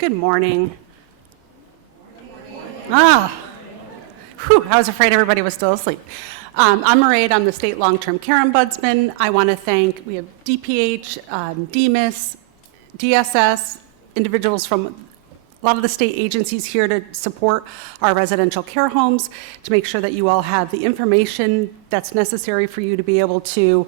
Good morning. I was afraid everybody was still asleep. I'm Mairead. I'm the State Long-Term Care Ombudsman. I want to thank, we have DPH, DMHAS, DSS, individuals from a lot of the state agencies here to support our residential care homes, to make sure that you all have the information that's necessary for you to be able to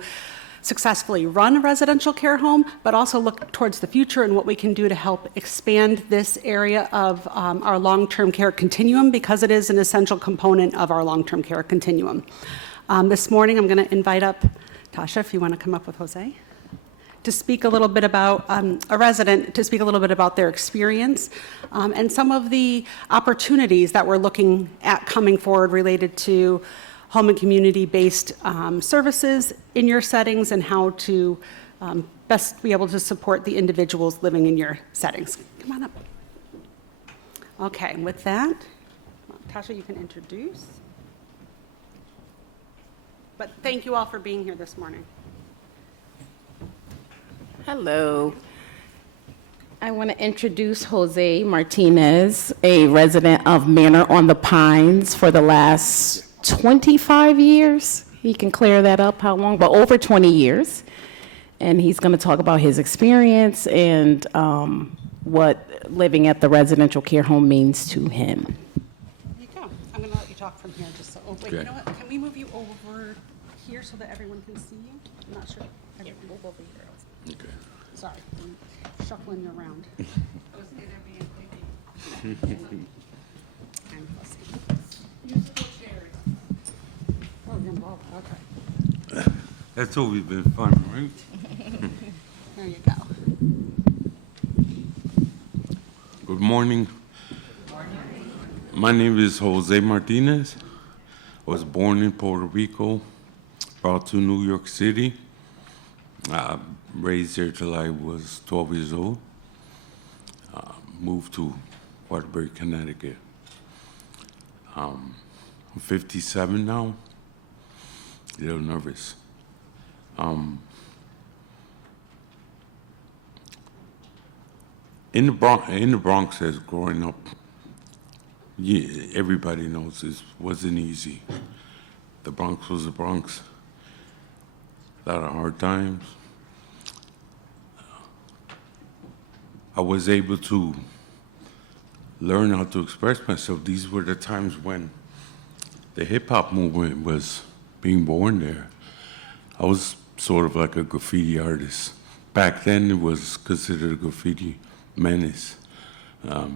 successfully run a residential care home, but also look towards the future and what we can do to help expand this area of our long-term care continuum, because it is an essential component of our long-term care continuum. This morning, I'm going to invite up Tasha, if you want to come up with Jose, to speak a little bit about a resident, to speak a little bit about their experience and some of the opportunities that we're looking at coming forward related to home and community-based services in your settings and how to best be able to support the individuals living in your settings. Come on up. Okay, with that, Tasha, you can introduce. But thank you all for being here this morning. Hello. I want to introduce Jose Martinez, a resident of Manor on the Pines for the last 25 years. He can clear that up how long, but over 20 years. And he's going to talk about his experience and what living at the residential care home means to him. There you go. I'm going to let you talk from here. Just so, oh, wait, you know what? Can we move you over here so that everyone can see you? I'm not sure. We'll go over here. Okay. Sorry, I'm shuffling you around. Oh, you're involved. Okay. That's always been fun, right? There you go. Good morning. My name is Jose Martinez. I was born in Puerto Rico, brought to New York City. Raised there till I was 12 years old. Moved to Waterbury, Connecticut. I'm 57 now. A little nervous. In the Bronx, as growing up, everybody knows it wasn't easy. The Bronx was the Bronx. A lot of hard times. I was able to learn how to express myself. These were the times when the hip-hop movement was being born there. I was sort of like a graffiti artist. Back then, it was considered a graffiti menace. That's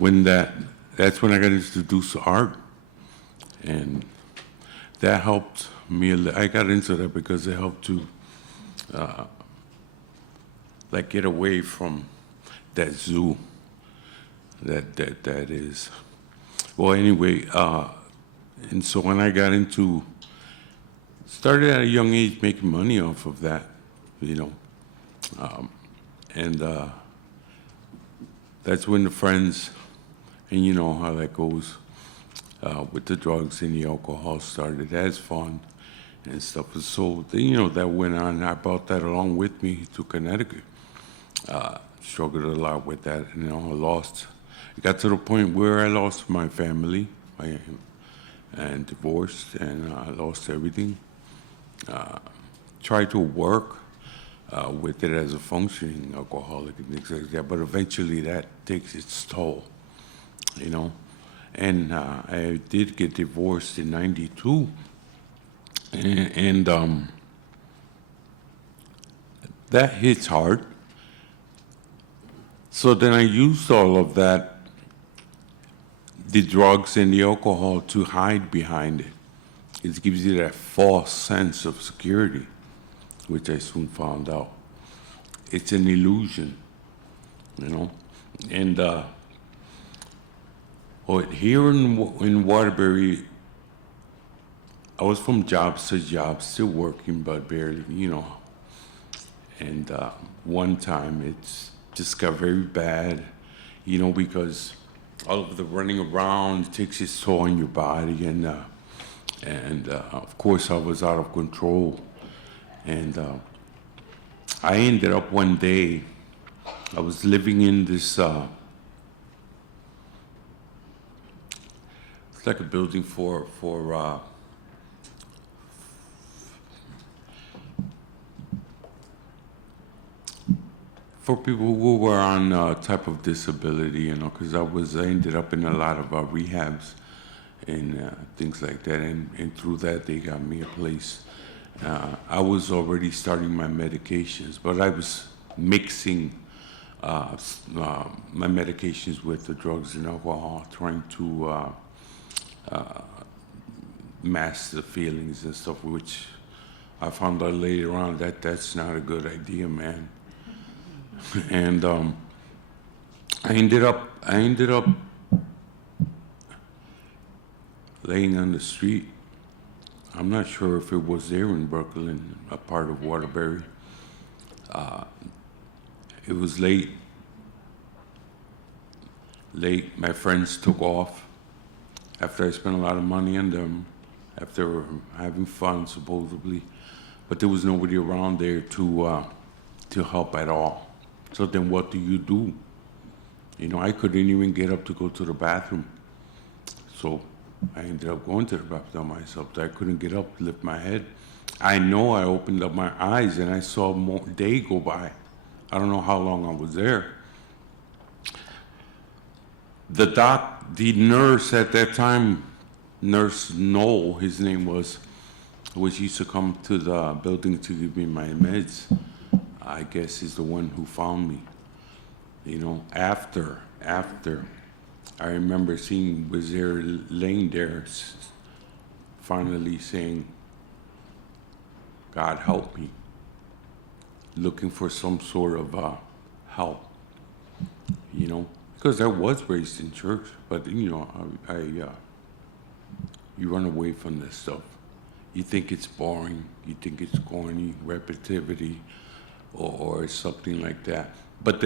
when I got introduced to art, and that helped me. I got into that because it helped to get away from that zoo that is. Well, anyway, and so when I got started at a young age making money off of that, and that's when the friends, and you know how that goes with the drugs and the alcohol started as fun and stuff. So, that went on. I brought that along with me to Connecticut. Struggled a lot with that, and it got to the point where I lost my family and divorced, and I lost everything. Tried to work with it as a functioning alcoholic and things like that, but eventually that takes its toll, And I did get divorced in '92, and that hits hard. So then I used all of that, the drugs and the alcohol, to hide behind it. It gives you that false sense of security, which I soon found out. It's an illusion, And here in Waterbury, I was from jobs to jobs, still working, but barely, And one time it's just got very bad, because all of the running around takes its toll on your body, and of course I was out of control, and I ended up one day I was living in this, it's like a building for people who were on type of disability, you know, because I ended up in a lot of rehabs and things like that, and through that they got me a place. I was already starting my medications, but I was mixing my medications with the drugs and alcohol, trying to mask the feelings and stuff, which I found out later on that that's not a good idea, man. And I ended up laying on the street. I'm not sure if it was there in Brooklyn, a part of Waterbury. It was late. My friends took off after I spent a lot of money on them, after they were having fun, supposedly. But there was nobody around there to help at all. So then what do? You know, I couldn't even get up to go to the bathroom. So I ended up going to the bathroom myself. I couldn't get up, lift my head. I know I opened up my eyes and I saw more day go by. I don't know how long I was there. The nurse at that time, Nurse Noel, his name was, which used to come to the building to give me my meds, I guess is the one who found me. You know, after, I remember was there laying there, finally saying, God help me, looking for some sort of help, you know, because I was raised in church, but, you know, you run away from this stuff. You think it's boring, you think it's corny, repetitivity, or something like that. But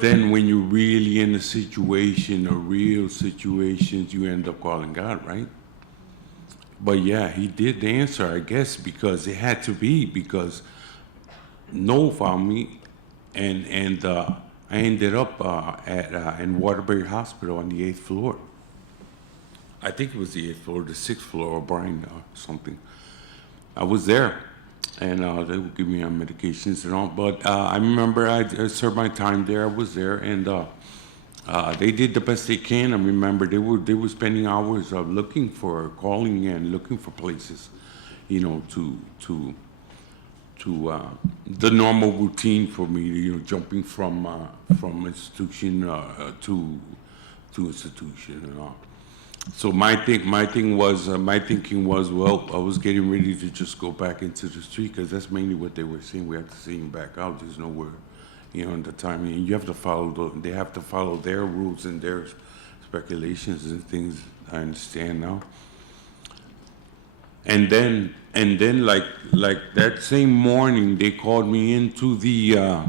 then when you're really in a situation, or real situations, you end up calling God, right? But yeah, he did answer, I guess, because it had to be, because Noel found me, and I ended up in Waterbury Hospital on the 8th floor. I think it was the 8th floor, the 6th floor, or Brian, something. I was there, and they would give me medications and all. But I remember I served my time there. I was there, and they did the best they can. I remember they were spending hours calling and looking for places, you know, to the normal routine for me, you know, jumping from institution to institution and all. So my thinking was, well, I was getting ready to just go back into the street, because that's mainly what they were saying. We have to send him back out. There's nowhere, you know, at the time. And you have to they have to follow their rules and their speculations and things. I understand now. And then like that same morning, they called me into the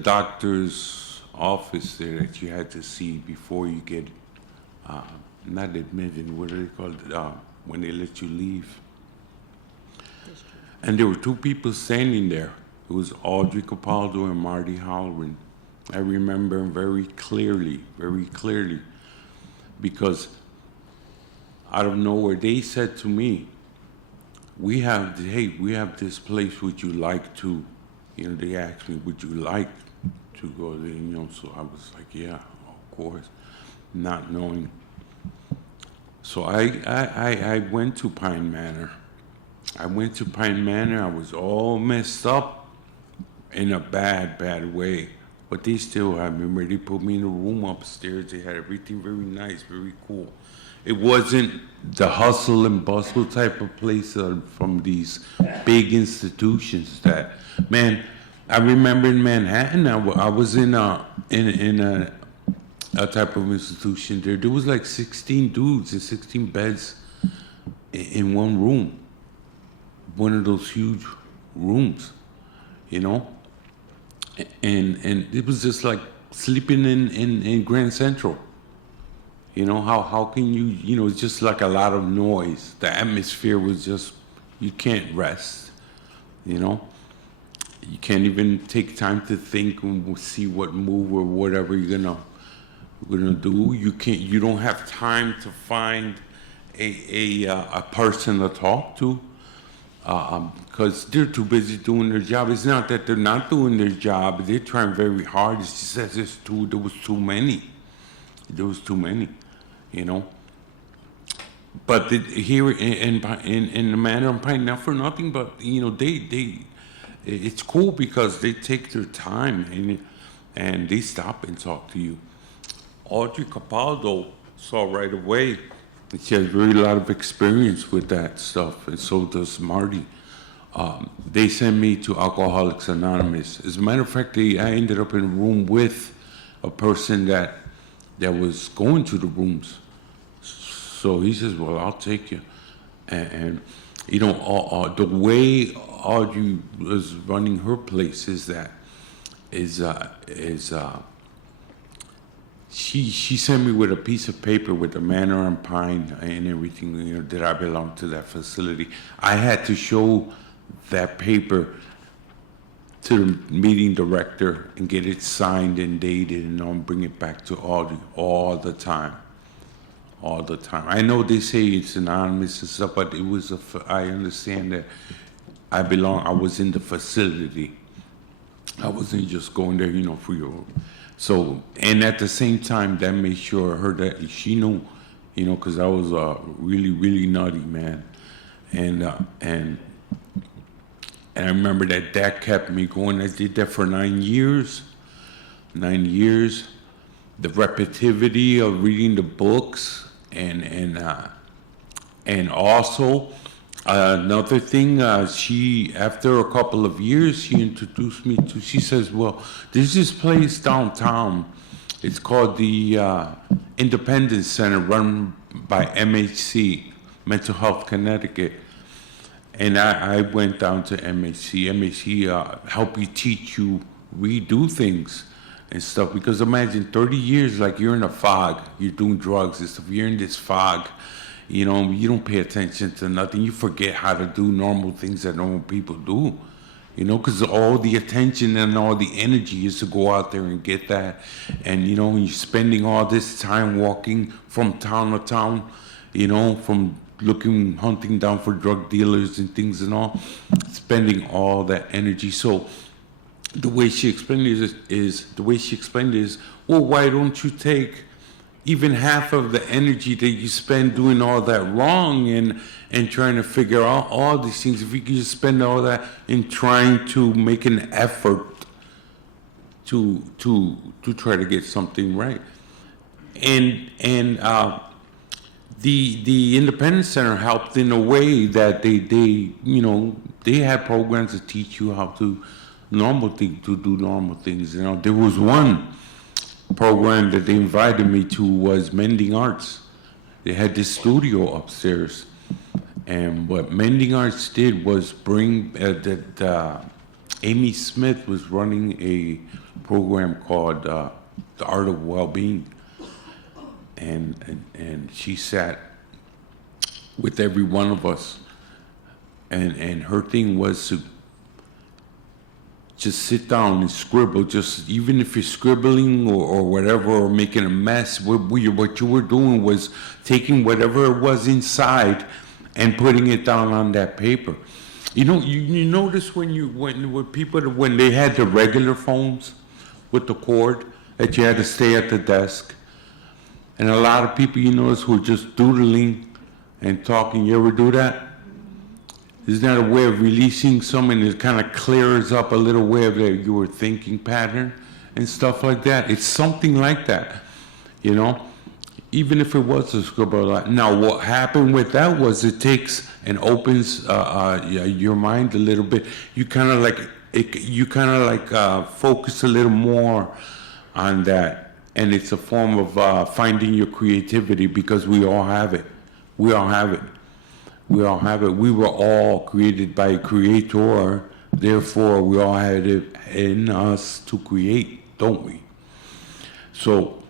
doctor's office there that you had to see before you get. Not admitted, what do they call it, when they let you leave. And there were two people standing there. It was Audrey Capaldo and Marty Halloran. I remember them very clearly, because out of nowhere, they said to me, we have this place, would you like to, you know, they asked me, would you like to go there, you know, so I was like, yeah, of course, not knowing. So I went to Pine Manor. I was all messed up in a bad way. But they still had me ready. They put me in a room upstairs. They had everything very nice, very cool. It wasn't the hustle and bustle type of place from these big institutions that, man, I remember in Manhattan, I was in a type of institution there. There was like 16 dudes and 16 beds in one room. One of those huge rooms, you know? And it was just like sleeping in Grand Central. You know, how can you know, it's just like a lot of noise. The atmosphere was just, you can't rest, you know? You can't even take time to think and see what move or whatever you're gonna do. You don't have time to find a person to talk to, because they're too busy doing their job. It's not that they're not doing their job; they're trying very hard. It's just that there was too many. There was too many, you know. But here in the manner of Pine, not for nothing, but you know, it's cool because they take their time and they stop and talk to you. Audrey Capaldo saw right away that she has really a lot of experience with that stuff, and so does Marty. They sent me to Alcoholics Anonymous. As a matter of fact, I ended up in a room with a person that was going to the rooms. So he says, "Well, I'll take you," and you know, the way Audrey was running her place she sent me with a piece of paper with the Manor on Pine and everything, you know, that I belong to that facility. I had to show that paper to the meeting director and get it signed and dated and bring it back to Audrey all the time. All the time. I know they say it's anonymous and stuff, but it was I understand that I was in the facility. I wasn't just going there, you know, for your. So, and at the same time, that made sure that she knew, you know, because I was a really, really naughty man. And I remember that kept me going. I did that for 9 years. 9 years. The repetitivity of reading the books. And also another thing, she, after a couple of years, she introduced me to, she says, well, there's this place downtown. It's called the Independence Center, run by MHC, Mental Health Connecticut. And I went down to MHC. MHC help you teach you redo things and stuff, because imagine 30 years, like you're in a fog, you're doing drugs and stuff, you're in this fog, you know, you don't pay attention to nothing, you forget how to do normal things that normal people do, you know, because all the attention and all the energy is to go out there and get that. And you know, you're spending all this time walking from town to town, you know, from hunting down for drug dealers and things and all, spending all that energy. So the way she explained it is, well, why don't you take even half of the energy that you spend doing all that wrong and trying to figure out all these things, if you could just spend all that in trying to make an effort to try to get something right. And the Independence Center helped in a way that they had programs to teach you how to do normal things. You know, there was one program that they invited me to was Mending Arts. They had this studio upstairs, and what Mending Arts did was bring Amy Smith was running a program called The Art of Well-Being, and she sat with every one of us, and her thing was to just sit down and scribble, just even if you're scribbling or whatever, or making a mess, what you were doing was taking whatever it was inside and putting it down on that paper. You know, you notice when people, when they had the regular phones with the cord, that you had to stay at the desk. And a lot of people, you notice, who are just doodling and talking. You ever do that? Isn't that a way of releasing something that kind of clears up a little way of your thinking pattern and stuff like that? It's something like that, you know, even if it was a scribble. Now, what happened with that was it takes and opens your mind a little bit. You kind of like focus a little more on that, and it's a form of finding your creativity, because we all have it. We all have it. We all have it. We were all created by a creator, therefore we all had it in us to create, don't we? So,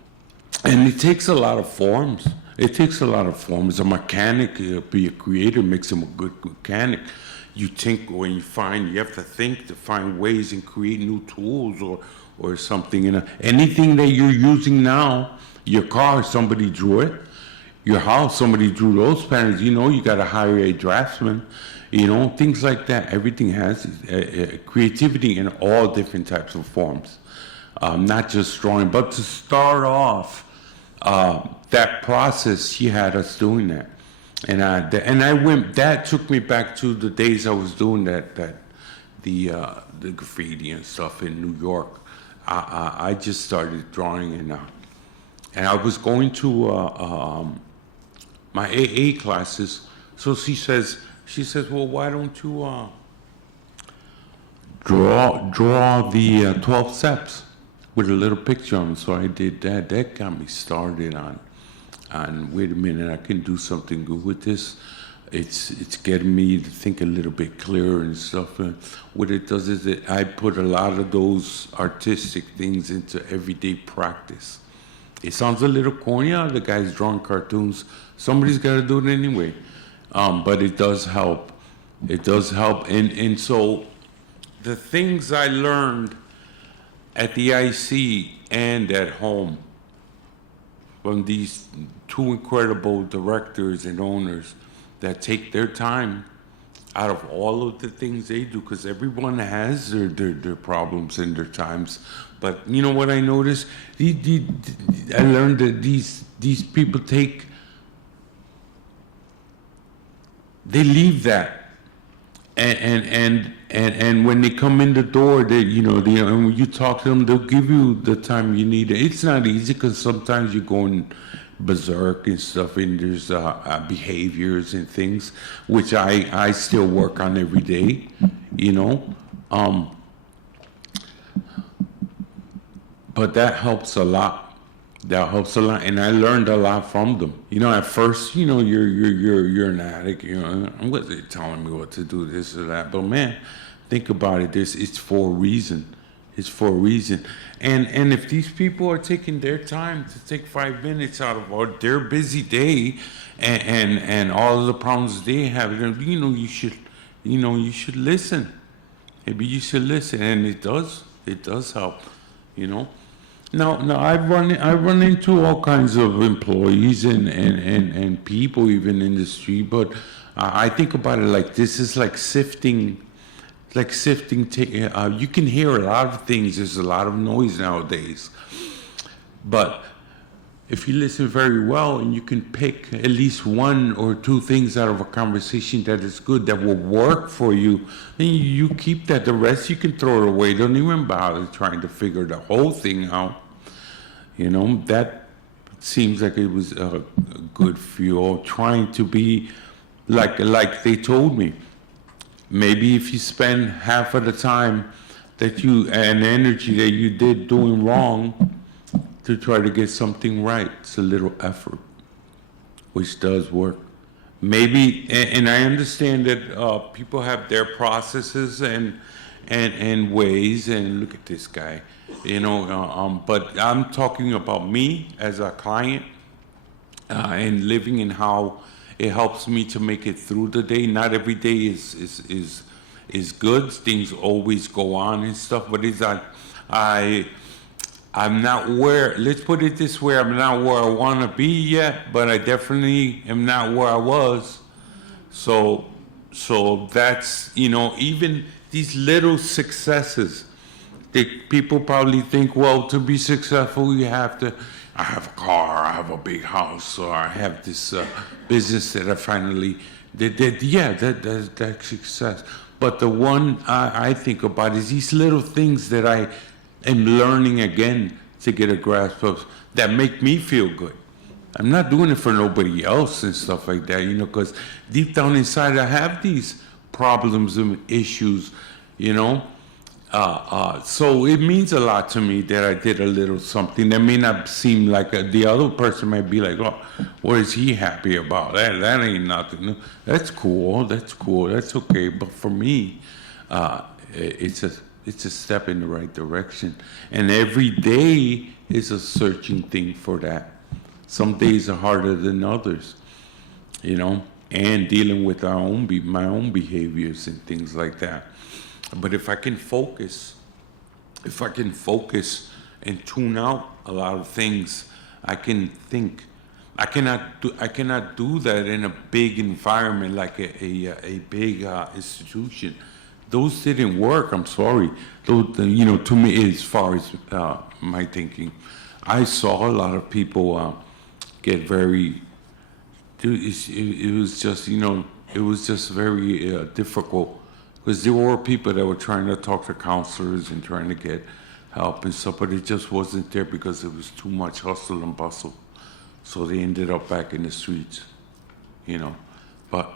and it takes a lot of forms. It takes a lot of forms. A mechanic, be a creator, makes him a good mechanic. You think when you have to think to find ways and create new tools or something. Anything that you're using now, your car, somebody drew it. Your house, somebody drew those patterns. You got to hire a draftsman. Things like that. Everything has creativity in all different types of forms, not just drawing. But to start off that process, she had us doing that, and I went. That took me back to the days I was doing the graffiti and stuff in New York. I just started drawing, and I was going to my AA classes. So she says, well, why don't you draw the 12 steps with a little picture on them? So I did that. That got me started on wait a minute, I can do something good with this. It's getting me to think a little bit clearer and stuff. And what it does is I put a lot of those artistic things into everyday practice. It sounds a little corny. The guy's drawing cartoons. Somebody's got to do it anyway. But it does help. It does help. And so the things I learned at the IC and at home from these two incredible directors and owners that take their time out of all of the things they do, because everyone has their problems and their times. But you know what I noticed? I learned that these people they leave that, and when they come in the door, and when you talk to them, they'll give you the time you need. It's not easy because sometimes you're going berserk and stuff, and there's behaviors and things which I still work on every day, but that helps a lot. That helps a lot, and I learned a lot from them. At first, you're an addict. What they telling me what to do, this or that. But man, think about it. It's for a reason. It's for a reason. And if these people are taking their time to take 5 minutes out of their busy day, and all of the problems they have, you should listen. Maybe you should listen, and it does help. Now I run into all kinds of employees and people even in the street, but I think about it like this is like sifting. You can hear a lot of things. There's a lot of noise nowadays, but if you listen very well and you can pick at least one or two things out of a conversation that is good, that will work for you, then you keep that. The rest you can throw it away. Don't even bother trying to figure the whole thing out. That seems like it was a good fuel. Trying to be like they told me. Maybe if you spend half of the time and energy that you did doing wrong to try to get something right, it's a little effort, which does work. Maybe, and I understand that people have their processes and ways, and look at this guy, but I'm talking about me as a client and living in how it helps me to make it through the day. Not every day is good. Things always go on and stuff, but it's like I'm not where, let's put it this way, I'm not where I want to be yet, but I definitely am not where I was. So that's, even these little successes, people probably think, well, to be successful, you have to, I have a car, I have a big house, or I have this business that I finally did. That's success. But the one I think about is these little things that I am learning again to get a grasp of that make me feel good. I'm not doing it for nobody else and stuff like that, because deep down inside I have these problems and issues, so it means a lot to me that I did a little something that may not seem like the other person might be like, oh, what is he happy about? That ain't nothing. That's cool. That's okay. But for me, it's a step in the right direction. And every day is a searching thing for that. Some days are harder than others, you know, and dealing with my own behaviors and things like that. But if I can focus and tune out a lot of things, I can think. I cannot do that in a big environment like a big institution. Those didn't work. I'm sorry. Those, you know, to me, as far as my thinking, I saw a lot of people get very. It was just, you know, it was just very difficult, because there were people that were trying to talk to counselors and trying to get help and stuff, but it just wasn't there because it was too much hustle and bustle. So they ended up back in the streets, you know. But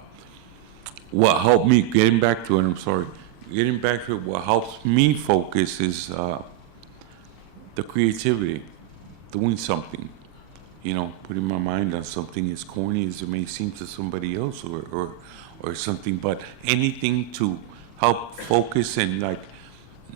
what helped me, getting back to it, what helps me focus is the creativity, doing something, you know, putting my mind on something as corny as it may seem to somebody else or something, but anything to help focus and like,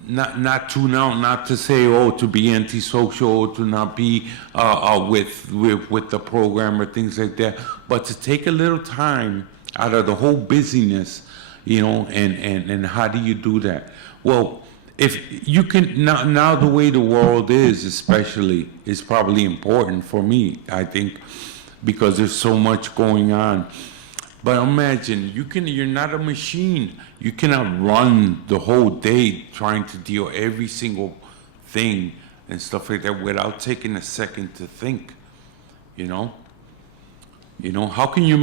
not tune out, not to say, oh, to be antisocial, to not be with the program or things like that, but to take a little time out of the whole busyness, you know, and how do you do that? Well, if you can, now the way the world is, especially, is probably important for me, I think, because there's so much going on. But imagine, you're not a machine. You cannot run the whole day trying to deal every single thing and stuff like that without taking a second to think, you know? You know, how can you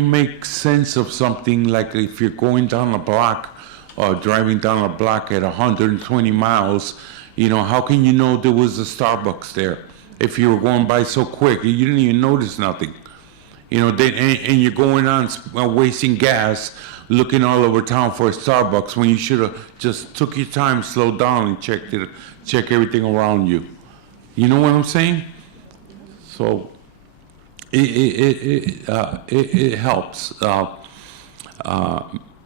make sense of something like if you're going down a block or driving down a block at 120 miles, you know, how can you know there was a Starbucks there? If you were going by so quick, you didn't even notice nothing. You know, and you're going on wasting gas, looking all over town for a Starbucks when you should have just took your time, slowed down, and check everything around you. You know what I'm saying? So it helps.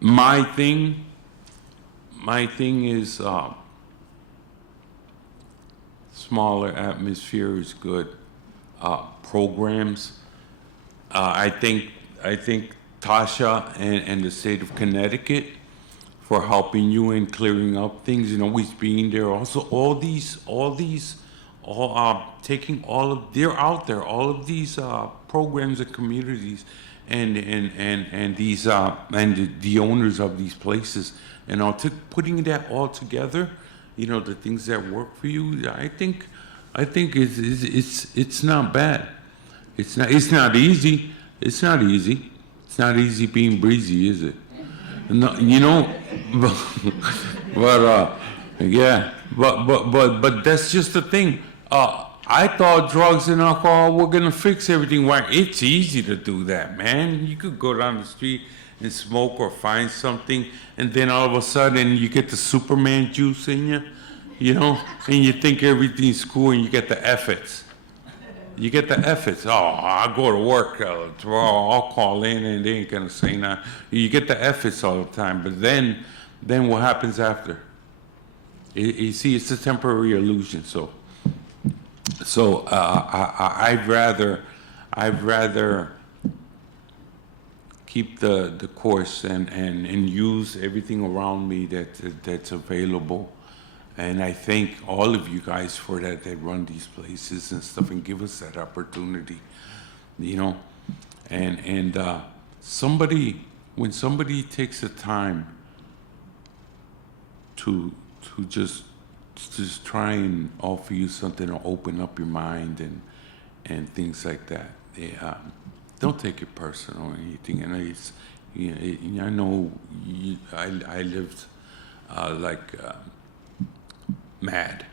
My thing is smaller atmosphere is good. Programs. I think Tasha and the state of Connecticut for helping you in clearing up things and always being there. Also, taking all of, they're out there, all of these programs and communities and these and the owners of these places and all, putting that all together, you know, the things that work for you. I think it's not bad. It's not easy. It's not easy. It's not easy being breezy, is it? No, you know, but yeah, but that's just the thing. I thought drugs and alcohol were gonna fix everything. Why? It's easy to do that, man. You could go down the street and smoke or find something, and then all of a sudden you get the Superman juice in you know, and you think everything's cool, and you get the efforts. You get the efforts. Oh, I'll go to work tomorrow. I'll call in, and they ain't gonna say nothing. You get the efforts all the time, but then what happens after? You see, it's a temporary illusion. So I'd rather keep the course and use everything around me that's available. And I thank all of you guys for that run these places and stuff and give us that opportunity, you know. And when somebody takes the time to just try and offer you something to open up your mind and things like that, don't take it personal or anything. And I know I lived mad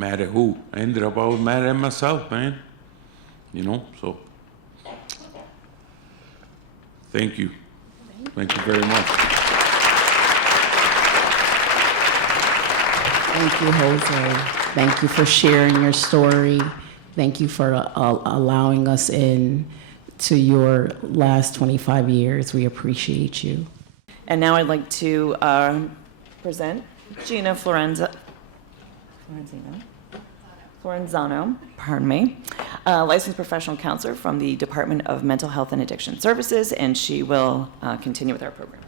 at who? I ended up, I was mad at myself, man. You know, so thank you. Thank you very much. Thank you, Jose. Thank you for sharing your story. Thank you for allowing us in to your last 25 years. We appreciate you. And now I'd like to present Gina Florenzino Florenzano, pardon me, licensed professional counselor from the Department of Mental Health and Addiction Services, and she will continue with our program.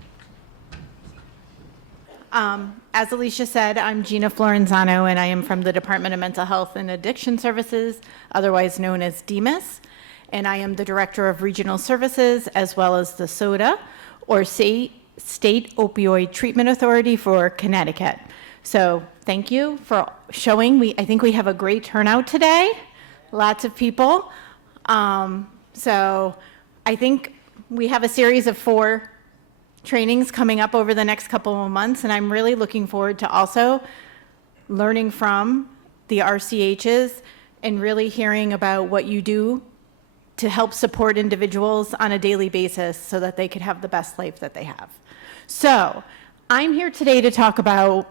As Alicia said, I'm Gina Florenzano, and I am from the Department of Mental Health and Addiction Services, otherwise known as DMHAS, and I am the Director of Regional Services, as well as the SOTA, or State Opioid Treatment Authority for Connecticut. So thank you for showing. I think we have a great turnout today, lots of people. So I think we have a series of 4 trainings coming up over the next couple of months, and I'm really looking forward to also learning from the RCHs and really hearing about what you do to help support individuals on a daily basis so that they could have the best life that they have. So I'm here today to talk about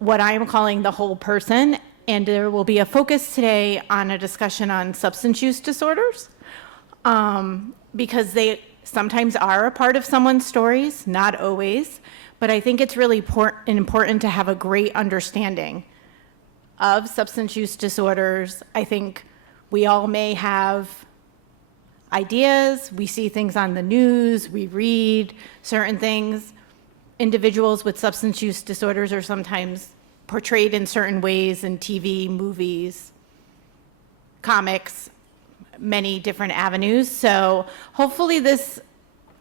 what I am calling the whole person, and there will be a focus today on a discussion on substance use disorders, because they sometimes are a part of someone's stories, not always, but I think it's really important to have a great understanding of substance use disorders. I think we all may have ideas, we see things on the news, we read certain things. Individuals with substance use disorders are sometimes portrayed in certain ways in TV, movies, comics, many different avenues. So hopefully this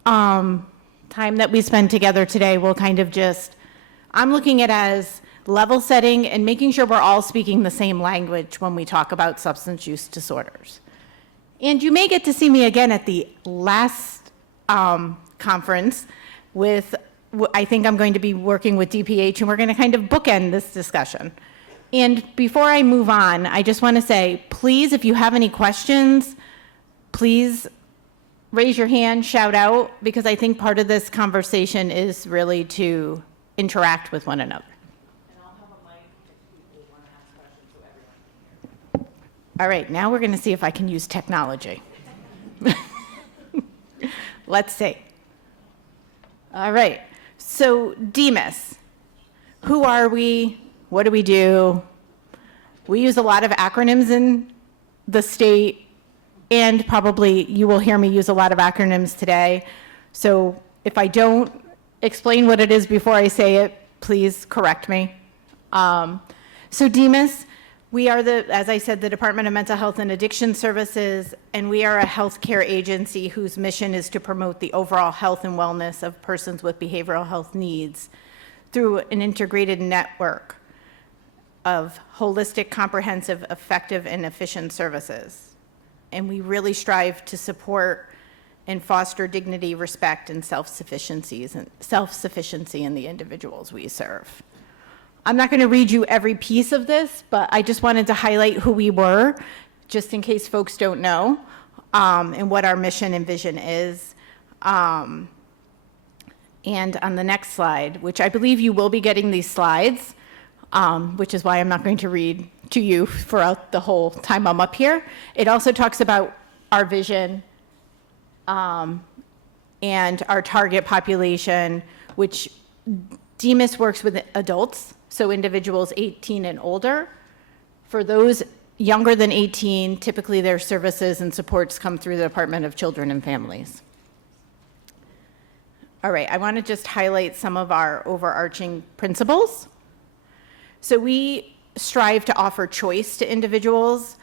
time that we spend together today will kind of just, I'm looking at as level setting and making sure we're all speaking the same language when we talk about substance use disorders. And you may get to see me again at the last conference with, I think I'm going to be working with DPH, and we're going to kind of bookend this discussion. And before I move on, I just want to say, please, if you have any questions, please raise your hand, shout out, because I think part of this conversation is really to interact with one another. And I'll have a mic if people want to ask questions so everyone can hear. All right, now we're going to see if I can use technology. Let's see. All right, so DMHAS, who are we? What do we do? We use a lot of acronyms in the state, and probably you will hear me use a lot of acronyms today. So if I don't explain what it is before I say it, please correct me. So DMHAS, we are as I said, the Department of Mental Health and Addiction Services, and we are a healthcare agency whose mission is to promote the overall health and wellness of persons with behavioral health needs through an integrated network of holistic, comprehensive, effective, and efficient services. And we really strive to support and foster dignity, respect, and self-sufficiency in the individuals we serve. I'm not going to read you every piece of this, but I just wanted to highlight who we were, just in case folks don't know, and what our mission and vision is. And on the next slide, which I believe you will be getting these slides, which is why I'm not going to read to you throughout the whole time I'm up here. It also talks about our vision and our target population, which DMHAS works with adults, so individuals 18 and older. For those younger than 18, typically their services and supports come through the Department of Children and Families. All right, I want to just highlight some of our overarching principles. So we strive to offer choice to individuals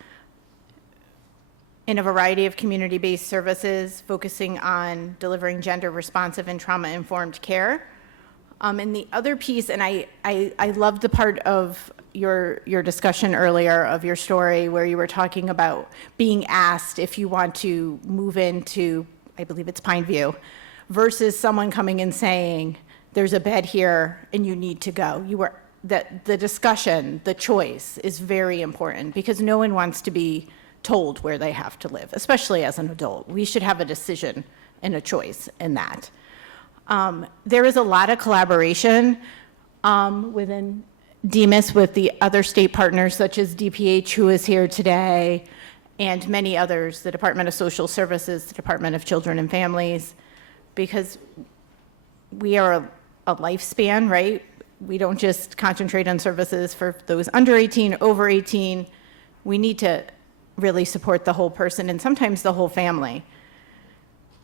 in a variety of community-based services, focusing on delivering gender-responsive and trauma-informed care. And the other piece, and I loved the part of your discussion earlier of your story where you were talking about being asked if you want to move into, I believe it's Pineview, versus someone coming and saying, there's a bed here and you need to go. That the discussion, the choice is very important because no one wants to be told where they have to live, especially as an adult. We should have a decision and a choice in that. There is a lot of collaboration within DMHAS with the other state partners such as DPH, who is here today, and many others, the Department of Social Services, the Department of Children and Families, because we are a lifespan, right? we don't just concentrate on services for those under 18, over 18. We need to really support the whole person and sometimes the whole family.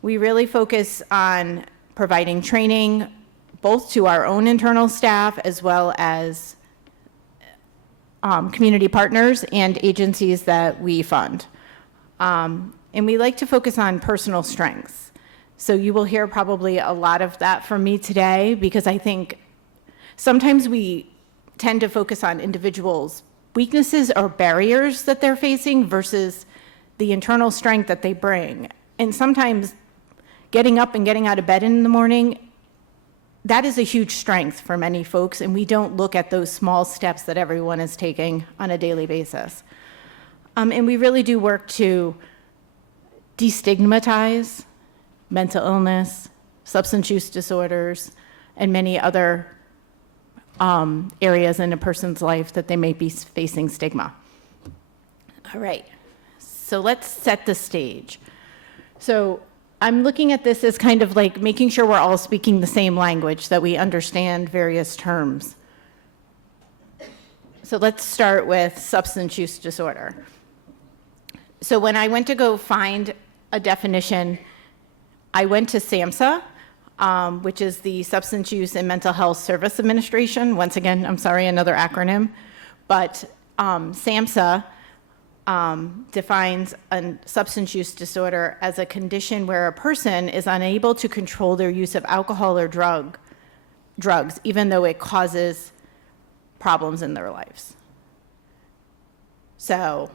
We really focus on providing training both to our own internal staff as well as community partners and agencies that we fund. And we like to focus on personal strengths. So you will hear probably a lot of that from me today, because I think sometimes we tend to focus on individuals' weaknesses or barriers that they're facing versus the internal strength that they bring. And sometimes getting up and getting out of bed in the morning, that is a huge strength for many folks, and we don't look at those small steps that everyone is taking on a daily basis. And we really do work to destigmatize mental illness, substance use disorders, and many other areas in a person's life that they may be facing stigma. All right, so let's set the stage. So I'm looking at this as kind of like making sure we're all speaking the same language, that we understand various terms. So let's start with substance use disorder. So when I went to go find a definition, I went to SAMHSA, which is the Substance Use and Mental Health Service Administration. Once again, I'm sorry, another acronym. But SAMHSA defines a substance use disorder as a condition where a person is unable to control their use of alcohol or drugs, even though it causes problems in their lives. So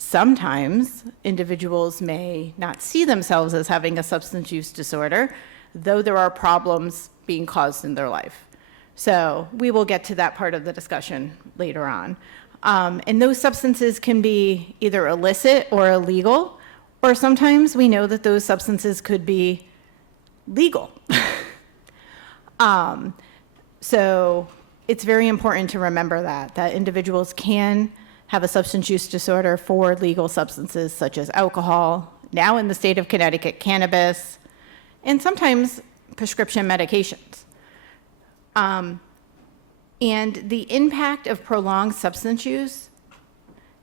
sometimes individuals may not see themselves as having a substance use disorder, though there are problems being caused in their life. So we will get to that part of the discussion later on. And those substances can be either illicit or illegal, or sometimes we know that those substances could be legal. So it's very important to remember that individuals can have a substance use disorder for legal substances such as alcohol, now in the state of Connecticut, cannabis, and sometimes prescription medications. And the impact of prolonged substance use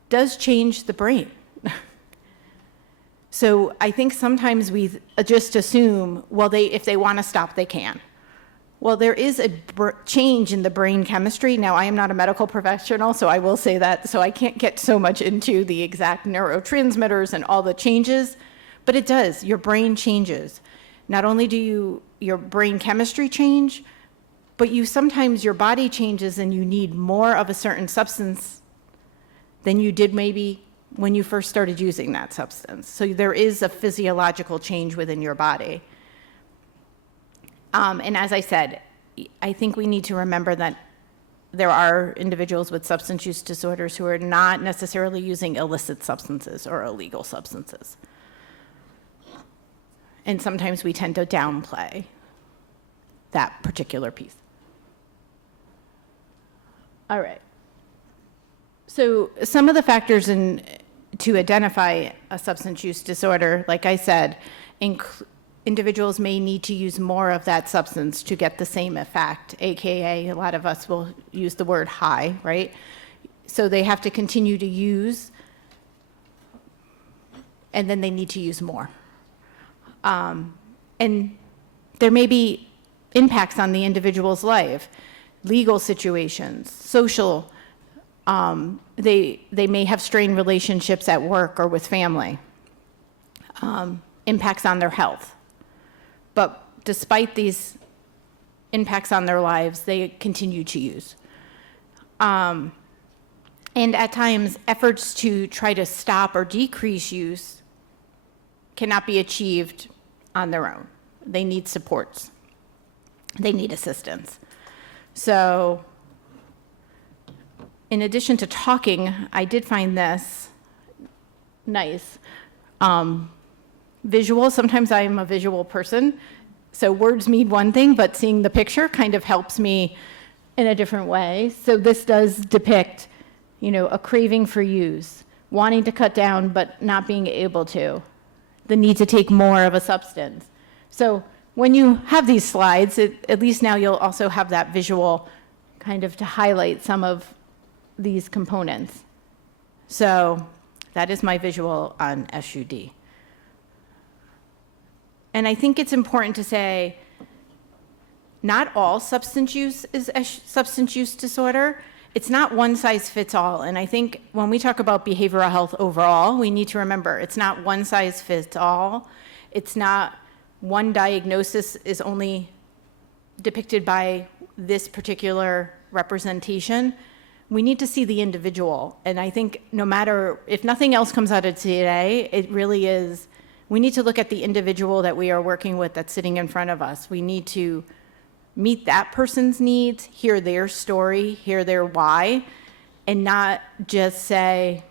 does change the brain. So I think sometimes we just assume, well, if they want to stop, they can. Well, there is a change in the brain chemistry. Now, I am not a medical professional, so I will say that, so I can't get so much into the exact neurotransmitters and all the changes, but it does. Your brain changes. Not only do your brain chemistry change, but sometimes your body changes and you need more of a certain substance than you did maybe when you first started using that substance. So there is a physiological change within your body. And as I said, I think we need to remember that there are individuals with substance use disorders who are not necessarily using illicit substances or illegal substances. And sometimes we tend to downplay that particular piece. All right. So some of the factors to identify a substance use disorder, like I said, individuals may need to use more of that substance to get the same effect, AKA a lot of us will use the word high, right? So they have to continue to use, and then they need to use more. And there may be impacts on the individual's life, legal situations, social, they may have strained relationships at work or with family, impacts on their health. But despite these impacts on their lives, they continue to use. And at times, efforts to try to stop or decrease use cannot be achieved on their own. They need supports. They need assistance. So in addition to talking, I did find this nice. Visual, sometimes I'm a visual person, so words mean one thing, but seeing the picture kind of helps me in a different way. So this does depict, a craving for use, wanting to cut down but not being able to, the need to take more of a substance. So when you have these slides, at least now you'll also have that visual kind of to highlight some of these components. So that is my visual on SUD. And I think it's important to say, not all substance use is a substance use disorder. It's not one size fits all. And I think when we talk about behavioral health overall, we need to remember it's not one size fits all. It's not one diagnosis is only depicted by this particular representation. We need to see the individual. And I think no matter, if nothing else comes out of today, it really is, we need to look at the individual that we are working with that's sitting in front of us. We need to meet that person's needs, hear their story, hear their why, and not just say,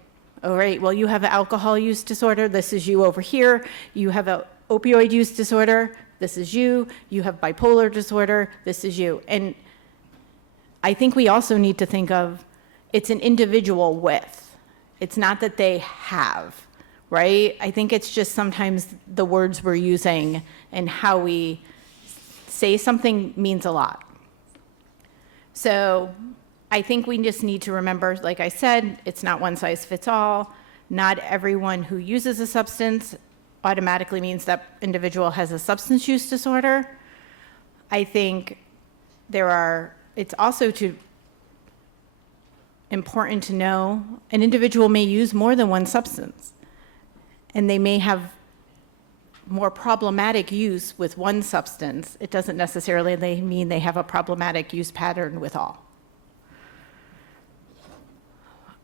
all right, well, you have an alcohol use disorder, this is you over here. You have an opioid use disorder, this is you. You have bipolar disorder, this is you. And I think we also need to think of, it's an individual with. It's not that they have, right? I think it's just sometimes the words we're using and how we say something means a lot. So I think we just need to remember, like I said, it's not one size fits all. Not everyone who uses a substance automatically means that individual has a substance use disorder. I think it's also important to know an individual may use more than one substance, and they may have more problematic use with one substance. It doesn't necessarily mean they have a problematic use pattern with all.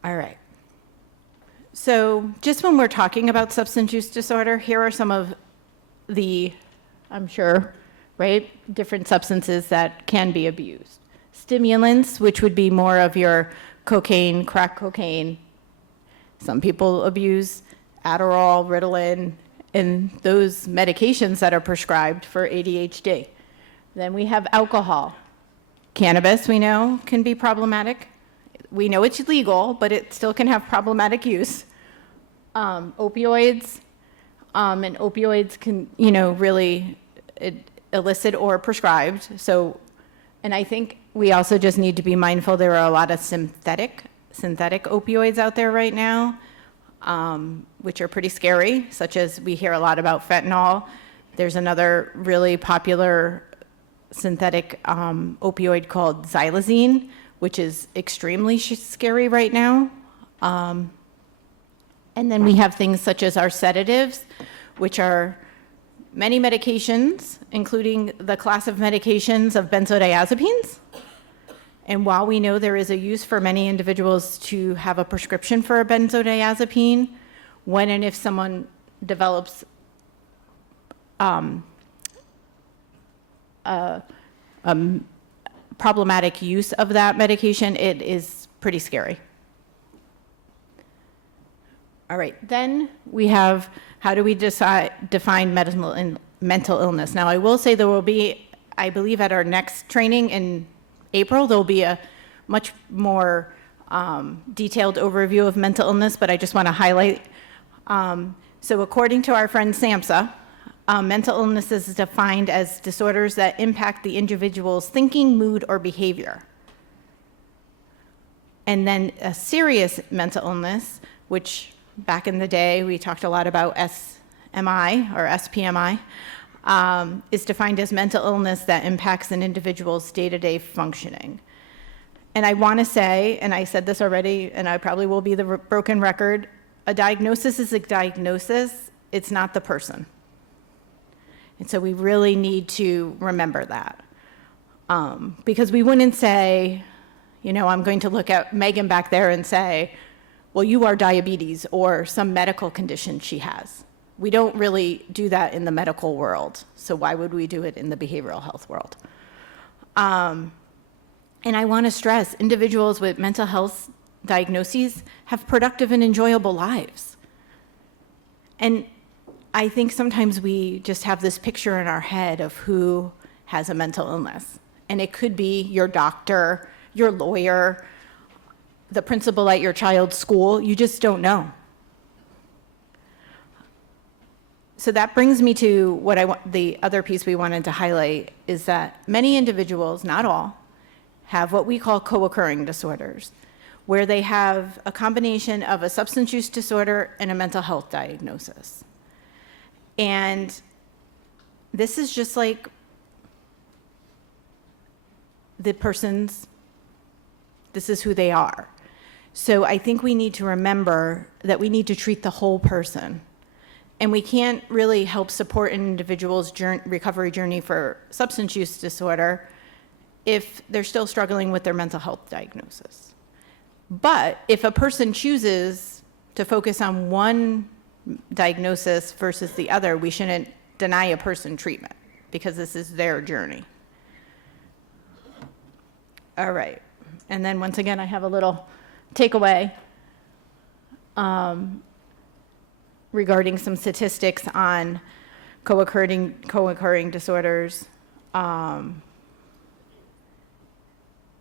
All right. So just when we're talking about substance use disorder, here are some of the, I'm sure, right, different substances that can be abused. Stimulants, which would be more of your cocaine, crack cocaine. Some people abuse Adderall, Ritalin, and those medications that are prescribed for ADHD. Then we have alcohol. Cannabis, we know, can be problematic. We know it's legal, but it still can have problematic use. Opioids, and opioids can, really illicit or prescribed. So, and I think we also just need to be mindful there are a lot of synthetic opioids out there right now, which are pretty scary, such as we hear a lot about fentanyl. There's another really popular synthetic opioid called xylazine, which is extremely scary right now. And then we have things such as our sedatives, which are many medications, including the class of medications of benzodiazepines. And while we know there is a use for many individuals to have a prescription for a benzodiazepine, when and if someone develops problematic use of that medication, it is pretty scary. All right, then we have, how do we define mental illness? Now, I will say there will be, I believe at our next training in April, there'll be a much more detailed overview of mental illness, but I just want to highlight. So according to our friend SAMHSA, mental illness is defined as disorders that impact the individual's thinking, mood, or behavior. And then a serious mental illness, which back in the day we talked a lot about SMI or SPMI, is defined as mental illness that impacts an individual's day-to-day functioning. And I want to say, and I said this already, and I probably will be the broken record, a diagnosis is a diagnosis, it's not the person. And so we really need to remember that. Because we wouldn't say, I'm going to look at Megan back there and say, well, you are diabetes or some medical condition she has. We don't really do that in the medical world. So why would we do it in the behavioral health world? And I want to stress, individuals with mental health diagnoses have productive and enjoyable lives. And I think sometimes we just have this picture in our head of who has a mental illness. And it could be your doctor, your lawyer, the principal at your child's school. You just don't know. So that brings me to what the other piece we wanted to highlight is that many individuals, not all, have what we call co-occurring disorders, where they have a combination of a substance use disorder and a mental health diagnosis. And this is just like the person's, this is who they are. So I think we need to remember that we need to treat the whole person. And we can't really help support an individual's recovery journey for substance use disorder if they're still struggling with their mental health diagnosis. But if a person chooses to focus on one diagnosis versus the other, we shouldn't deny a person treatment because this is their journey. All right. And then once again, I have a little takeaway regarding some statistics on co-occurring disorders.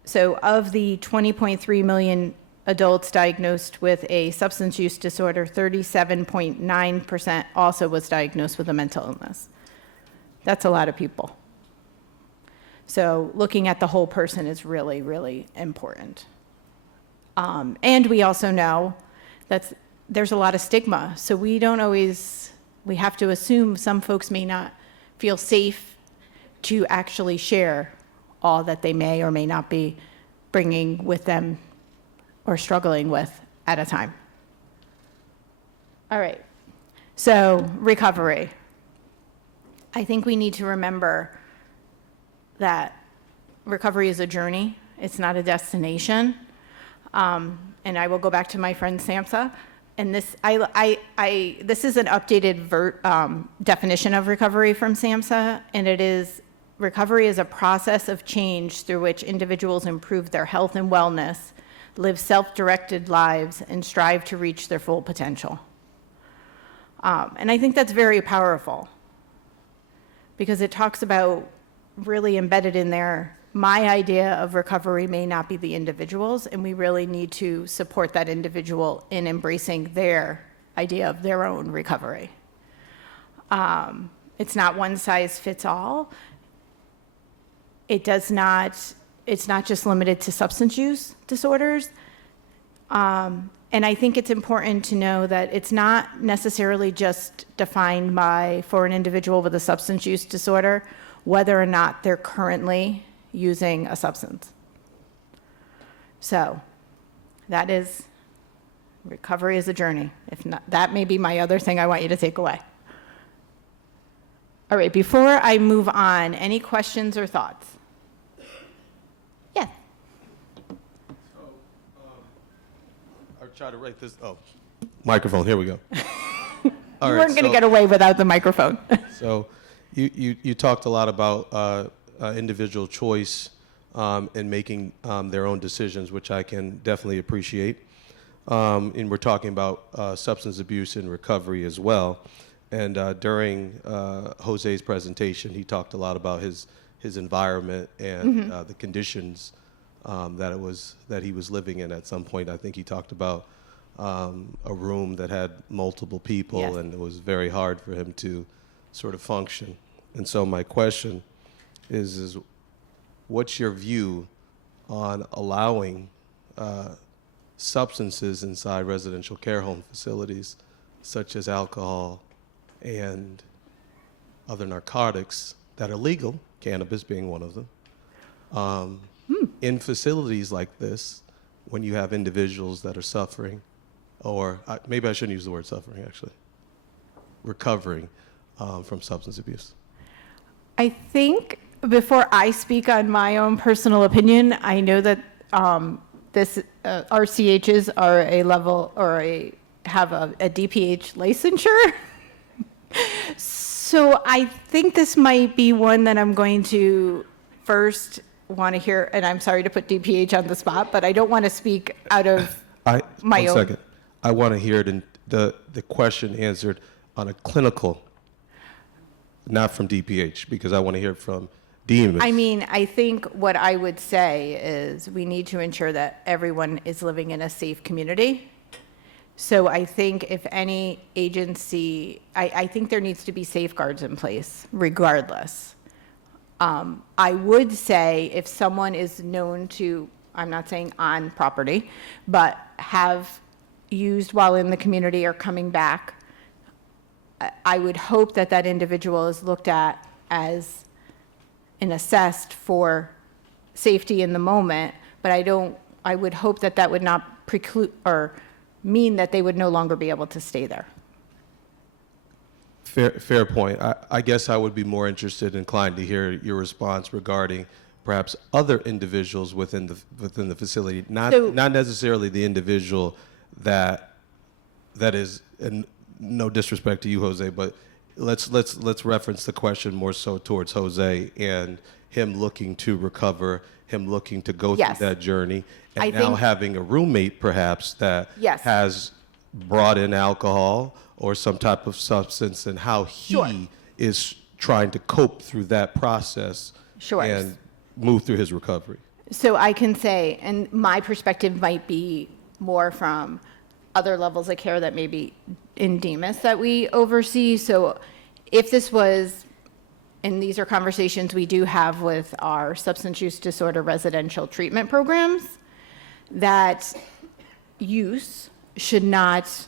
So of the 20.3 million adults diagnosed with a substance use disorder, 37.9% also was diagnosed with a mental illness. That's a lot of people. So looking at the whole person is really, really important. And we also know that there's a lot of stigma. So we have to assume some folks may not feel safe to actually share all that they may or may not be bringing with them or struggling with at a time. All right, so recovery. I think we need to remember that recovery is a journey. It's not a destination. And I will go back to my friend Samsa. And this, this is an updated definition of recovery from SAMHSA, and it is, recovery is a process of change through which individuals improve their health and wellness, live self-directed lives, and strive to reach their full potential. And I think that's very powerful because it talks about really embedded in there, my idea of recovery may not be the individual's, and we really need to support that individual in embracing their idea of their own recovery. It's not one size fits all. It's not just limited to substance use disorders. And I think it's important to know that it's not necessarily just defined by, for an individual with a substance use disorder, whether or not they're currently using a substance. So that is, recovery is a journey. If not, that may be my other thing I want you to take away. All right, before I move on, any questions or thoughts? Yeah. I'll try to write this. Oh, microphone. Here we go. All You right, weren't going to so- get away without the microphone. So you talked a lot about individual choice and making their own decisions, which I can definitely appreciate. And we're talking about substance abuse and recovery as well. And during Jose's presentation, he talked a lot about his environment and the conditions that he was living in at some point. I think he talked about a room that had multiple people, Yes. and it was very hard for him to sort of function. And so my question is what's your view on allowing substances inside residential care home facilities, such as alcohol and other narcotics that are legal, cannabis being one of them, in facilities like this, when you have individuals that are suffering, or maybe I shouldn't use the word suffering, actually, recovering from substance abuse? I think before I speak on my own personal opinion, I know that this RCHs are a level or have a DPH licensure. So I think this might be one that I'm going to first want to hear, and I'm sorry to put DPH on the spot, but I don't want to speak out of my one own. second. I want to hear the question answered on a clinical, not from DPH, because I want to hear from DMHAS. I mean, I think what I would say is we need to ensure that everyone is living in a safe community. So I think if any agency, I think there needs to be safeguards in place regardless. I would say if someone is known to, I'm not saying on property, but have used while in the community or coming back, I would hope that that individual is looked at as and assessed for safety in the moment, but I would hope that that would not preclude or mean that they would no longer be able to stay there. Fair point. I guess I would be more inclined to hear your response regarding perhaps other individuals within the facility, not necessarily the individual that is, and no disrespect to you, Jose, but let's reference the question more so towards Jose and him looking to recover, him looking to go Yes. through that journey, and I now think- having a roommate perhaps that Yes. has brought in alcohol or some type of substance, and how he Sure. is trying to cope through that process Sure. and move through his recovery. So I can say, and my perspective might be more from other levels of care that may be in DMHAS that we oversee. So if this was, and these are conversations we do have with our substance use disorder residential treatment programs, that use should not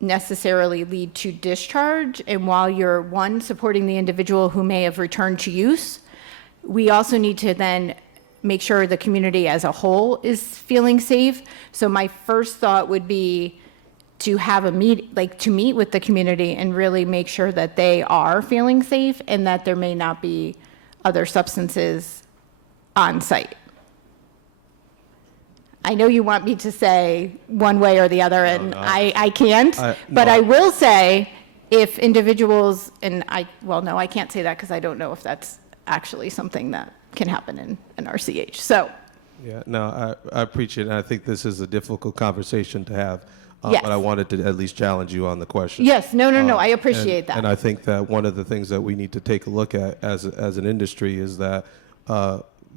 necessarily lead to discharge. And while you're, one, supporting the individual who may have returned to use, we also need to then make sure the community as a whole is feeling safe. So my first thought would be to have a meet with the community and really make sure that they are feeling safe and that there may not be other substances on site. I know you want me to say one way or the other, and no. I can't, but no. I will say if individuals, and no, I can't say that because I don't know if that's actually something that can happen in an RCH. So, Yeah, no, I appreciate it. And I think this is a difficult conversation to have, Yes. but I wanted to at least challenge you on the question. yes, no, I appreciate that. And I think that one of the things that we need to take a look at as an industry is that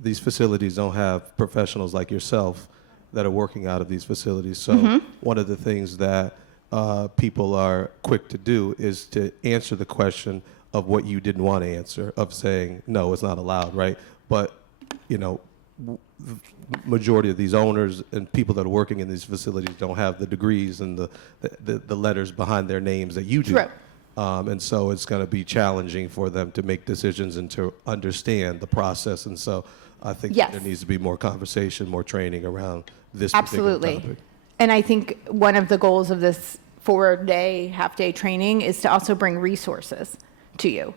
these facilities don't have professionals like yourself that are working out of these facilities. So Mm-hmm. one of the things that people are quick to do is to answer the question of what you didn't want to answer, of saying, no, it's not allowed, right? But, you know, the majority of these owners and people that are working in these facilities don't have the degrees and the letters behind their names that you do. True. And so it's going to be challenging for them to make decisions and to understand the process. And so I think Yes. there needs to be more conversation, more training around this particular Absolutely. topic. And I think one of the goals of this 4-day, half-day training is to also bring resources to you.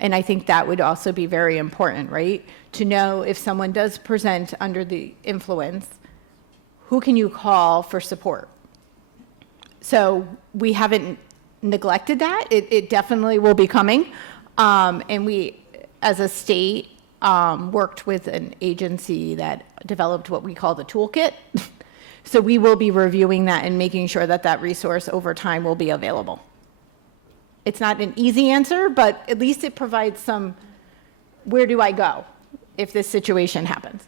And I think that would also be very important, right? To know if someone does present under the influence, who can you call for support? So we haven't neglected that. It definitely will be coming. And we, as a state, worked with an agency that developed what we call the toolkit. So we will be reviewing that and making sure that that resource over time will be available. It's not an easy answer, but at least it provides some, where do I go if this situation happens?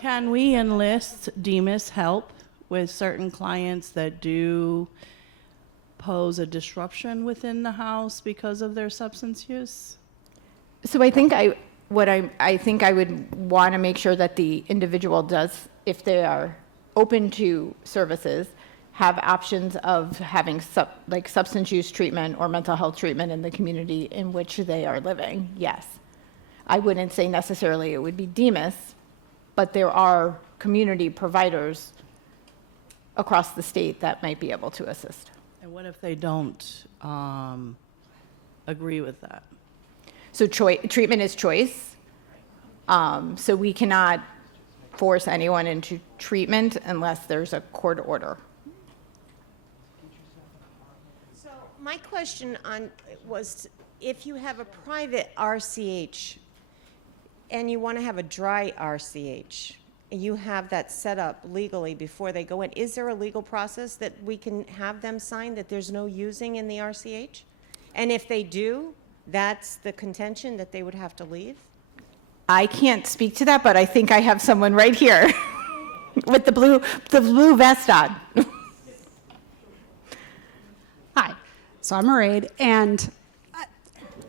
Can we enlist DMHAS help with certain clients that do pose a disruption within the house because of their substance use? So I think I think I would want to make sure that the individual does, if they are open to services, have options of having substance use treatment or mental health treatment in the community in which they are living. Yes. I wouldn't say necessarily it would be DMHAS, but there are community providers across the state that might be able to assist. And what if they don't agree with that? So treatment is choice. So we cannot force anyone into treatment unless there's a court order. So my question was, if you have a private RCH and you want to have a dry RCH, and you have that set up legally before they go in, is there a legal process that we can have them sign that there's no using in the RCH? And if they do, that's the contention that they would have to leave? I can't speak to that, but I think I have someone right here with the blue vest on. Hi, so I'm Mairead, and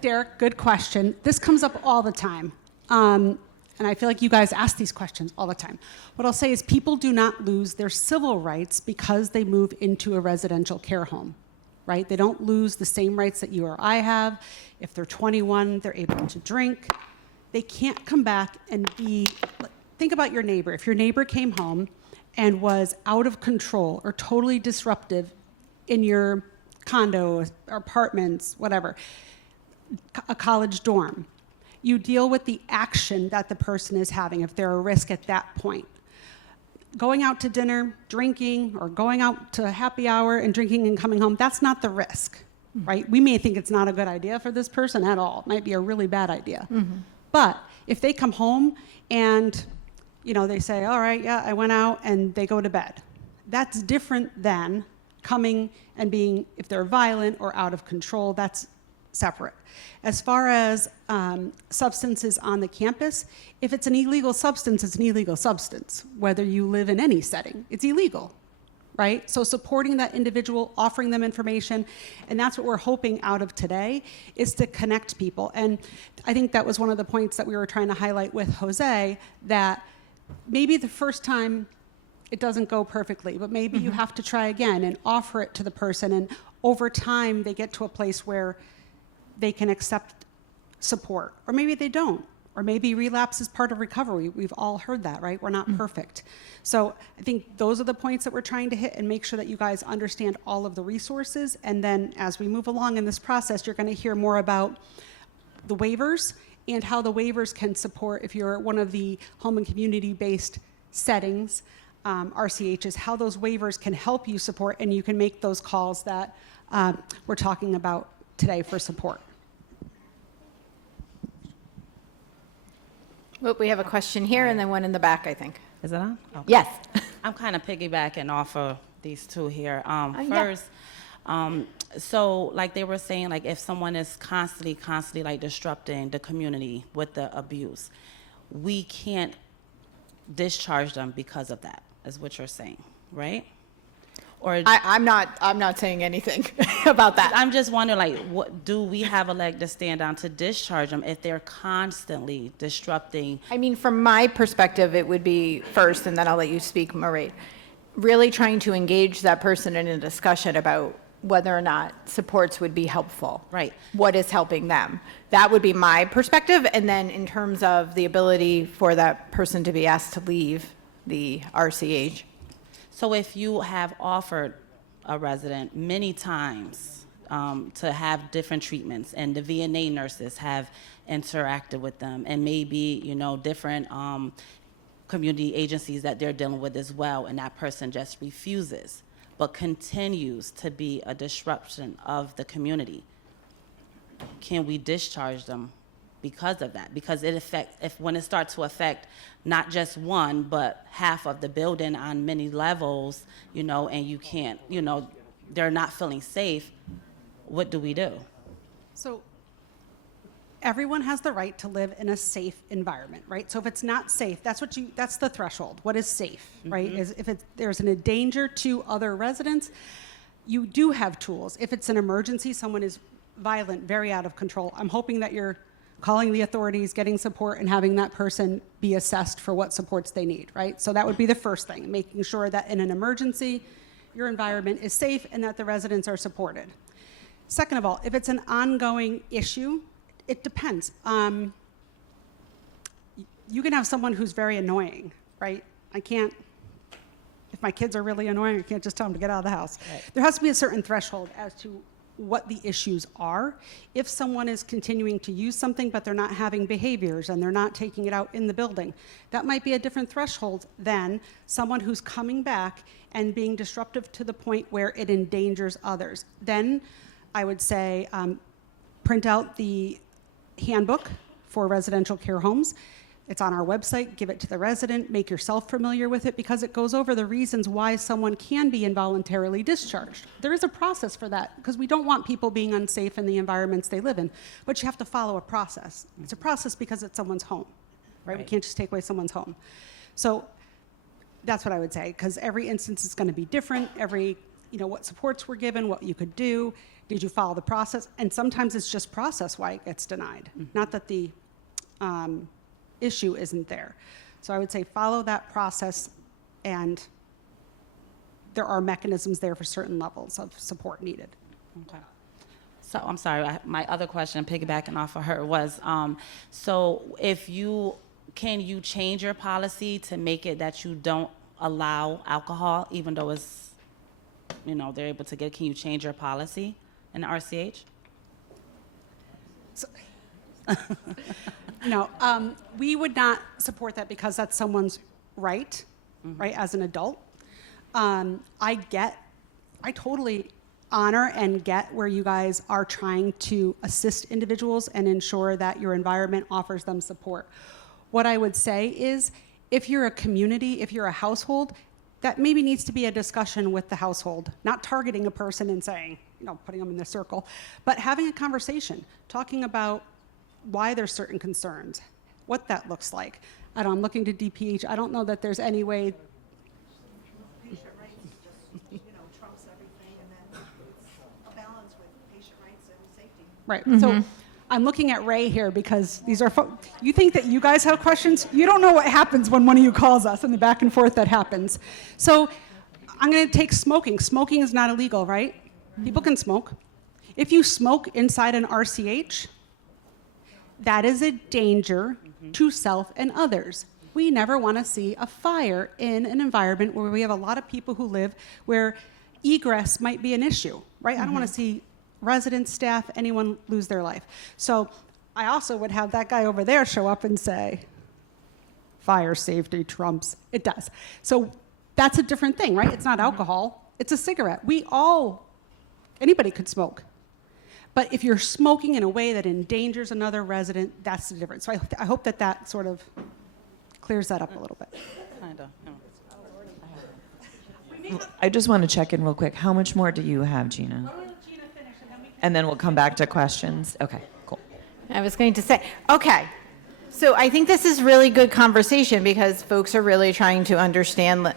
Derek, good question. This comes up all the time, and I feel like you guys ask these questions all the time. What I'll say is people do not lose their civil rights because they move into a residential care home, right? They don't lose the same rights that you or I have. If they're 21, they're able to drink. They can't come back and think about your neighbor. If your neighbor came home and was out of control or totally disruptive in your condo, or apartments, whatever, a college dorm, you deal with the action that the person is having if they're a risk at that point. Going out to dinner, drinking, or going out to happy hour and drinking and coming home, that's not the risk, right? We may think it's not a good idea for this person at all. It might be a really bad idea. But if they come home and, they say, all right, yeah, I went out, and they go to bed, that's different than coming and being, if they're violent or out of control, that's separate. As far as substances on the campus, if it's an illegal substance, it's an illegal substance. Whether you live in any setting, it's illegal, right? So supporting that individual, offering them information, and that's what we're hoping out of today, is to connect people. And I think that was one of the points that we were trying to highlight with Jose, that maybe the first time it doesn't go perfectly, but maybe you have to try again and offer it to the person, and over time they get to a place where they can accept support, or maybe they don't, or maybe relapse is part of recovery. We've all heard that, right? We're not perfect. So I think those are the points that we're trying to hit and make sure that you guys understand all of the resources. And then as we move along in this process, you're going to hear more about the waivers and how the waivers can support, if you're one of the home and community-based settings, RCHs, how those waivers can help you support, and you can make those calls that we're talking about today for support. Well, we have a question here and then one in the back, I think. Is it on? Okay. Yes. I'm kind of piggybacking off of these two here. yeah. First, so like they were saying, like if someone is constantly like disrupting the community with the abuse, we can't discharge them because of that, is what you're saying, right? Or I'm not saying anything about that. I'm just wondering, like, what do we have a leg to stand on to discharge them if they're constantly disrupting? I mean, from my perspective, it would be first, and then I'll let you speak, Mairead, really trying to engage that person in a discussion about whether or not supports would be helpful. Right. What is helping them? That would be my perspective. And then in terms of the ability for that person to be asked to leave the RCH. So if you have offered a resident many times to have different treatments, and the VNA nurses have interacted with them, and maybe, different community agencies that they're dealing with as well, and that person just refuses, but continues to be a disruption of the community, can we discharge them because of that? Because it affects, when it starts to affect not just one, but half of the building on many levels, and you can't, they're not feeling safe, what do we do? So Everyone has the right to live in a safe environment, right? So if it's not safe, that's the threshold. What is safe, right? Is if there's a danger to other residents, you do have tools. If it's an emergency, someone is violent, very out of control, I'm hoping that you're calling the authorities, getting support, and having that person be assessed for what supports they need, right? So that would be the first thing, making sure that in an emergency, your environment is safe and that the residents are supported. Second of all, if it's an ongoing issue, it depends. You can have someone who's very annoying, right? If my kids are really annoying, I can't just tell them to get out of the house. Right. There has to be a certain threshold as to what the issues are. If someone is continuing to use something, but they're not having behaviors and they're not taking it out in the building, that might be a different threshold than someone who's coming back and being disruptive to the point where it endangers others. Then I would say print out the handbook for residential care homes. It's on our website. Give it to the resident. Make yourself familiar with it, because it goes over the reasons why someone can be involuntarily discharged. There is a process for that, because we don't want people being unsafe in the environments they live in, but you have to follow a process. It's a process because it's someone's home. right? We Right. can't just take away someone's home. So that's what I would say, because every instance is going to be different. What supports were given, what you could do, did you follow the process? And sometimes it's just process why it gets denied, not that the issue isn't there. So I would say follow that process, and there are mechanisms there for certain levels of support needed. Okay. So I'm sorry, my other question, piggybacking off of her, was, so can you change your policy to make it that you don't allow alcohol, even though it's, they're able to get, can you change your policy in the RCH? No, we would not support that because that's someone's right, right, as an adult. I totally honor and get where you guys are trying to assist individuals and ensure that your environment offers them support. What I would say is, if you're a community, if you're a household, that maybe needs to be a discussion with the household, not targeting a person and saying, putting them in the circle, but having a conversation, talking about why there's certain concerns, what that looks like. I'm looking to DPH. I don't know that there's any way. Patient rights just, trumps everything, and then it's a balance with patient rights and safety. Right. So I'm looking at Ray here because these are you think that you guys have questions? You don't know what happens when one of you calls us and the back and forth that happens. So I'm going to take smoking. Smoking is not illegal, right? People can smoke. If you smoke inside an RCH, that is a danger to self and others. We never want to see a fire in an environment where we have a lot of people who live where egress might be an issue, right? I don't want to see residents, staff, anyone lose their life. So I also would have that guy over there show up and say, fire safety trumps. It does. So that's a different thing, right? It's not alcohol. It's a cigarette. Anybody could smoke. But if you're smoking in a way that endangers another resident, that's the difference. So I hope that sort of clears that up a little bit. Kind of. I just want to check in real quick. How much more do you have, Gina? And then we'll come back to questions. Okay, cool. I was going to say, okay. So I think this is really good conversation because folks are really trying to understand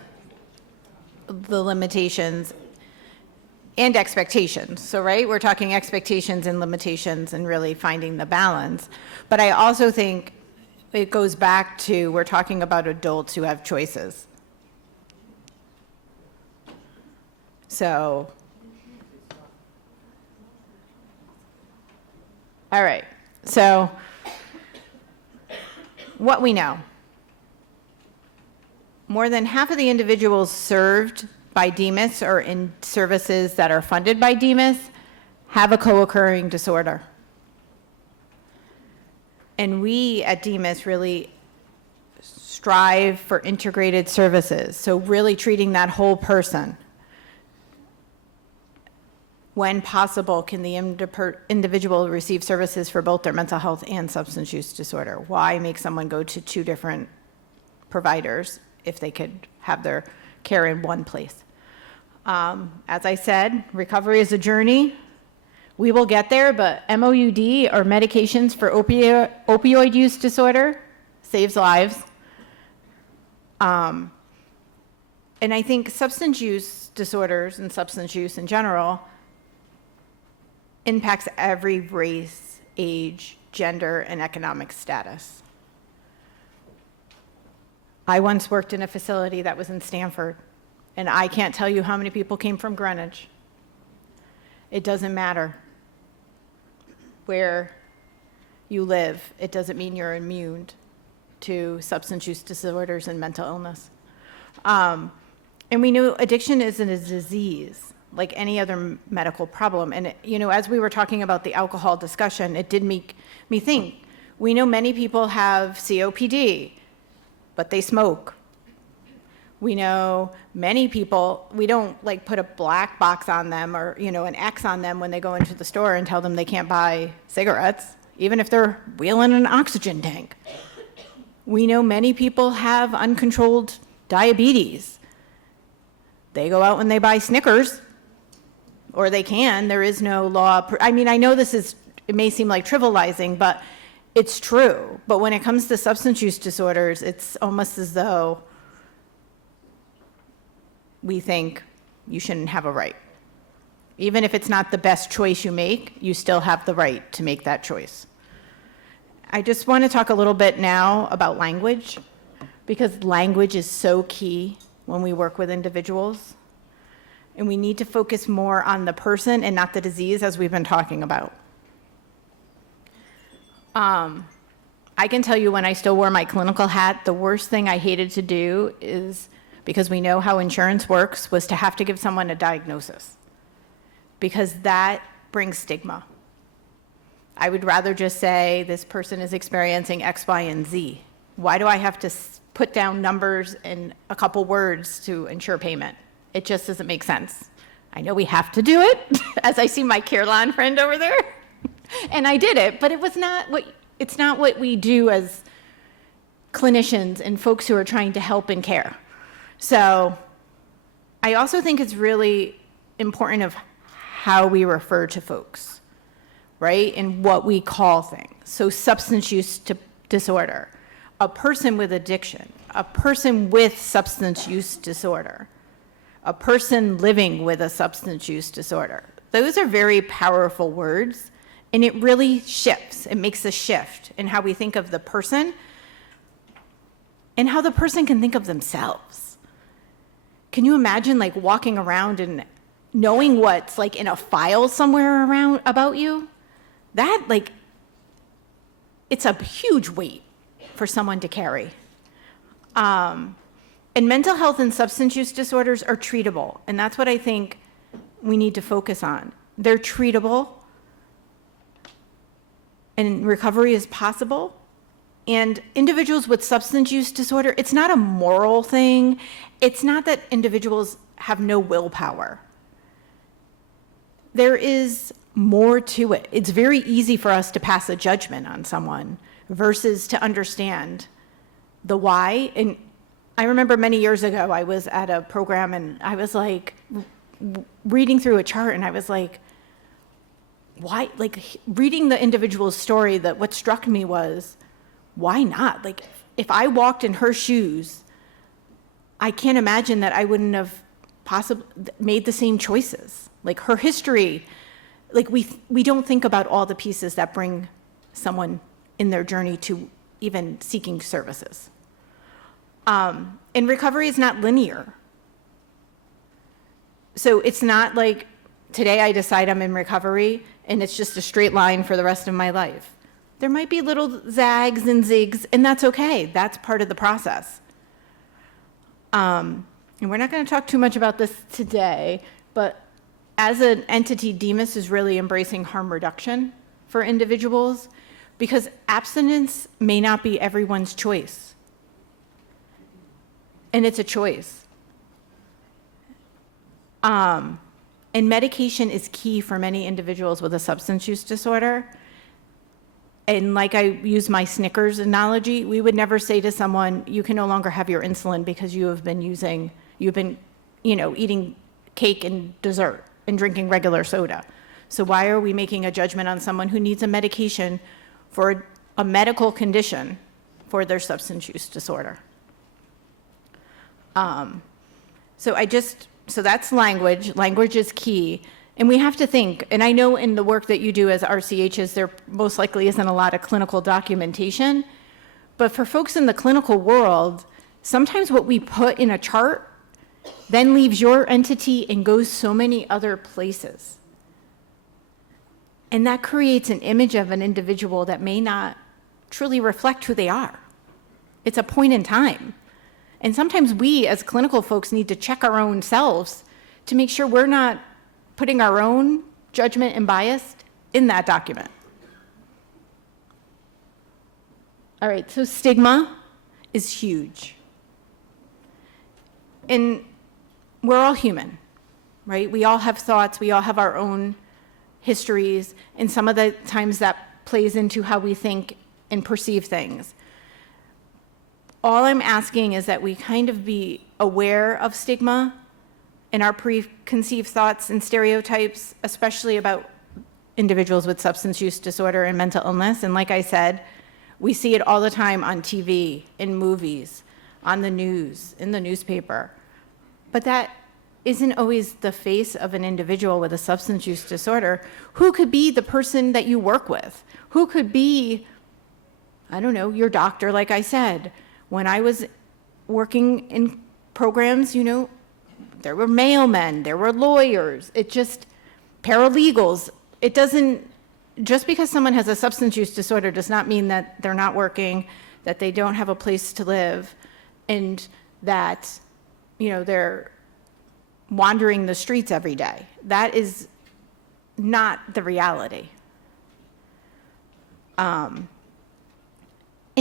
the limitations and expectations. So, right, we're talking expectations and limitations and really finding the balance. But I also think it goes back to, we're talking about adults who have choices. So, all right. So, what we know. More than half of the individuals served by DMHAS or in services that are funded by DMHAS have a co-occurring disorder. And we at DMHAS really strive for integrated services, so really treating that whole person. When possible, can the individual receive services for both their mental health and substance use disorder? Why make someone go to two different providers if they could have their care in one place? As I said, recovery is a journey. We will get there, but MOUD or medications for opioid use disorder saves lives. And I think substance use disorders and substance use in general impacts every race, age, gender, and economic status. I once worked in a facility that was in Stanford, and I can't tell you how many people came from Greenwich. It doesn't matter where you live. It doesn't mean you're immune to substance use disorders and mental illness. And we know addiction isn't a disease like any other medical problem. And, as we were talking about the alcohol discussion, it did make me think. We know many people have COPD, but they smoke. We know many people, we don't put a black box on them or, an X on them when they go into the store and tell them they can't buy cigarettes, even if they're wheeling an oxygen tank. We know many people have uncontrolled diabetes. They go out and they buy Snickers, or they can. There is no law. I know it may seem like trivializing, but it's true. But when it comes to substance use disorders, it's almost as though we think you shouldn't have a right. Even if it's not the best choice you make, you still have the right to make that choice. I just want to talk a little bit now about language, because language is so key when we work with individuals. And we need to focus more on the person and not the disease, as we've been talking about. I can tell you when I still wore my clinical hat, the worst thing I hated to do is, because we know how insurance works, was to have to give someone a diagnosis, because that brings stigma. I would rather just say this person is experiencing X, Y, and Z. Why do I have to put down numbers and a couple words to ensure payment? It just doesn't make sense. I know we have to do it, as I see my Caroline friend over there. And I did it, but it's not what we do as clinicians and folks who are trying to help and care. So I also think it's really important of how we refer to folks, right? And what we call things. So substance use disorder, a person with addiction, a person with substance use disorder, a person living with a substance use disorder. Those are very powerful words, and it really shifts. It makes a shift in how we think of the person and how the person can think of themselves. Can you imagine like walking around and knowing what's like in a file somewhere around about you? That like, it's a huge weight for someone to carry. And mental health and substance use disorders are treatable, and that's what I think we need to focus on. They're treatable, and recovery is possible. And individuals with substance use disorder, it's not a moral thing. It's not that individuals have no willpower. There is more to it. It's very easy for us to pass a judgment on someone versus to understand the why. And I remember many years ago, I was at a program and I was like reading through a chart, and I was like, why, like reading the individual's story, that what struck me was, why not? Like if I walked in her shoes, I can't imagine that I wouldn't have possibly made the same choices. Like her history, like we don't think about all the pieces that bring someone in their journey to even seeking services. And recovery is not linear. So it's not like today I decide I'm in recovery and it's just a straight line for the rest of my life. There might be little zags and zigs, and that's okay. That's part of the process. And we're not going to talk too much about this today, but as an entity, DMHAS is really embracing harm reduction for individuals, because abstinence may not be everyone's choice. And it's a choice. And medication is key for many individuals with a substance use disorder. And like I use my Snickers analogy, we would never say to someone, you can no longer have your insulin because you've been eating cake and dessert and drinking regular soda. So why are we making a judgment on someone who needs a medication for a medical condition for their substance use disorder? So that's language. Language is key. And we have to think, and I know in the work that you do as RCHs, there most likely isn't a lot of clinical documentation, but for folks in the clinical world, sometimes what we put in a chart then leaves your entity and goes so many other places. And that creates an image of an individual that may not truly reflect who they are. It's a point in time. And sometimes we as clinical folks need to check our own selves to make sure we're not putting our own judgment and bias in that document. All right, so stigma is huge. And we're all human, right? We all have thoughts, we all have our own histories, and some of the times that plays into how we think and perceive things. All I'm asking is that we kind of be aware of stigma and our preconceived thoughts and stereotypes, especially about individuals with substance use disorder and mental illness. And like I said, We see it all the time on TV, in movies, on the news, in the newspaper. But that isn't always the face of an individual with a substance use disorder. Who could be the person that you work with? Who could be, I don't know, your doctor, like I said. When I was working in programs, you know, there were mailmen, there were lawyers, paralegals. It doesn't, just because someone has a substance use disorder does not mean that they're not working, that they don't have a place to live, and that, you know, they're wandering the streets every day. That is not the reality. And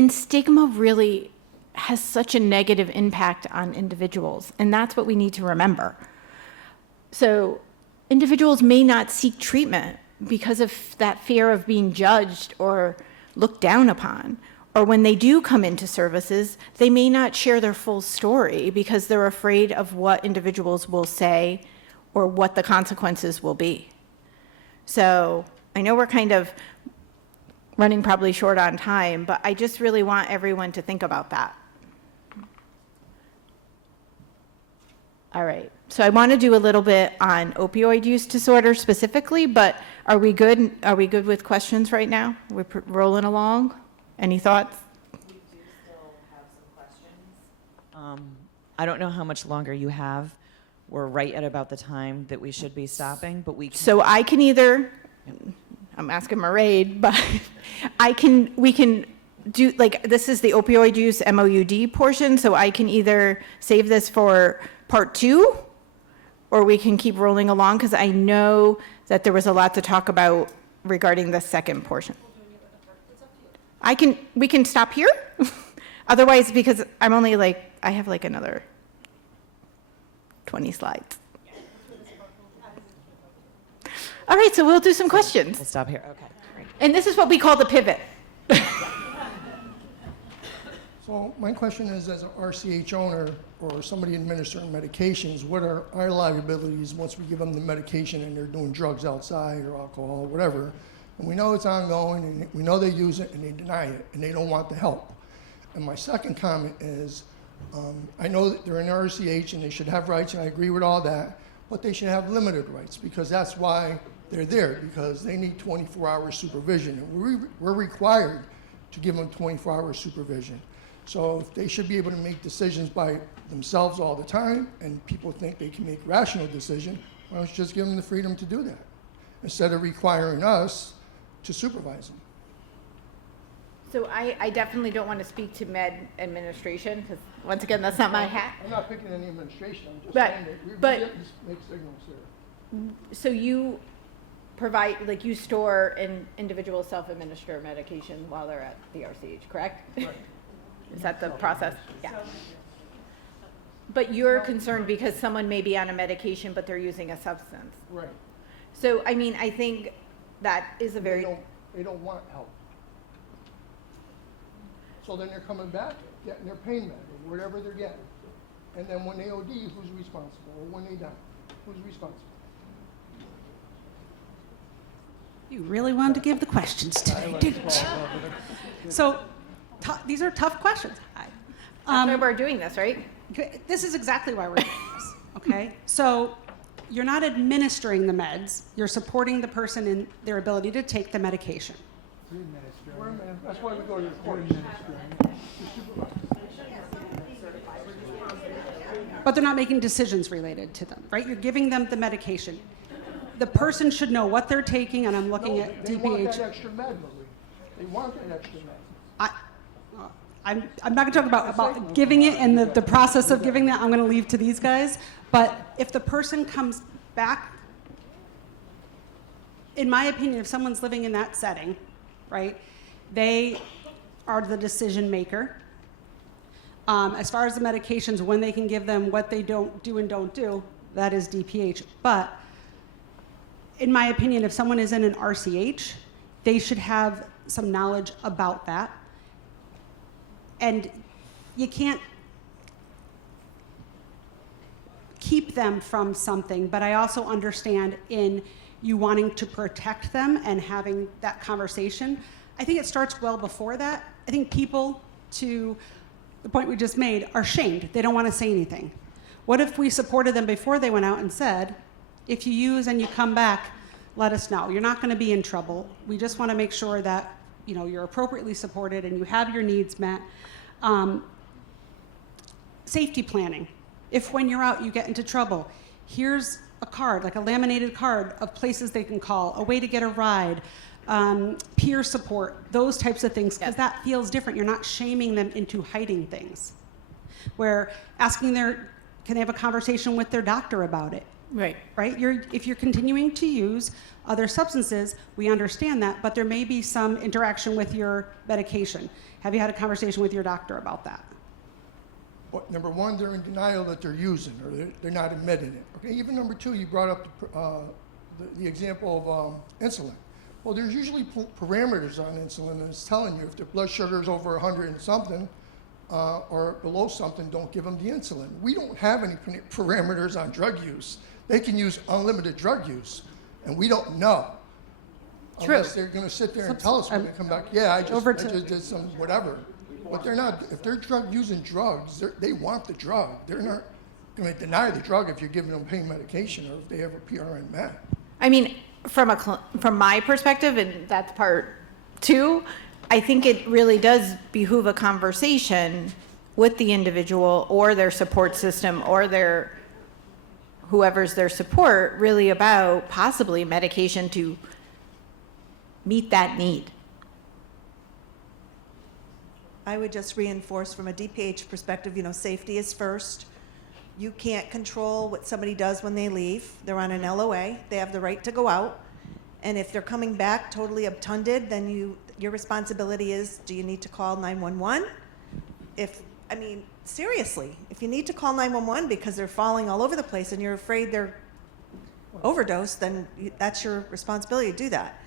stigma really has such a negative impact on individuals, and that's what we need to remember. So individuals may not seek treatment because of that fear of being judged or looked down upon. Or when they do come into services, they may not share their full story because they're afraid of what individuals will say or what the consequences will be. So I know we're kind of running probably short on time, but I just really want everyone to think about that. All right, so I want to do a little bit on opioid use disorder specifically, but are we good? Are we good with questions right now? We're rolling along? Any thoughts? We do still have some questions. I don't know how much longer you have. We're right at about the time that we should be stopping, but we can. So I can either, I'm asking Mairead, but we can do, like, this is the opioid use MOUD portion, so I can either save this for part 2, or we can keep rolling along, because I know that there was a lot to talk about regarding the second portion. We can stop here. Otherwise, because I'm only I have another 20 slides. All right, so we'll do some questions. We'll stop here. Okay. Great. And this is what we call the pivot. So my question is, as an RCH owner or somebody administering medications, what are our liabilities once we give them the medication and they're doing drugs outside or alcohol, whatever, and we know it's ongoing and we know they use it and they deny it and they don't want the help? And my second comment is, I know that they're in RCH and they should have rights, and I agree with all that, but they should have limited rights, because that's why they're there, because they need 24-hour supervision. And we're required to give them 24-hour supervision. So if they should be able to make decisions by themselves all the time, and people think they can make rational decisions, why don't you just give them the freedom to do that, instead of requiring us to supervise them? So I definitely don't want to speak to med administration, because once again, that's not my hat. I'm not picking any administration, I'm just But- saying that we but- get these mixed signals here. So you provide, you store and individuals self-administer medication while they're at the RCH, correct? Right. Is that the process? Yeah. But you're concerned because someone may be on a medication, but they're using a substance. Right. So, I mean, I think that is a very, They don't want help. So then they're coming back, getting their pain med, or whatever they're getting. And then when they OD, who's responsible? Or when they die, who's responsible? You really wanted to give the questions today, didn't you? So, these are tough questions. that's why we're doing this, right? This is exactly why we're doing this, okay? So, you're not administering the meds, you're supporting the person in their ability to take the medication. That's why we go to the court. But they're not making decisions related to them, right? You're giving them the medication. The person should know what they're taking, and I'm looking at They want that DPH. extra med, Marie. They want that extra med. I'm not going to talk about giving it and the process of giving that. I'm going to leave to these guys. But if the person comes back, in my opinion, if someone's living in that setting, right, they are the decision maker. As far as the medications, when they can give them, what they don't do and don't do, that is DPH. But in my opinion, if someone is in an RCH, they should have some knowledge about that. And you can't keep them from something, but I also understand in you wanting to protect them and having that conversation. I think it starts well before that. I think people, to the point we just made, are shamed. They don't want to say anything. What if we supported them before they went out and said, if you use and you come back, let us know. You're not going to be in trouble. We just want to make sure that you're appropriately supported and you have your needs met. Safety planning. If when you're out you get into trouble, here's a card, like a laminated card of places they can call, a way to get a ride, peer support, those types of things, because that feels different. You're not shaming them into hiding things. Where asking can they have a conversation with their doctor about it? Right. Right? If you're continuing to use other substances, we understand that, but there may be some interaction with your medication. Have you had a conversation with your doctor about that? Well, number one, they're in denial that they're using, or they're not admitting it. Okay, even number two, you brought up the example of insulin. Well, there's usually parameters on insulin, and it's telling you if the blood sugar is over 100 and something, or below something, don't give them the insulin. We don't have any parameters on drug use. They can use unlimited drug use, and we don't know. True. Unless they're going to sit there and tell us when they come back, yeah, I just did some whatever. But they're not, if they're using drugs, they want the drug. They're not going to deny the drug if you're giving them pain medication or if they have a PRN med. I mean, from my perspective, and that's part two, I think it really does behoove a conversation with the individual or their support system or whoever's their support, really about possibly medication to meet that need. I would just reinforce from a DPH perspective, safety is first. You can't control what somebody does when they leave. They're on an LOA. They have the right to go out. And if they're coming back totally obtunded, then your responsibility is, do you need to call 911? Seriously, if you need to call 911 because they're falling all over the place and you're afraid they're overdosed, then that's your responsibility to do that.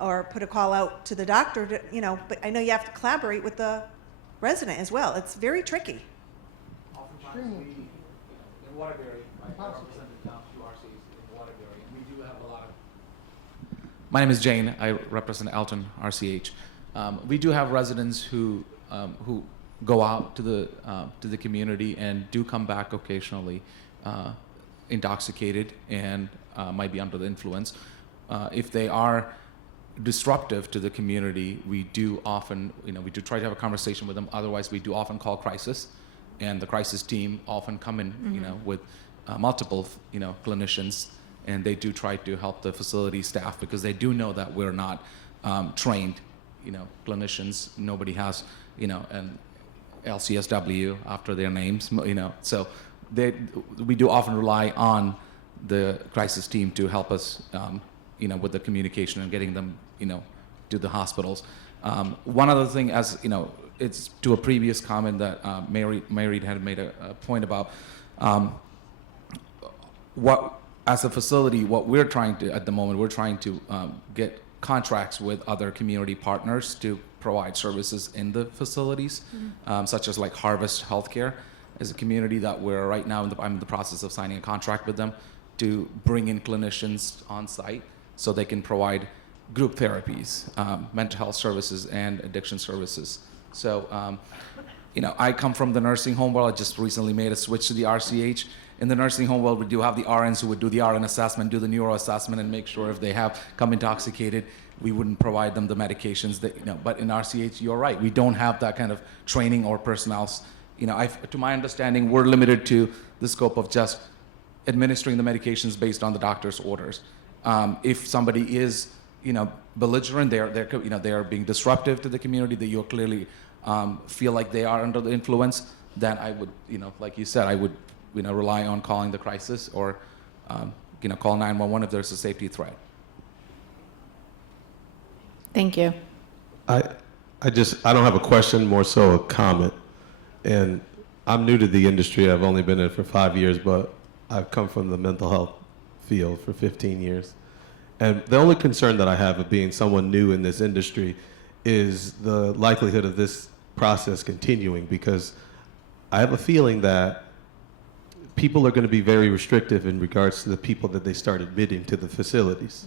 Or put a call out to the doctor, but I know you have to collaborate with the resident as well. It's very tricky. Oftentimes in Waterbury, I represent the town to RCs in Waterbury, and we do have a lot of... My name is Jane. I represent Elton, RCH. We do have residents who go out to the community and do come back occasionally intoxicated and might be under the influence. If they are disruptive to the community, we do often, we do try to have a conversation with them. Otherwise, we do often call crisis, and the crisis team often come in, with multiple, clinicians, and they do try to help the facility staff because they do know that we're not trained, clinicians. Nobody has, an LCSW after their names, so we do often rely on the crisis team to help us, with the communication and getting them, to the hospitals. One other thing, as it's to a previous comment that Mary had made a point about what, as a facility, what we're trying to, at the moment, we're trying to get contracts with other community partners to provide services in the facilities, such as like Harvest Healthcare is a community that we're right now, I'm in the process of signing a contract with them to bring in clinicians on site so they can provide group therapies, mental health services, and addiction services. So, I come from the nursing home world. I just recently made a switch to the RCH. In the nursing home world, we do have the RNs who would do the RN assessment, do the neuro assessment, and make sure if they have come intoxicated, we wouldn't provide them the medications that, but in RCH, you're right. We don't have that kind of training or personnel. To my understanding, we're limited to the scope of just administering the medications based on the doctor's orders. If somebody is, belligerent, they're being disruptive to the community, that you clearly feel like they are under the influence, then I would, like you said, I would, rely on calling the crisis or, call 911 if there's a safety threat. Thank you. I don't have a question, more so a comment. And I'm new to the industry. I've only been in it for 5 years, but I've come from the mental health field for 15 years. And the only concern that I have of being someone new in this industry is the likelihood of this process continuing, because I have a feeling that people are going to be very restrictive in regards to the people that they start admitting to the facilities.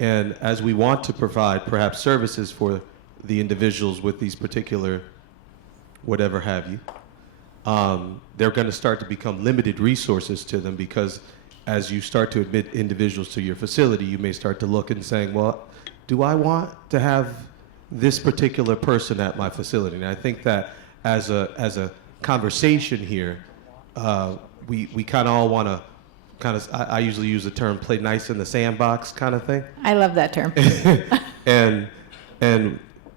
And as we want to provide perhaps services for the individuals with these particular whatever have you, they're going to start to become limited resources to them, because as you start to admit individuals to your facility, you may start to look and saying, well, do I want to have this particular person at my facility? And I think that as a conversation here, we kind of all want to I usually use the term play nice in the sandbox kind of thing. I love that term. and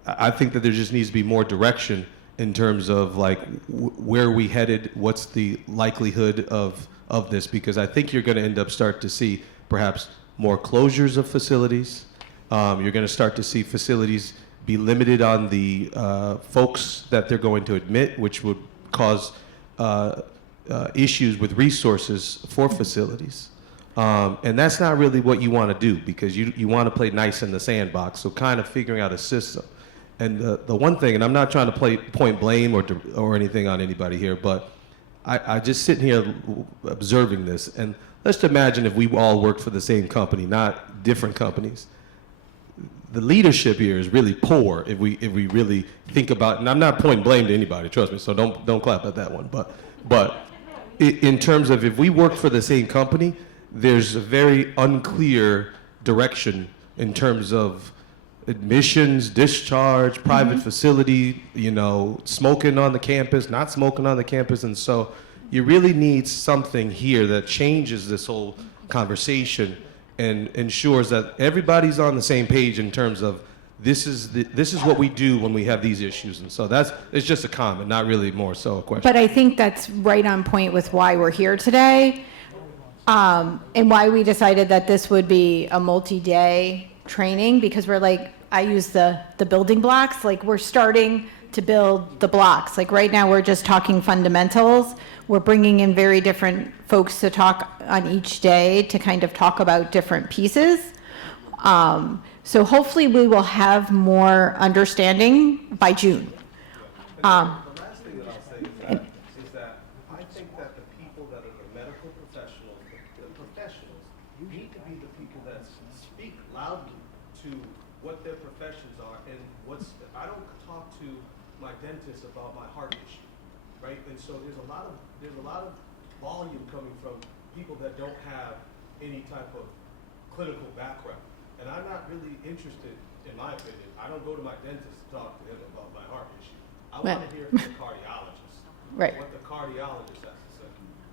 I think that there just needs to be more direction in terms of like where are we headed, what's the likelihood of this, because I think you're going to end up start to see perhaps more closures of facilities. You're going to start to see facilities be limited on the folks that they're going to admit, which would cause issues with resources for facilities. And that's not really what you want to do, because you want to play nice in the sandbox, so kind of figuring out a system. And the one thing, and I'm not trying to point blame or anything on anybody here, but I just sitting here observing this, and let's imagine if we all worked for the same company, not different companies. The leadership here is really poor if we really think about, and I'm not pointing blame to anybody, trust me, so don't clap at that one. But in terms of if we work for the same company, there's a very unclear direction in terms of admissions, discharge, private facility, smoking on the campus, not smoking on the campus. And so you really need something here that changes this whole conversation and ensures that everybody's on the same page in terms of this is what we do when we have these issues. And so it's just a comment, not really more so a question. But I think that's right on point with why we're here today, and why we decided that this would be a multi-day training, because we're like, I use the building blocks, like we're starting to build the blocks. Like right now we're just talking fundamentals. We're bringing in very different folks to talk on each day to kind of talk about different pieces. So hopefully we will have more understanding by June. The last thing that I'll say is that I think that the people that are the medical professionals, the professionals, need to be the people that speak loudly to what their professions are and I don't talk to my dentist about my heart issue, right? And so there's a lot of volume coming from people that don't have any type of clinical background. And I'm not really interested, in my opinion, I don't go to my dentist to talk to him about my heart issue. I want to hear from the cardiologist, Right. what the cardiologist has to say.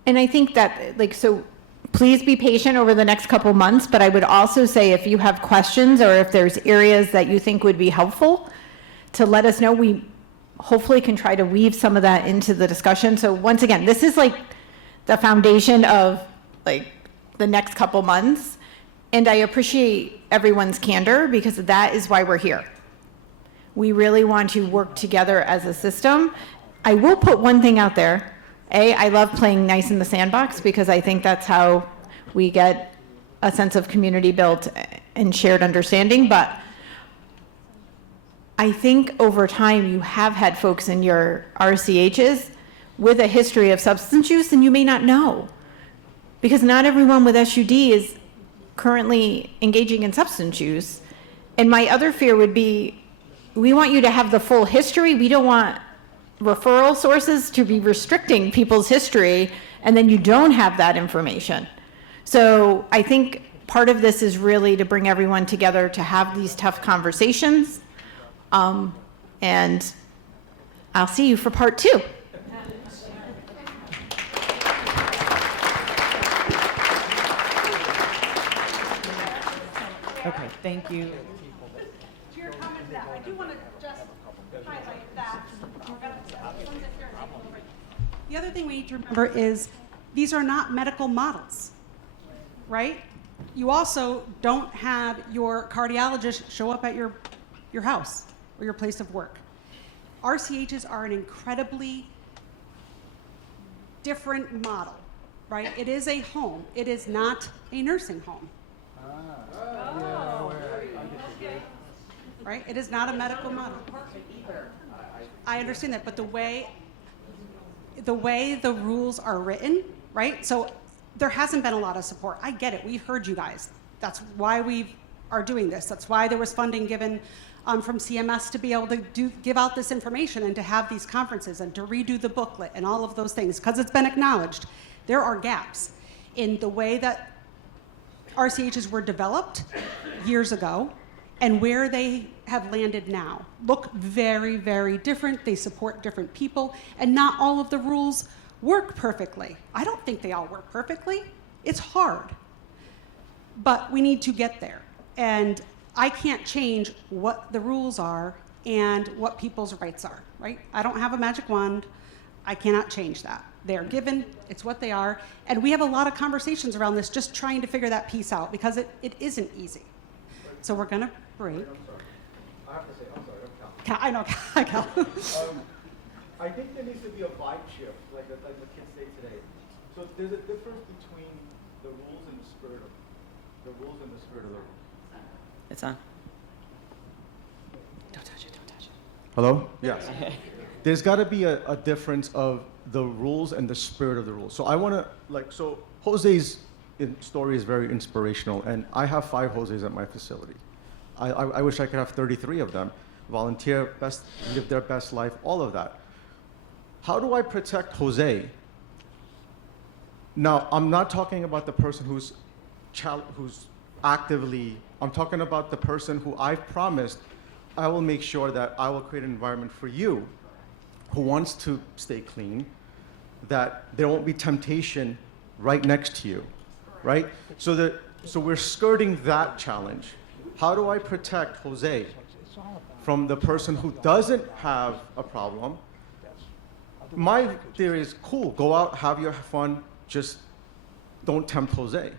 And I think that, so please be patient over the next couple months, but I would also say if you have questions or if there's areas that you think would be helpful, to let us know. We hopefully can try to weave some of that into the discussion. So once again, this is like the foundation of like the next couple months. And I appreciate everyone's candor, because that is why we're here. We really want to work together as a system. I will put one thing out there. I love playing nice in the sandbox, because I think that's how we get a sense of community built and shared understanding. But I think over time you have had folks in your RCHs with a history of substance use, and you may not know, because not everyone with SUD is currently engaging in substance use. And my other fear would be, we want you to have the full history. We don't want referral sources to be restricting people's history, and then you don't have that information. So I think part of this is really to bring everyone together to have these tough conversations. And I'll see you for part 2. Okay, thank you. To your comment to that, I do want to just highlight that. The other thing we need to remember is these are not medical models, right? You also don't have your cardiologist show up at your house or your place of work. RCHs are an incredibly different model, right? It is a home. It is not a nursing home. Right? It is not a medical model. I understand that, but the way the rules are written, right? So there hasn't been a lot of support. I get it. We've heard you guys. That's why we've are doing this. That's why there was funding given from CMS to be able to give out this information and to have these conferences and to redo the booklet and all of those things, because it's been acknowledged. There are gaps in the way that RCHs were developed years ago and where they have landed now. Look very, very different. They support different people, and not all of the rules work perfectly. I don't think they all work perfectly. It's hard. But we need to get there. And I can't change what the rules are and what people's rights are, right? I don't have a magic wand. I cannot change that. They're given, it's what they are. And we have a lot of conversations around this, just trying to figure that piece out, because it isn't easy. So we're gonna break. I have to say, I'm sorry, I know, Cal. I think there needs to be a vibe shift, like the kids say today. So there's a difference between the rules and the spirit of the rules. It's on. Don't touch it, don't touch it. Hello? Yes. There's got to be a difference of the rules and the spirit of the rules. So I want to, so Jose's story is very inspirational, and I have 5 Joses at my facility. I wish I could have 33 of them. Volunteer, live their best life, all of that. How do I protect Jose? Now, I'm not talking about the person who's actively, I'm talking about the person who I've promised I will make sure that I will create an environment for you who wants to stay clean, that there won't be temptation right next to you, right? So we're skirting that challenge. How do I protect Jose from the person who doesn't have a problem? My theory is, cool, go out, have your fun, just don't tempt Jose.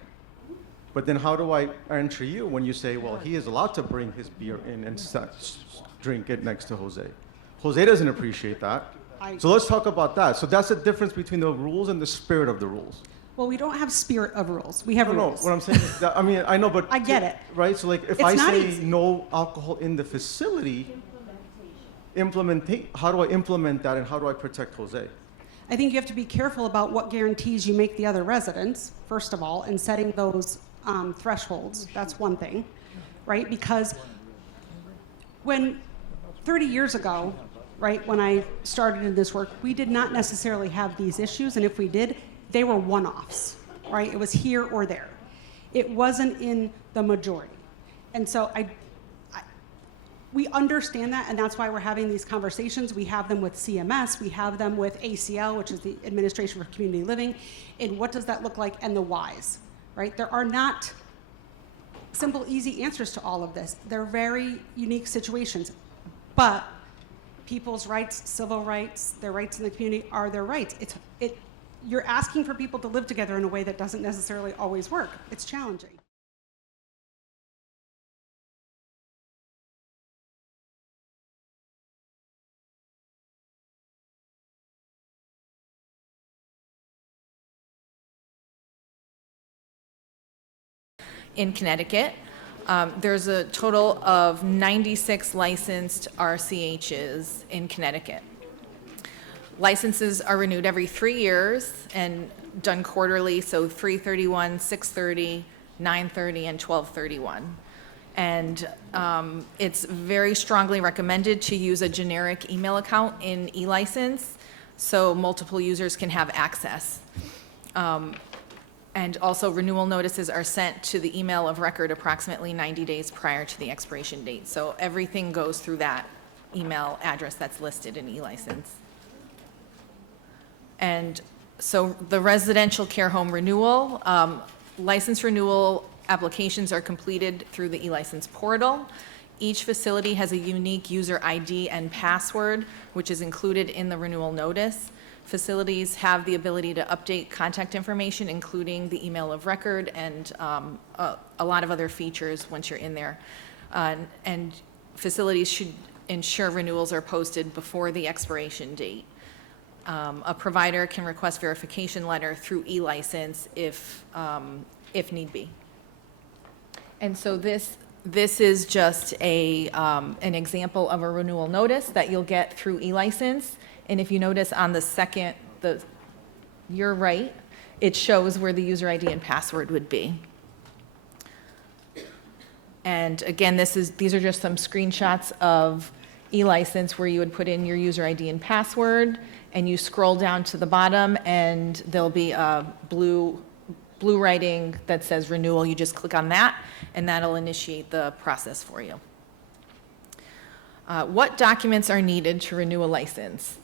But then how do I answer you when you say, well, he is allowed to bring his beer in and drink it next to Jose? Jose doesn't appreciate that. So let's talk about that. So that's the difference between the rules and the spirit of the rules. Well, we don't have spirit of rules. We have rules. No, what I'm saying is that, I mean, I know, but... I get it. Right? So like, if It's I not say easy. no alcohol in the facility, how do I implement that and how do I protect Jose? I think you have to be careful about what guarantees you make the other residents, first of all, and setting those thresholds. That's one thing, right? Because when 30 years ago, right, when I started in this work, we did not necessarily have these issues, and if we did, they were one-offs, right? It was here or there. It wasn't in the majority. And so we understand that, and that's why we're having these conversations. We have them with CMS, we have them with ACL, which is the Administration for Community Living, and what does that look like, and the whys, right? There are not simple, easy answers to all of this. They're very unique situations, but people's rights, civil rights, their rights in the community are their rights. You're asking for people to live together in a way that doesn't necessarily always work. It's challenging. In Connecticut, there's a total of 96 licensed RCHs in Connecticut. Licenses are renewed every 3 years and done quarterly, so 3/31, 6/30, 9/30, and 12/31. And it's very strongly recommended to use a generic email account in eLicense so multiple users can have access. And also renewal notices are sent to the email of record approximately 90 days prior to the expiration date. So everything goes through that email address that's listed in eLicense. And so the residential care home renewal, license renewal applications are completed through the eLicense portal. Each facility has a unique user ID and password, which is included in the renewal notice. Facilities have the ability to update contact information, including the email of record and a lot of other features once you're in there. And facilities should ensure renewals are posted before the expiration date. A provider can request verification letter through eLicense if need be. And so this is just an example of a renewal notice that you'll get through eLicense. And if you notice on the second, you're right, it shows where the user ID and password would be. And again, these are just some screenshots of e-license where you would put in your user ID and password, and you scroll down to the bottom, and there'll be a blue writing that says renewal. You just click on that, and that'll initiate the process for you. What documents are needed to renew a license?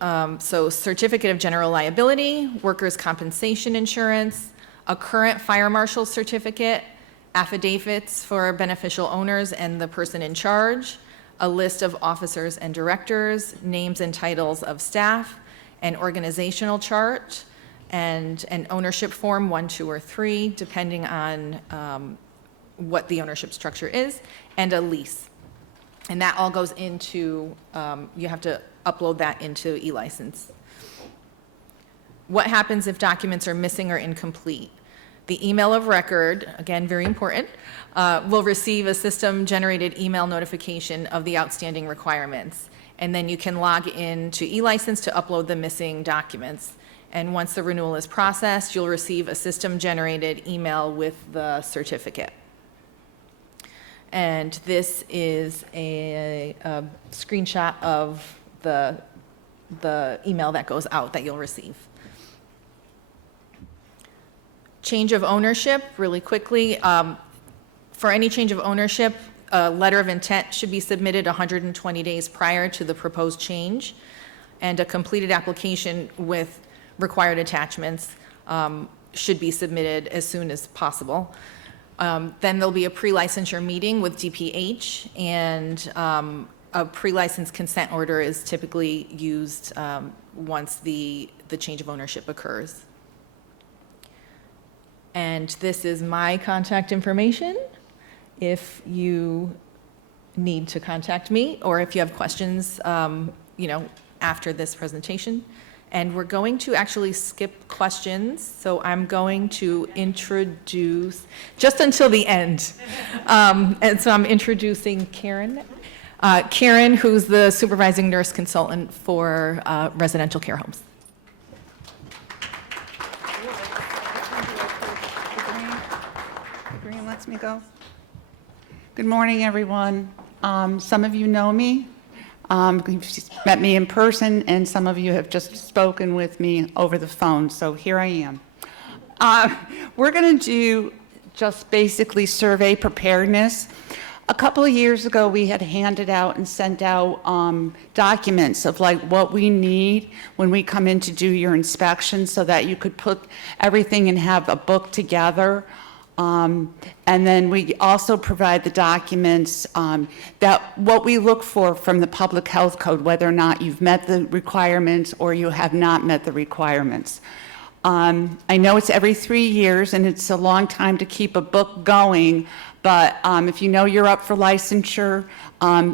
So certificate of general liability, workers' compensation insurance, a current fire marshal certificate, affidavits for beneficial owners and the person in charge, a list of officers and directors, names and titles of staff, an organizational chart, and an ownership form, 1, 2, or 3, depending on what the ownership structure is, and a lease. And that all goes into, you have to upload that into e-license. What happens if documents are missing or incomplete? The email of record, again, very important, will receive a system-generated email notification of the outstanding requirements. And then you can log in to e-license to upload the missing documents. And once the renewal is processed, you'll receive a system-generated email with the certificate. And this is a screenshot of the email that goes out that you'll receive. Change of ownership, really quickly. For any change of ownership, a letter of intent should be submitted 120 days prior to the proposed change, and a completed application with required attachments should be submitted as soon as possible. Then there'll be a pre-licensure meeting with DPH, and a pre-license consent order is typically used once the change of ownership occurs. And this is my contact information if you need to contact me, or if you have questions, after this presentation. And we're going to actually skip questions, so I'm going to introduce, just until the end. And so I'm introducing Karen. Karen, who's the supervising nurse consultant for residential care homes. Green lets me go. Good morning, everyone. Some of you know me. You've met me in person, and some of you have just spoken with me over the phone, so here I am. We're going to do just basically survey preparedness. A couple of years ago, we had handed out and sent out documents of like what we need when we come in to do your inspection, so that you could put everything and have a book together. And then we also provide the documents that what we look for from the public health code, whether or not you've met the requirements or you have not met the requirements. I know it's every 3 years and it's a long time to keep a book going, but if you know you're up for licensure,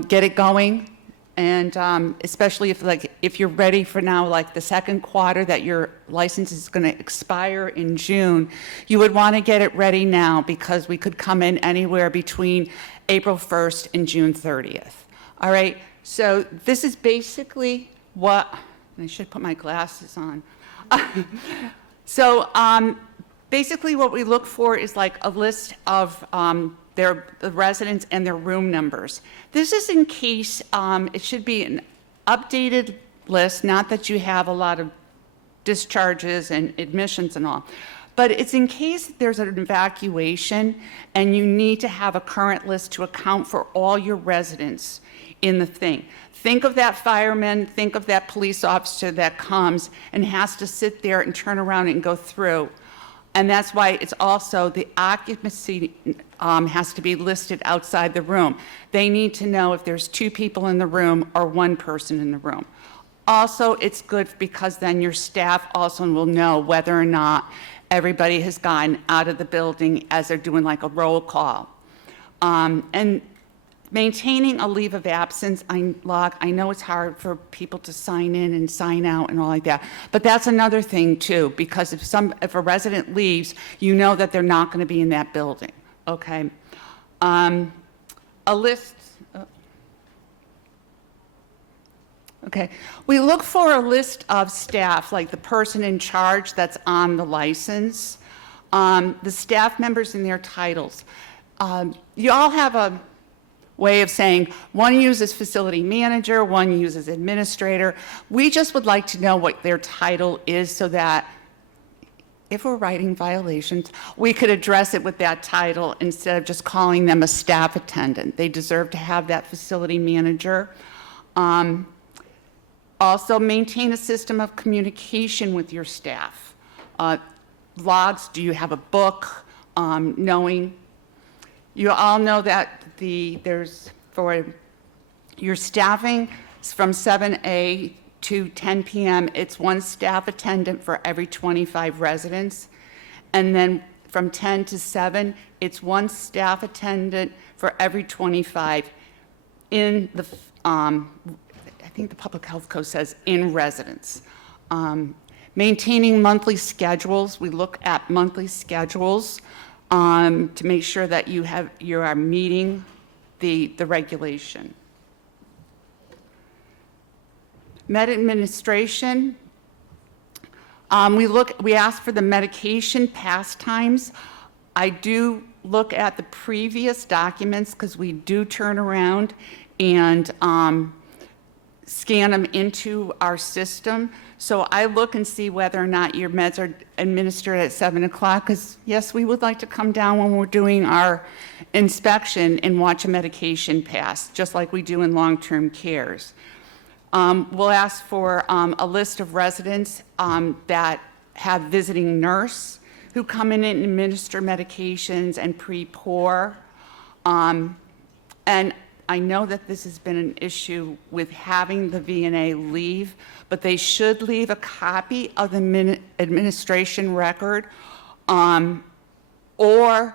get it going. And especially if you're ready for now, like the second quarter that your license is going to expire in June, you would want to get it ready now, because we could come in anywhere between April 1st and June 30th. All right, so this is basically what, I should put my glasses on. So basically what we look for is like a list of the residents and their room numbers. This is in case, it should be an updated list, not that you have a lot of discharges and admissions and all, but it's in case there's an evacuation and you need to have a current list to account for all your residents in the thing. Think of that fireman, think of that police officer that comes and has to sit there and turn around and go through. And that's why it's also the occupancy has to be listed outside the room. They need to know if there's 2 people in the room or 1 person in the room. Also, it's good because then your staff also will know whether or not everybody has gone out of the building as they're doing like a roll call. And maintaining a leave of absence log, I know it's hard for people to sign in and sign out and all like that, but that's another thing too, because if a resident leaves, you know that they're not going to be in that building, okay? A list, okay. We look for a list of staff, like the person in charge that's on the license, the staff members and their titles. You all have a way of saying one uses facility manager, one uses administrator. We just would like to know what their title is so that if we're writing violations, we could address it with that title instead of just calling them a staff attendant. They deserve to have that facility manager. Also, maintain a system of communication with your staff. Logs, do you have a book? Knowing, you all know that there's, for your staffing, it's from 7 to 10 p.m., it's one staff attendant for every 25 residents. And then from 10 to 7, it's one staff attendant for every 25 in the, I think the public health code says in residence. Maintaining monthly schedules, we look at monthly schedules to make sure that you are meeting the regulation. Med administration, we ask for the medication pastimes. I do look at the previous documents because we do turn around and scan them into our system. So I look and see whether or not your meds are administered at 7 o'clock, because yes, we would like to come down when we're doing our inspection and watch a medication pass, just like we do in long-term cares. We'll ask for a list of residents that have visiting nurse who come in and administer medications and pre-pour. And I know that this has been an issue with having the VNA leave, but they should leave a copy of the administration record, or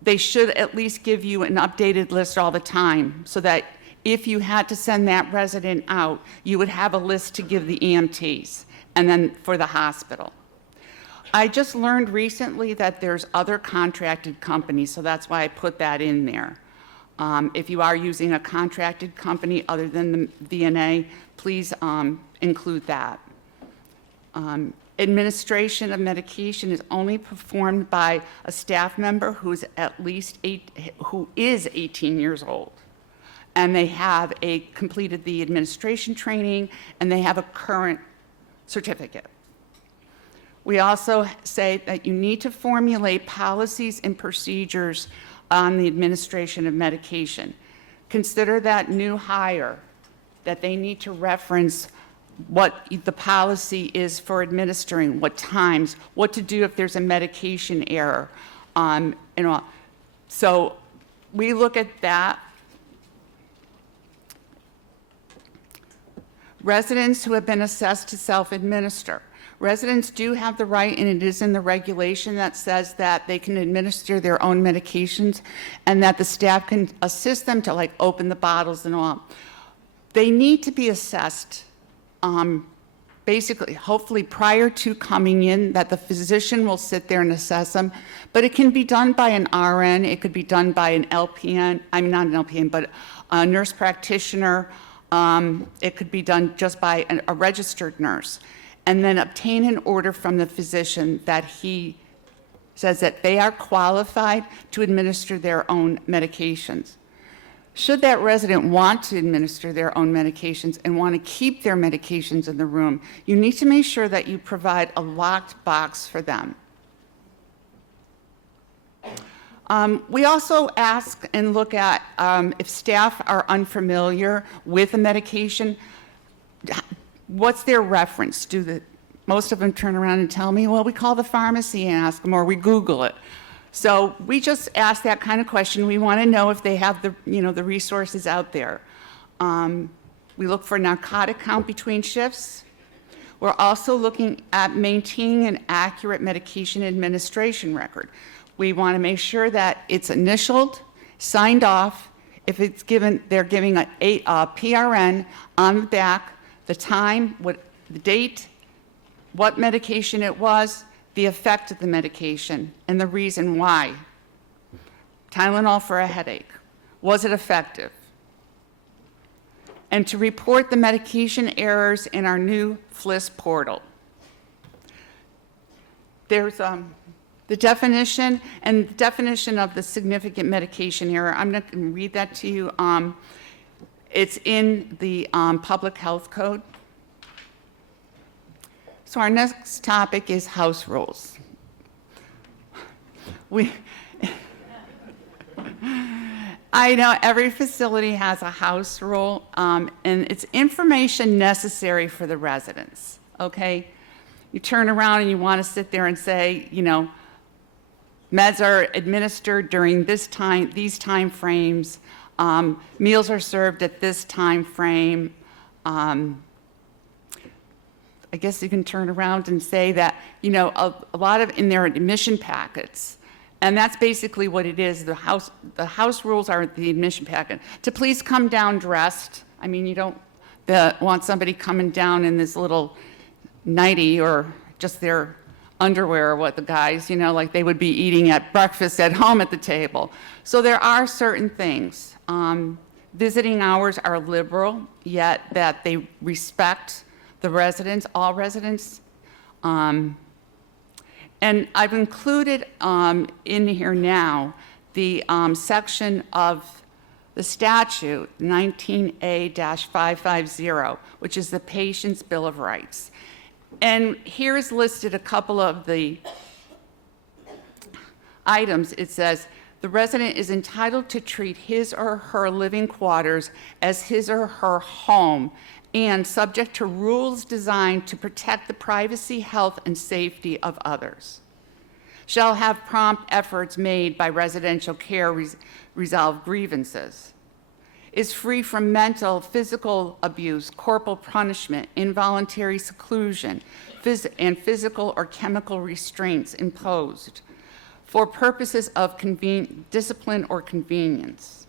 they should at least give you an updated list all the time so that if you had to send that resident out, you would have a list to give the EMTs and then for the hospital. I just learned recently that there's other contracted companies, so that's why I put that in there. If you are using a contracted company other than the VNA, please include that. Administration of medication is only performed by a staff member who is 18 years old. And they have completed the administration training, and they have a current certificate. We also say that you need to formulate policies and procedures on the administration of medication. Consider that new hire, that they need to reference what the policy is for administering, what times, what to do if there's a medication error. So we look at that. Residents who have been assessed to self-administer. Residents do have the right, and it is in the regulation that says that they can administer their own medications and that the staff can assist them to open the bottles and all. They need to be assessed basically, hopefully prior to coming in, that the physician will sit there and assess them, but it can be done by an RN, it could be done by an LPN, not an LPN, but a nurse practitioner. It could be done just by a registered nurse, and then obtain an order from the physician that he says that they are qualified to administer their own medications. Should that resident want to administer their own medications and want to keep their medications in the room, you need to make sure that you provide a locked box for them. We also ask and look at if staff are unfamiliar with a medication, what's their reference? Most of them turn around and tell me, well, we call the pharmacy and ask them, or we Google it. So we just ask that kind of question. We want to know if they have the resources out there. We look for narcotic count between shifts. We're also looking at maintaining an accurate medication administration record. We want to make sure that it's initialed, signed off. If it's given, they're giving a PRN on the back, the time, the date, what medication it was, the effect of the medication, and the reason why. Tylenol for a headache. Was it effective? And to report the medication errors in our new FLIS portal. There's The definition and the definition of the significant medication error, I'm not going to read that to you. It's in the Public Health Code. So our next topic is house rules. I know every facility has a house rule, and it's information necessary for the residents, okay? You turn around and you want to sit there and say, you know, meds are administered during these time frames, meals are served at this time frame. I guess you can turn around and say that, you know, a lot of in their admission packets, and that's basically what it is. The house rules are the admission packet. To please come down dressed. I mean, you don't want somebody coming down in this little nightie or just their underwear or what the guys, you know, like they would be eating at breakfast at home at the table. So there are certain things. Visiting hours are liberal, yet that they respect the residents, all residents. And I've included in here now the section of the statute 19A-550, which is the Patient's Bill of Rights. And here's listed a couple of the items. It says, the resident is entitled to treat his or her living quarters as his or her home and subject to rules designed to protect the privacy, health, and safety of others. Shall have prompt efforts made by residential care resolve grievances. Is free from mental, physical abuse, corporal punishment, involuntary seclusion, and physical or chemical restraints imposed for purposes of discipline or convenience.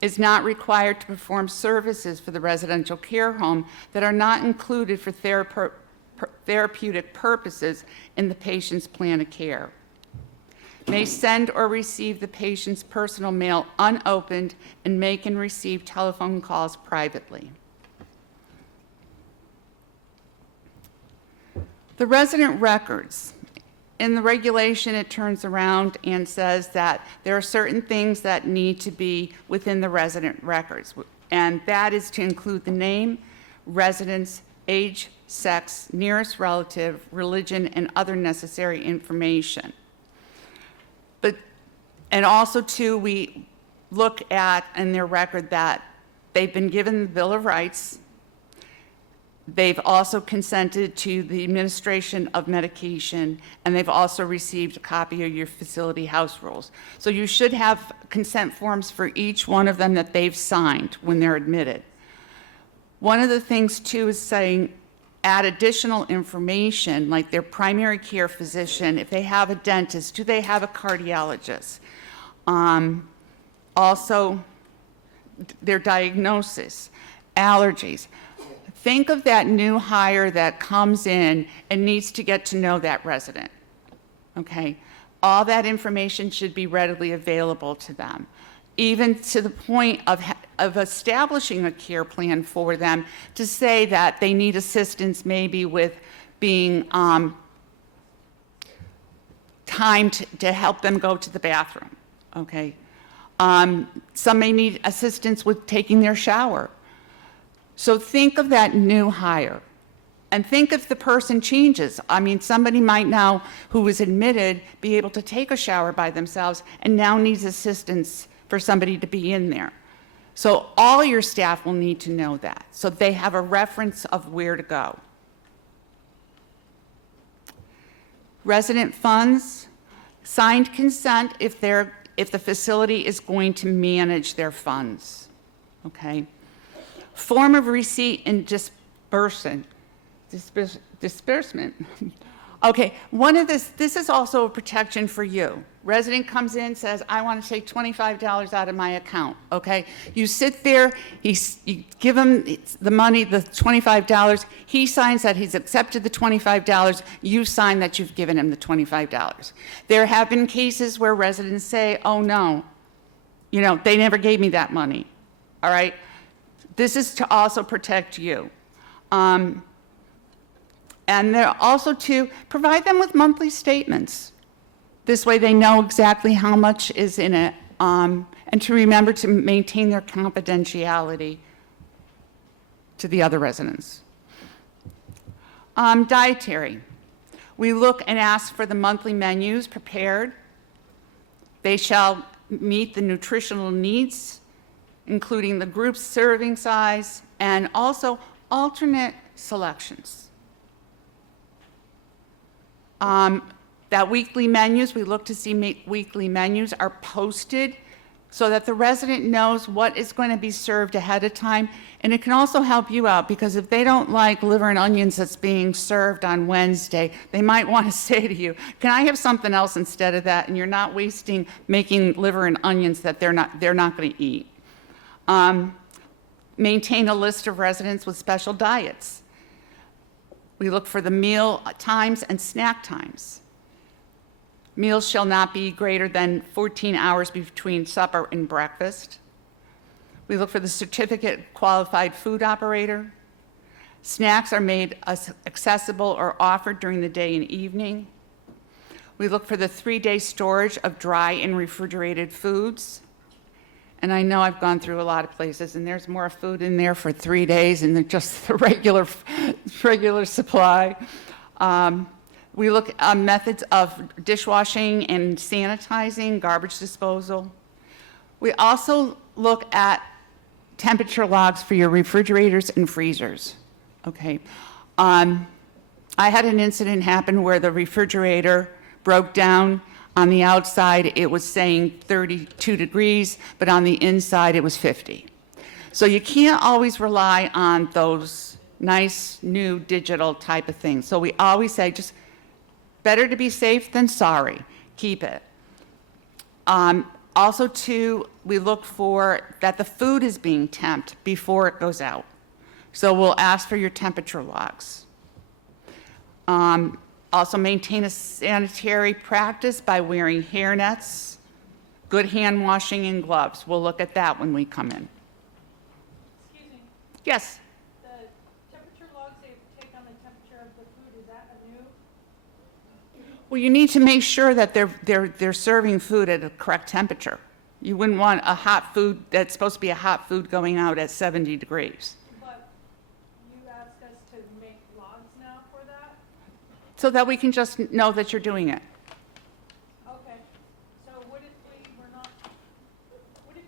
Is not required to perform services for the residential care home that are not included for therapeutic purposes in the patient's plan of care. May send or receive the patient's personal mail unopened and make and receive telephone calls privately. The resident records. In the regulation, it turns around and says that there are certain things that need to be within the resident records, and that is to include the name, residence, age, sex, nearest relative, religion, and other necessary information. And also, too, we look at in their record that they've been given the Bill of Rights. They've also consented to the administration of medication, and they've also received a copy of your facility house rules. So you should have consent forms for each one of them that they've signed when they're admitted. One of the things, too, is saying add additional information, like their primary care physician, if they have a dentist, do they have a cardiologist? Also, their diagnosis, allergies. Think of that new hire that comes in and needs to get to know that resident, okay? All that information should be readily available to them, even to the point of establishing a care plan for them to say that they need assistance maybe with being timed to help them go to the bathroom, okay? Some may need assistance with taking their shower. So think of that new hire, and think if the person changes. I mean, somebody might now, who was admitted, be able to take a shower by themselves and now needs assistance for somebody to be in there. So all your staff will need to know that, so they have a reference of where to go. Resident funds, signed consent if the facility is going to manage their funds, okay? Form of receipt and disbursement. Okay, this is also a protection for you. Resident comes in, says, I want to take $25 out of my account, okay? You sit there, you give him the money, the $25, he signs that he's accepted the $25, you sign that you've given him the $25. There have been cases where residents say, oh no, you know, they never gave me that money, all right? This is to also protect you. And they're also to provide them with monthly statements. This way they know exactly how much is in it, and to remember to maintain their confidentiality to the other residents. Dietary. We look and ask for the monthly menus prepared. They shall meet the nutritional needs, including the group serving size, and also alternate selections. That weekly menus, we look to see weekly menus are posted so that the resident knows what is going to be served ahead of time. And it can also help you out, because if they don't like liver and onions that's being served on Wednesday, they might want to say to you, can I have something else instead of that? And you're not wasting making liver and onions that they're not going to eat. Maintain a list of residents with special diets. We look for the meal times and snack times. Meals shall not be greater than 14 hours between supper and breakfast. We look for the certificate qualified food operator. Snacks are made accessible or offered during the day and evening. We look for the 3-day storage of dry and refrigerated foods. And I know I've gone through a lot of places, and there's more food in there for 3 days than just the regular supply. We look at methods of dishwashing and sanitizing, garbage disposal. We also look at temperature logs for your refrigerators and freezers. Okay. I had an incident happen where the refrigerator broke down. On the outside, it was saying 32 degrees, but on the inside, it was 50. So you can't always rely on those nice, new digital type of things. So we always say, just better to be safe than sorry. Keep it. Also, too, we look for that the food is being temped before it goes out. So we'll ask for your temperature logs. Also maintain a sanitary practice by wearing hairnets, good hand washing, and gloves. We'll look at that when we come in. Excuse me, Yes? the temperature logs they take on the temperature of the food, is that a new? Well, you need to make sure that they're serving food at a correct temperature. You wouldn't want a hot food that's supposed to be a hot food going out at 70 degrees. But you asked us to make logs now for that? So that we can just know that you're doing it. Okay, so what if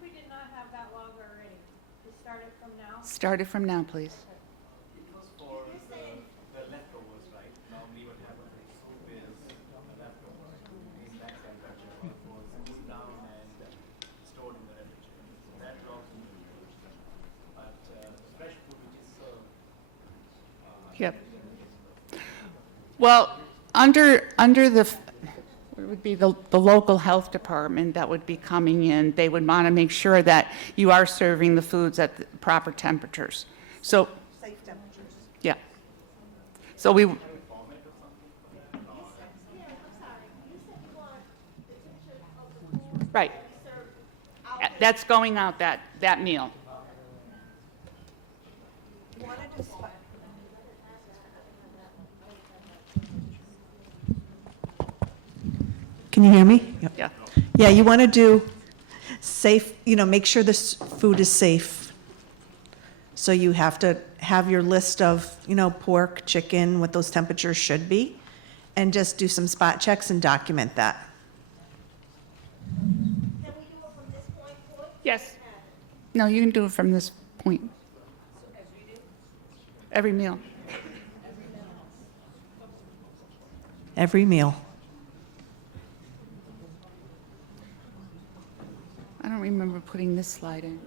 we did not have that log already? We start it from now? Start it from now, please. It was for the leftovers, right? Normally what happens is soup is the leftovers. These next temperature was cooled down and stored in the refrigerator. So that logs in the refrigerator. But fresh food which is served. Yep. Well, under the, it would be the local health department that would be coming in, they would want to make sure that you are serving the foods at the proper temperatures. So, Safe temperatures. yeah. So we, right. That's going out that meal. Can you hear me? Yep. Yeah. Yeah, you want to do safe, make sure this food is safe. So you have to have your list of, pork, chicken, what those temperatures should be, and just do some spot checks and document that. Yes. No, you can do it from this point. Every meal. Every meal. I don't remember putting this slide in.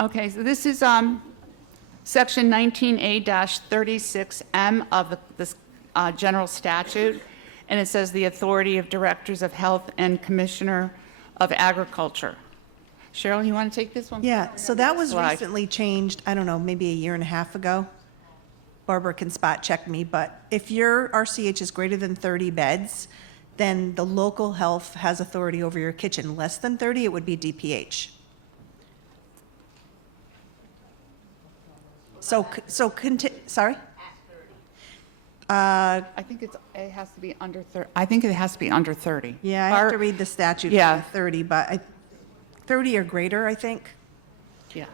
Okay, so this is Section 19A-36M of this general statute, and it says the authority of directors of health and commissioner of agriculture. Cheryl, you want to take this one? Yeah, so that was Slide. recently changed, I don't know, maybe a year and a half ago. Barbara can spot check me, but if your RCH is greater than 30 beds, then the local health has authority over your kitchen. Less than 30, it would be DPH. Sorry? I think it has to be under 30. I think it has to be under 30. Yeah, I have to read the statute Yeah. for 30, but 30 or greater, I think. Yeah.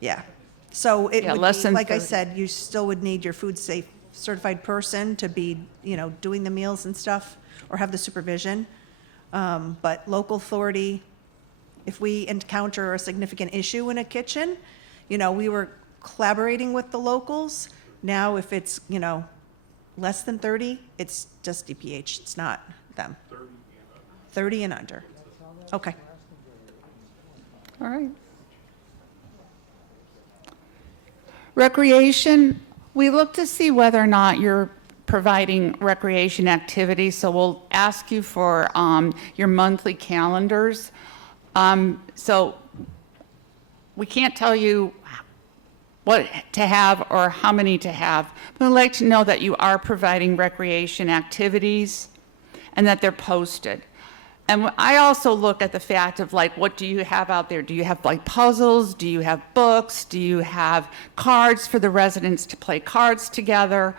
Yeah. So it Yeah, would less be, than like I 30. said, you still would need your food safe certified person to be, doing the meals and stuff, or have the supervision. But local authority, if we encounter a significant issue in a kitchen, we were collaborating with the locals. Now, if it's, less than 30, it's just DPH, it's not them. 30 and under. Okay. All right. Recreation, we look to see whether or not you're providing recreation activities, so we'll ask you for your monthly calendars. So we can't tell you what to have or how many to have, but we'd like to know that you are providing recreation activities and that they're posted. And I also look at the fact of like, what do you have out there? Do you have like puzzles? Do you have books? Do you have cards for the residents to play cards together?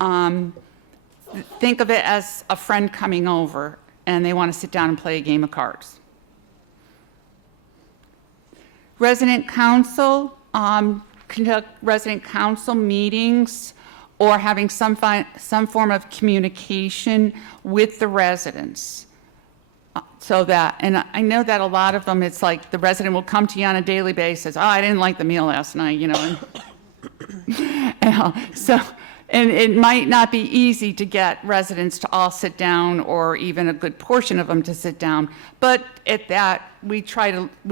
Think of it as a friend coming over and they want to sit down and play a game of cards. Resident council, conduct resident council meetings or having some form of communication with the residents. So that, and I know that a lot of them, it's like the resident will come to you on a daily basis. Oh, I didn't like the meal last night, And it might not be easy to get residents to all sit down or even a good portion of them to sit down. But at that, we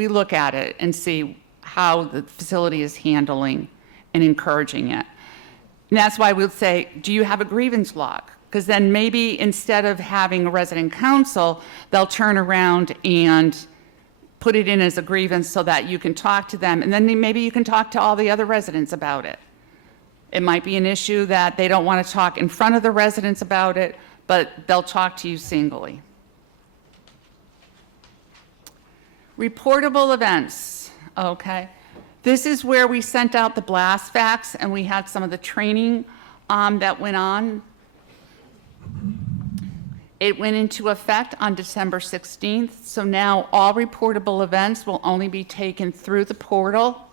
look at it and see how the facility is handling and encouraging it. And that's why we'll say, do you have a grievance log? Because then maybe instead of having a resident council, they'll turn around and put it in as a grievance so that you can talk to them. And then maybe you can talk to all the other residents about it. It might be an issue that they don't want to talk in front of the residents about it, but they'll talk to you singly. Reportable events, okay. This is where we sent out the blast facts and we had some of the training that went on. It went into effect on December 16th, so now all reportable events will only be taken through the portal.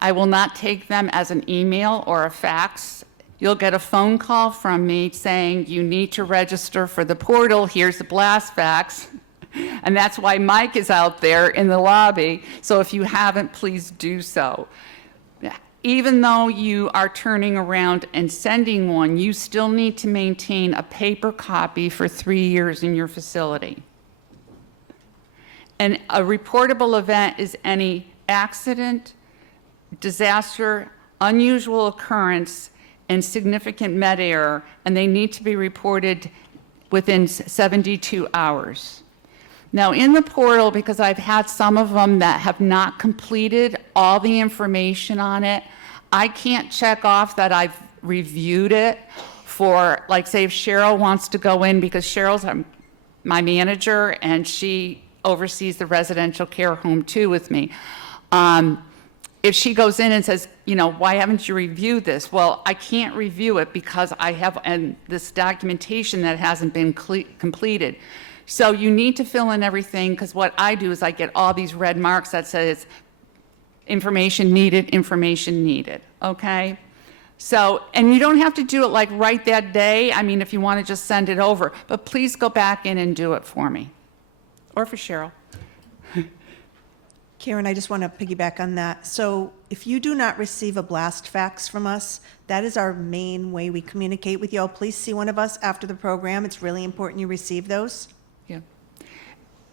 I will not take them as an email or a fax. You'll get a phone call from me saying you need to register for the portal, here's the blast fax. And that's why Mike is out there in the lobby, so if you haven't, please do so. Even though you are turning around and sending one, you still need to maintain a paper copy for 3 years in your facility. And a reportable event is any accident, disaster, unusual occurrence, and significant med error, and they need to be reported within 72 hours. Now in the portal, because I've had some of them that have not completed all the information on it, I can't check off that I've reviewed it for, like say if Cheryl wants to go in, because Cheryl's my manager and she oversees the residential care home too with me. If she goes in and says, why haven't you reviewed this? Well, I can't review it because I have this documentation that hasn't been completed. So you need to fill in everything, because what I do is I get all these red marks that says information needed, okay? So, and you don't have to do it like right that day. I mean, if you want to just send it over, but please go back in and do it for me, or for Cheryl. Karen, I just want to piggyback on that. So if you do not receive a blast fax from us, that is our main way we communicate with you all. Please see one of us after the program. It's really important you receive those. Yeah.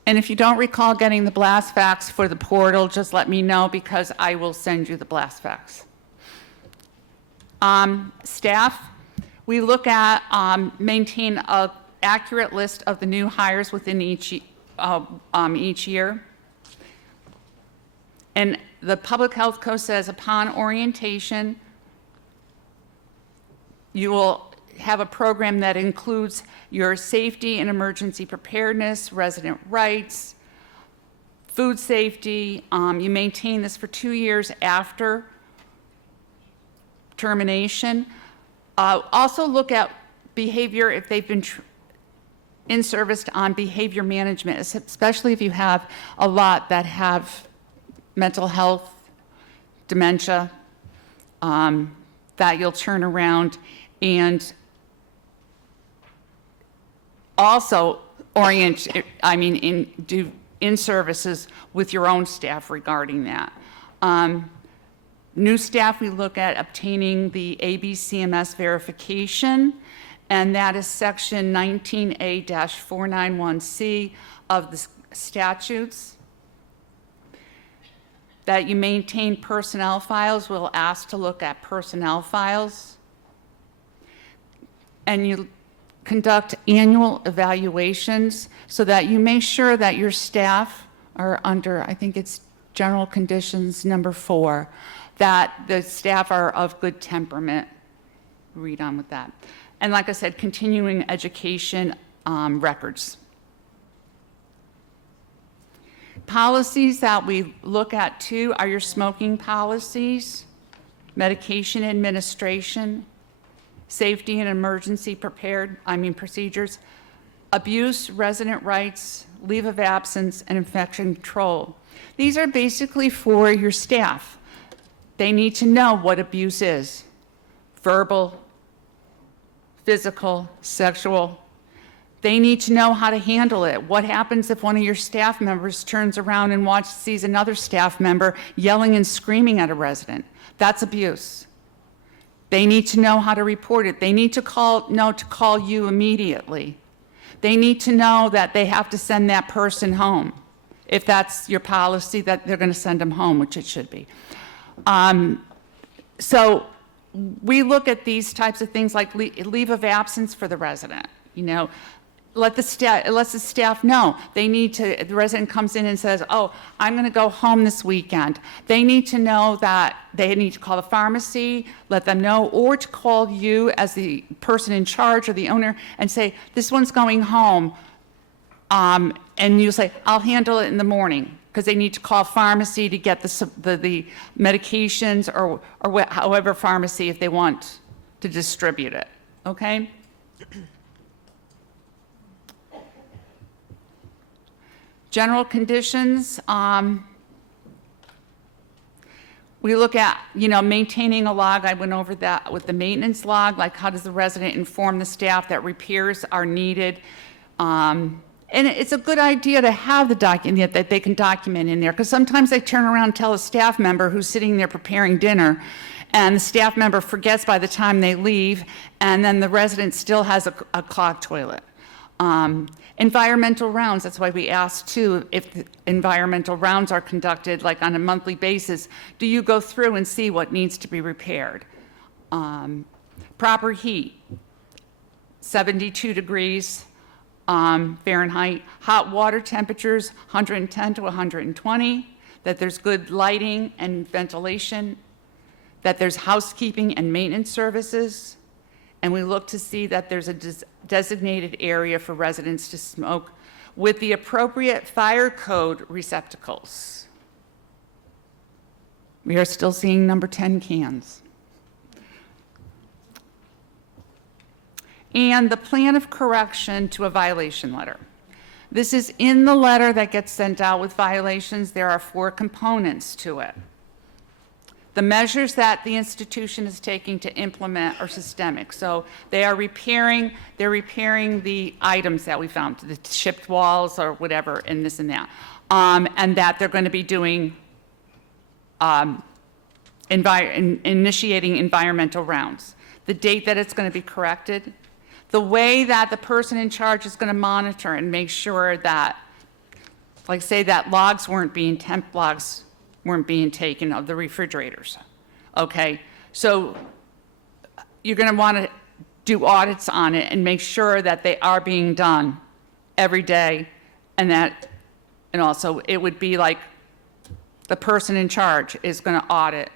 And if you don't recall getting the blast fax for the portal, just let me know because I will send you the blast fax. Staff, we look at, maintain an accurate list of the new hires within each year. And the Public Health Code says upon orientation, you will have a program that includes your safety and emergency preparedness, resident rights, food safety. You maintain this for 2 years after termination. Also look at behavior if they've been in service on behavior management, especially if you have a lot that have mental health, dementia, that you'll turn around and also do in-services with your own staff regarding that. New staff, we look at obtaining the ABCMS verification, and that is section 19A-491C of the statutes. That you maintain personnel files, we'll ask to look at personnel files. And you conduct annual evaluations so that you make sure that your staff are under, I think it's general conditions number 4, that the staff are of good temperament. Read on with that. And like I said, continuing education records. Policies that we look at too are your smoking policies, medication administration, safety and emergency procedures, abuse, resident rights, leave of absence, and infection control. These are basically for your staff. They need to know what abuse is: verbal, physical, sexual. They need to know how to handle it. What happens if one of your staff members turns around and sees another staff member yelling and screaming at a resident? That's abuse. They need to know how to report it. They need to know to call you immediately. They need to know that they have to send that person home. If that's your policy, that they're going to send them home, which it should be. So we look at these types of things like leave of absence for the resident. Let the staff know. They need to, the resident comes in and says, oh, I'm going to go home this weekend. They need to know that they need to call the pharmacy, let them know, or to call you as the person in charge or the owner and say, this one's going home. And you say, I'll handle it in the morning, because they need to call pharmacy to get the medications or however pharmacy if they want to distribute it, okay? General conditions, we look at, maintaining a log. I went over that with the maintenance log, like how does the resident inform the staff that repairs are needed. And it's a good idea to have the document that they can document in there, because sometimes they turn around and tell a staff member who's sitting there preparing dinner, and the staff member forgets by the time they leave, and then the resident still has a clogged toilet. Environmental rounds, that's why we asked too, if the environmental rounds are conducted like on a monthly basis, do you go through and see what needs to be repaired? Proper heat, 72 degrees Fahrenheit, hot water temperatures, 110 to 120, that there's good lighting and ventilation, that there's housekeeping and maintenance services, and we look to see that there's a designated area for residents to smoke with the appropriate fire code receptacles. We are still seeing number 10 cans. And the plan of correction to a violation letter. This is in the letter that gets sent out with violations. There are 4 components to it. The measures that the institution is taking to implement are systemic. So they're repairing the items that we found, the chipped walls or whatever, and this and that. And that they're going to be doing, initiating environmental rounds. The date that it's going to be corrected. The way that the person in charge is going to monitor and make sure that, like say that temp logs weren't being taken of the refrigerators, okay? So you're going to want to do audits on it and make sure that they are being done every day, and also it would be like the person in charge is going to audit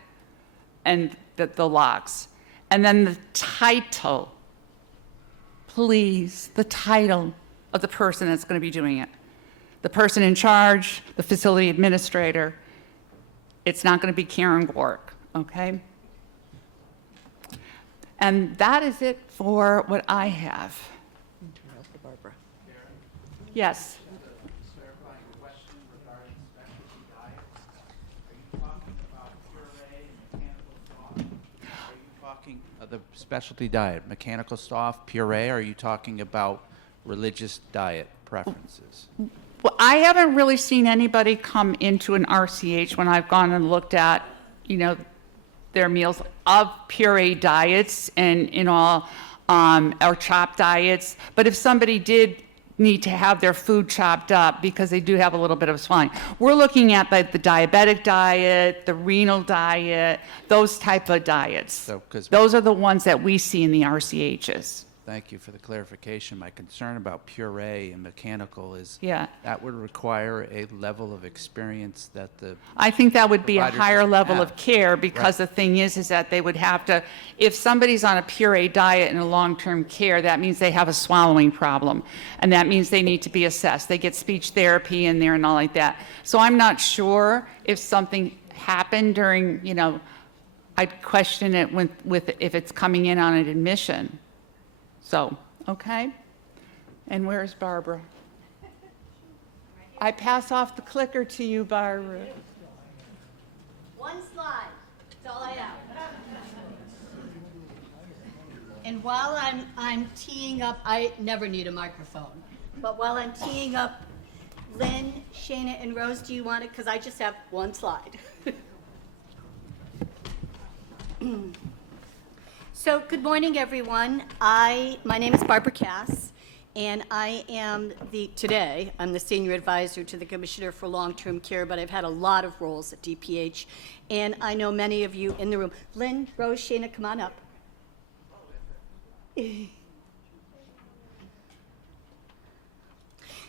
and the logs. And then the title, please, the title of the person that's going to be doing it. The person in charge, the facility administrator. It's not going to be Karen Gork, okay? And that is it for what I have. Yes. Clarifying question regarding specialty diets. Are you talking about puree and mechanical soft? Are you talking the specialty diet, mechanical soft, puree? Or are you talking about religious diet preferences? Well, I haven't really seen anybody come into an RCH when I've gone and looked at, their meals of puree diets and, or chopped diets. But if somebody did need to have their food chopped up because they do have a little bit of swelling, we're looking at the diabetic diet, the renal diet, those type of diets. So, 'cause- those are the ones that we see in the RCHs. Thank you for the clarification. My concern about puree and mechanical is Yeah. that would require a level of experience that the I think that would be a provider higher doesn't level have. of care, because the thing is that they would have to, if somebody's on a puree diet in a long-term care, that means they have a swallowing problem. And that means they need to be assessed. They get speech therapy in there and all like that. So I'm not sure if something happened during, I'd question it with if it's coming in on an admission. So, okay. And where's Barbara? I pass off the clicker to you, Barbara. One slide, that's all I have. And while I'm teeing up, I never need a microphone, but while I'm teeing up, Lynn, Shayna, and Rose, do you want it? Because I just have one slide. So, good morning, everyone. My name is Barbara Cass, and I am today, I'm the Senior Advisor to the Commissioner for Long-Term Care, but I've had a lot of roles at DPH, and I know many of you in the room. Lynn, Rose, Shayna, come on up.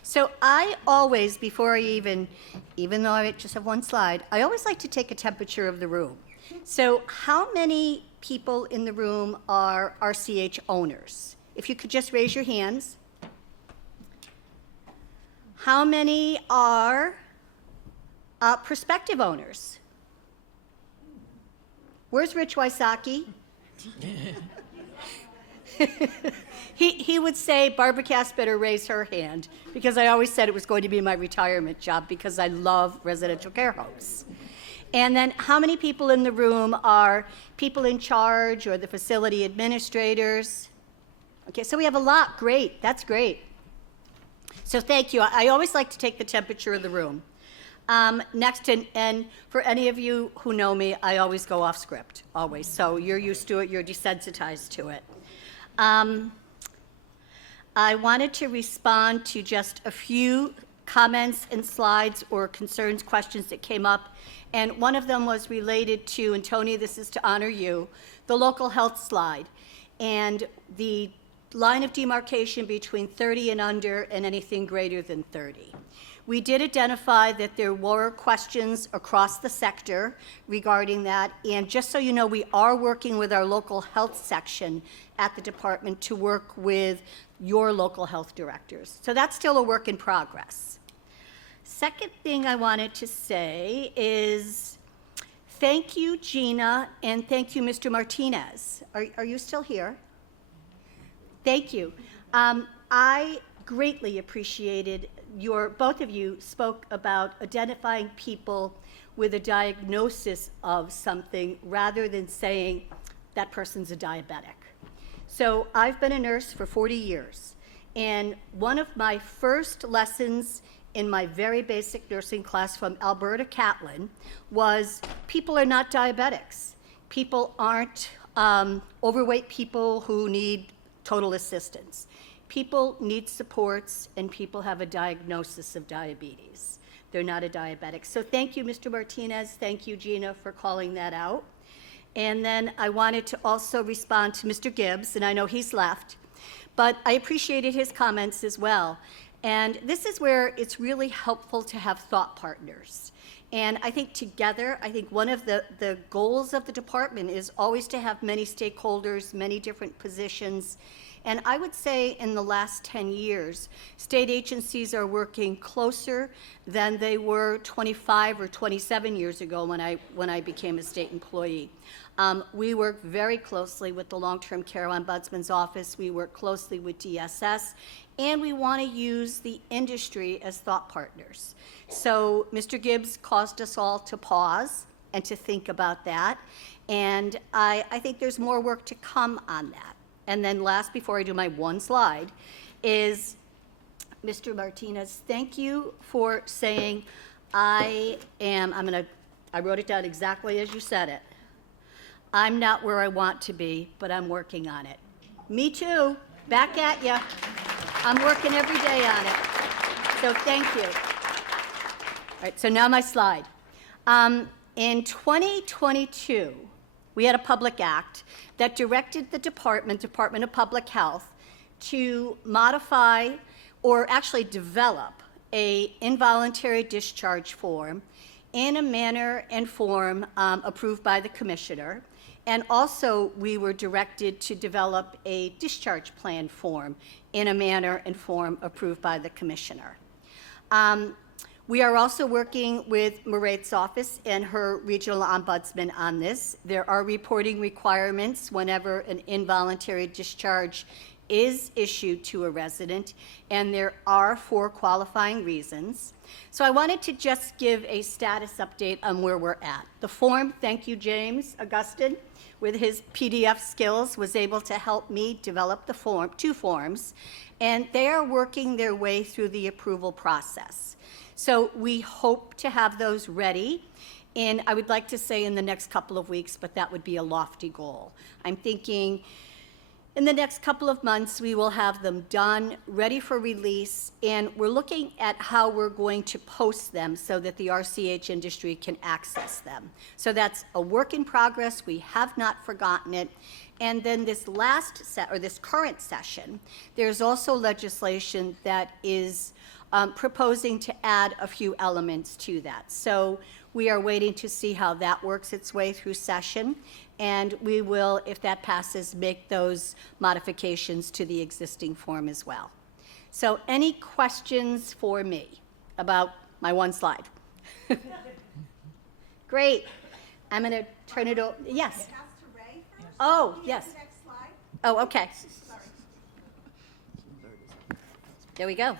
So I always, before I even though I just have one slide, I always like to take a temperature of the room. So how many people in the room are RCH owners? If you could just raise your hands. How many are prospective owners? Where's Rich Wysocki? He would say, Barbara Cass better raise her hand, because I always said it was going to be my retirement job because I love residential care homes. And then how many people in the room are people in charge or the facility administrators? Okay, so we have a lot. Great, that's great. So thank you. I always like to take the temperature of the room. Next, and for any of you who know me, I always go off script, always. So you're used to it, you're desensitized to it. I wanted to respond to just a few comments and slides or concerns, questions that came up. And one of them was related to, and Tony, this is to honor you, the local health slide and the line of demarcation between 30 and under and anything greater than 30. We did identify that there were questions across the sector regarding that, and just so you know, we are working with our local health section at the department to work with your local health directors. So that's still a work in progress. Second thing I wanted to say is thank you, Gina, and thank you, Mr. Martinez. Are you still here? Thank you. I greatly appreciated both of you spoke about identifying people with a diagnosis of something rather than saying that person's a diabetic. So I've been a nurse for 40 years, and one of my first lessons in my very basic nursing class from Alberta Catlin was people are not diabetics. People aren't overweight people who need total assistance. People need supports, and people have a diagnosis of diabetes. They're not a diabetic. So thank you, Mr. Martinez. Thank you, Gina, for calling that out. And then I wanted to also respond to Mr. Gibbs, and I know he's left, but I appreciated his comments as well. And this is where it's really helpful to have thought partners. And I think together, I think one of the goals of the department is always to have many stakeholders, many different positions, And I would say in the last 10 years, state agencies are working closer than they were 25 or 27 years ago when I became a state employee. We work very closely with the Long-Term Care Ombudsman's Office. We work closely with DSS, and we want to use the industry as thought partners. So Mr. Gibbs caused us all to pause and to think about that, and I think there's more work to come on that. And then last, before I do my one slide, is Mr. Martinez, thank you for saying I wrote it down exactly as you said it. I'm not where I want to be, but I'm working on it. Me too. Back at ya. I'm working every day on it. So thank you. All right, so now my slide. In 2022, we had a public act that directed the Department of Public Health, to modify or actually develop a involuntary discharge form in a manner and form approved by the commissioner. And also, we were directed to develop a discharge plan form in a manner and form approved by the commissioner. We are also working with Mairead's office and her regional ombudsman on this. There are reporting requirements whenever an involuntary discharge is issued to a resident, and there are 4 qualifying reasons. So I wanted to just give a status update on where we're at. The form, thank you, James Augustin, with his PDF skills, was able to help me develop the form, 2 forms, and they are working their way through the approval process. So we hope to have those ready, and I would like to say in the next couple of weeks, but that would be a lofty goal. I'm thinking in the next couple of months, we will have them done, ready for release, and we're looking at how we're going to post them so that the RCH industry can access them. So that's a work in progress. We have not forgotten it. And then this this current session, there's also legislation that is proposing to add a few elements to that. So we are waiting to see how that works its way through session, and we will, if that passes, make those modifications to the existing form as well. So any questions for me about my one slide? Great. I'm going to turn it over. Yes. Oh, yes. Oh, okay. There we go.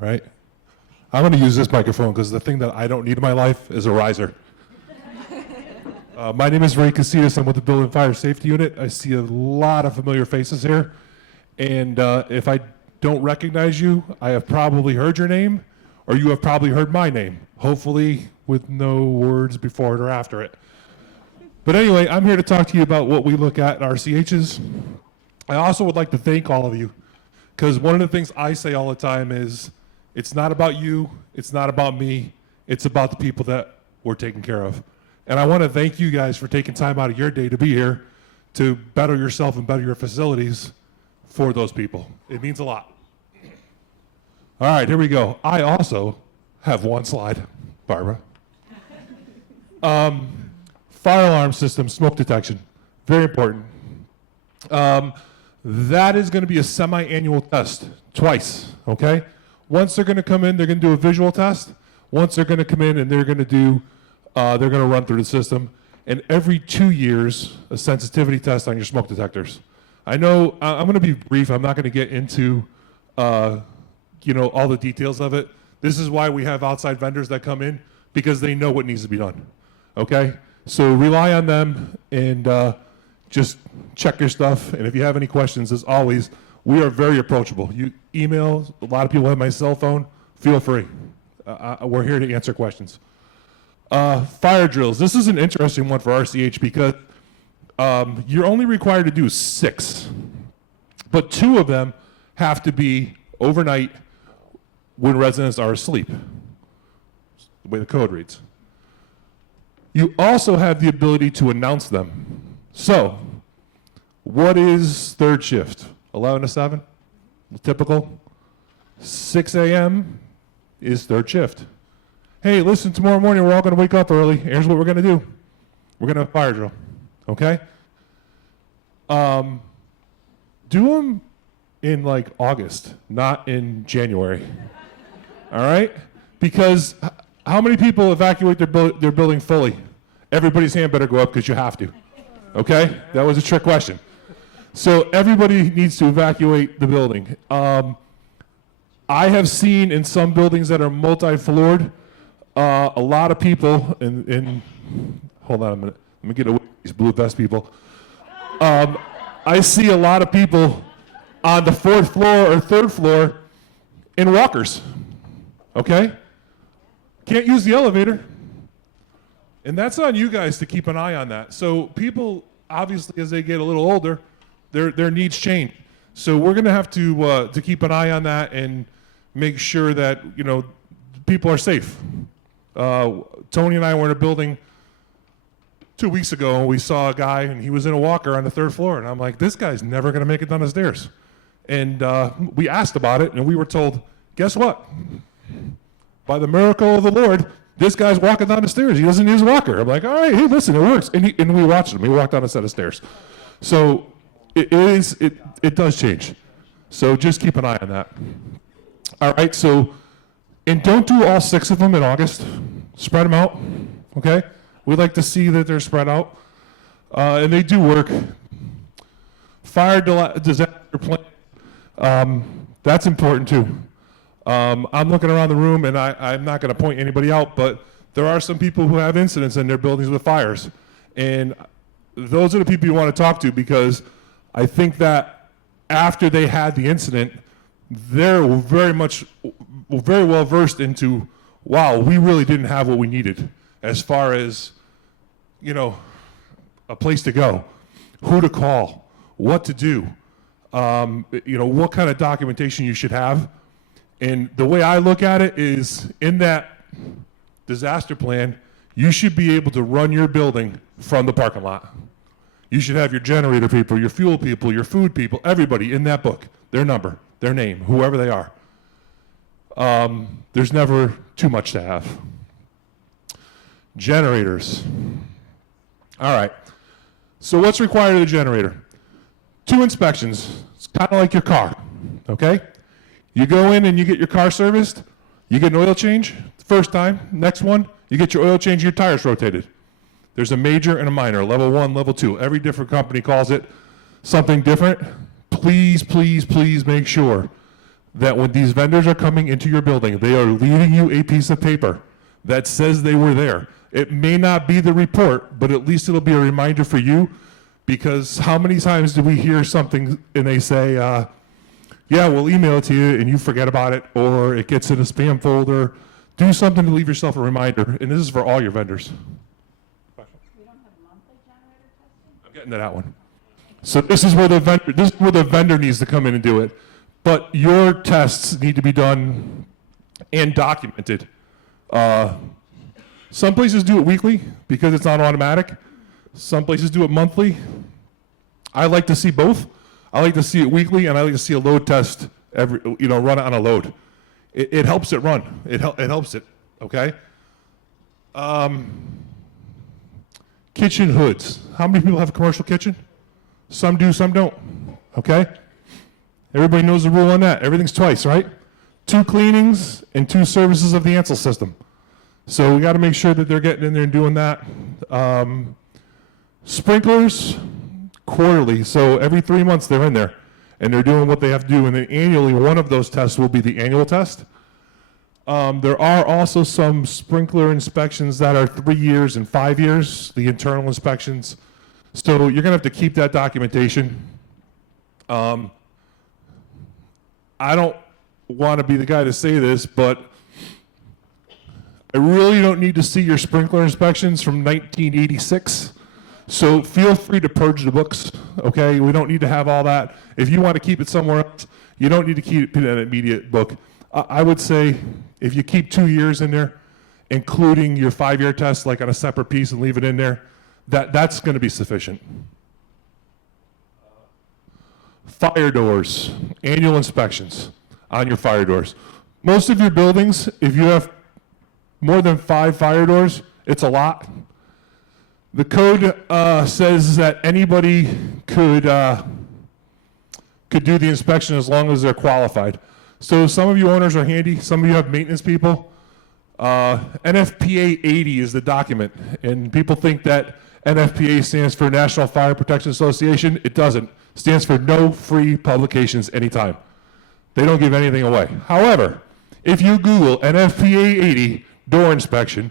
Right? I'm going to use this microphone because the thing that I don't need in my life is a riser. My name is Ray Casillas. I'm with the Building Fire Safety Unit. I see a lot of familiar faces here. And if I don't recognize you, I have probably heard your name, or you have probably heard my name, hopefully with no words before it or after it. But anyway, I'm here to talk to you about what we look at in RCHs. I also would like to thank all of you, because one of the things I say all the time is, it's not about you, it's not about me, it's about the people that we're taking care of. And I want to thank you guys for taking time out of your day to be here to better yourself and better your facilities for those people. It means a lot. All right, here we go. I also have one slide, Barbara. Fire alarm system, smoke detection, very important. That is going to be a semi-annual test, twice, okay? Once they're going to come in, they're going to do a visual test. Once they're going to come in and they're going to run through the system. And every 2 years, a sensitivity test on your smoke detectors. I know, I'm going to be brief. I'm not going to get into, all the details of it. This is why we have outside vendors that come in, because they know what needs to be done, okay? So rely on them and just check your stuff. And if you have any questions, as always, we are very approachable. You email, a lot of people have my cell phone, feel free. We're here to answer questions. Fire drills. This is an interesting one for RCH because you're only required to do 6, but 2 of them have to be overnight when residents are asleep, the way the code reads. You also have the ability to announce them. So, what is third shift? 11 to 7? Typical. 6 a.m. is third shift. Hey, listen, tomorrow morning we're all going to wake up early. Here's what we're going to do. We're going to have a fire drill, okay? Do them in like August, not in January, all right? Because how many people evacuate their building fully? Everybody's hand better go up because you have to, okay? That was a trick question. So everybody needs to evacuate the building. I have seen in some buildings that are multi-floored, a lot of people, hold on a minute, let me get away from these blue vest people. I see a lot of people on the 4th floor or 3rd floor in walkers, okay? Can't use the elevator. And that's on you guys to keep an eye on that. So people, obviously, as they get a little older, their needs change. So we're going to have to keep an eye on that and make sure that, you know, people are safe. Tony and I were in a building 2 weeks ago, and we saw a guy, and he was in a walker on the 3rd floor. And I'm like, this guy's never going to make it down the stairs. And we asked about it, and we were told, guess what? By the miracle of the Lord, this guy's walking down the stairs. He doesn't use a walker. I'm like, all right, hey, listen, it works. And we watched him. He walked down a set of stairs. So it does change. So just keep an eye on that. All right, so, and don't do all 6 of them in August. Spread them out, okay? We like to see that they're spread out. And they do work. Fire disaster plan, that's important too. I'm looking around the room, and I'm not going to point anybody out, but there are some people who have incidents in their buildings with fires. And those are the people you want to talk to, because I think that after they had the incident, they're very well versed into, wow, we really didn't have what we needed as far as, you know, a place to go, who to call, what to do, you know, what kind of documentation you should have. And the way I look at it is, in that disaster plan, you should be able to run your building from the parking lot. You should have your generator people, your fuel people, your food people, everybody in that book, their number, their name, whoever they are. There's never too much to have. Generators. All right. So what's required of the generator? 2 inspections. It's kind of like your car, okay? You go in and you get your car serviced. You get an oil change the first time. Next one, you get your oil change, your tires rotated. There's a major and a minor, level 1, level 2. Every different company calls it something different. Please, please, please make sure that when these vendors are coming into your building, they are leaving you a piece of paper that says they were there. It may not be the report, but at least it'll be a reminder for you, because how many times do we hear something and they say, yeah, we'll email it to you, and you forget about it, or it gets in a spam folder. Do something to leave yourself a reminder, and this is for all your vendors. We don't have monthly generator testing? I'm getting to that one. So this is where the vendor needs to come in and do it. But your tests need to be done and documented. Some places do it weekly because it's on automatic. Some places do it monthly. I like to see both. I like to see it weekly, and I like to see a load test run it on a load. It helps it run. It helps it, okay? Kitchen hoods. How many people have a commercial kitchen? Some do, some don't, okay? Everybody knows the rule on that. Everything's twice, right? 2 cleanings and 2 services of the Ansel system. So we got to make sure that they're getting in there and doing that. Sprinklers, quarterly. So every 3 months they're in there and they're doing what they have to do. And then annually, one of those tests will be the annual test. There are also some sprinkler inspections that are 3 years and 5 years, the internal inspections. So you're going to have to keep that documentation. I don't want to be the guy to say this, but I really don't need to see your sprinkler inspections from 1986. So feel free to purge the books, okay? We don't need to have all that. If you want to keep it somewhere else, you don't need to keep it in an immediate book. I would say if you keep 2 years in there, including your 5-year test, like on a separate piece, and leave it in there, that's going to be sufficient. Fire doors, annual inspections on your fire doors. Most of your buildings, if you have more than 5 fire doors, it's a lot. The code says that anybody could do the inspection as long as they're qualified. So some of you owners are handy, some of you have maintenance people. NFPA 80 is the document, and people think that NFPA stands for National Fire Protection Association. It doesn't. It stands for No Free Publications Anytime. They don't give anything away. However, if you Google NFPA 80 door inspection,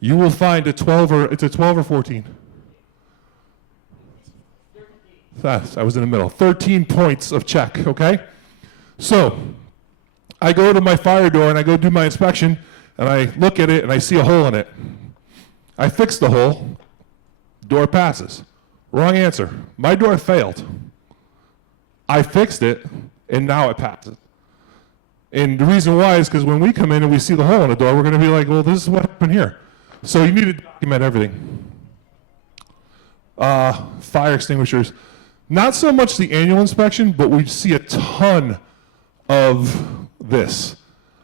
you will find it's a 12 or 14. I was in the middle. 13 points of check, okay? So, I go to my fire door and I go do my inspection and I look at it and I see a hole in it. I fix the hole, door passes. Wrong answer. My door failed. I fixed it and now it passes. And the reason why is because when we come in and we see the hole in the door, we're going to be like, well, this is what happened here. So you need to document everything. Fire extinguishers. Not so much the annual inspection, but we see a ton of this.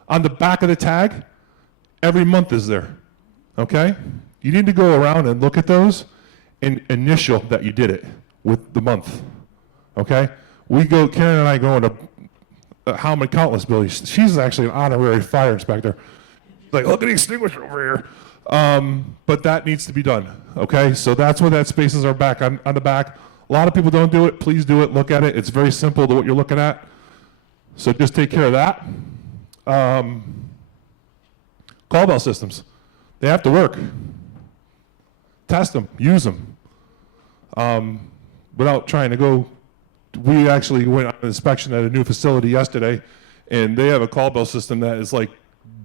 On the back of the tag, every month is there, okay? You need to go around and look at those and initial that you did it with the month, okay? Karen and I go into Howman Countless buildings. She's actually an honorary fire inspector. She's like, look at the extinguisher over here. But that needs to be done, okay? So that's where that spaces are back on the back. A lot of people don't do it. Please do it. Look at it. It's very simple to what you're looking at. So just take care of that. Call bell systems. They have to work. Test them. Use them. Without trying to go, we actually went on an inspection at a new facility yesterday, and they have a call bell system that is like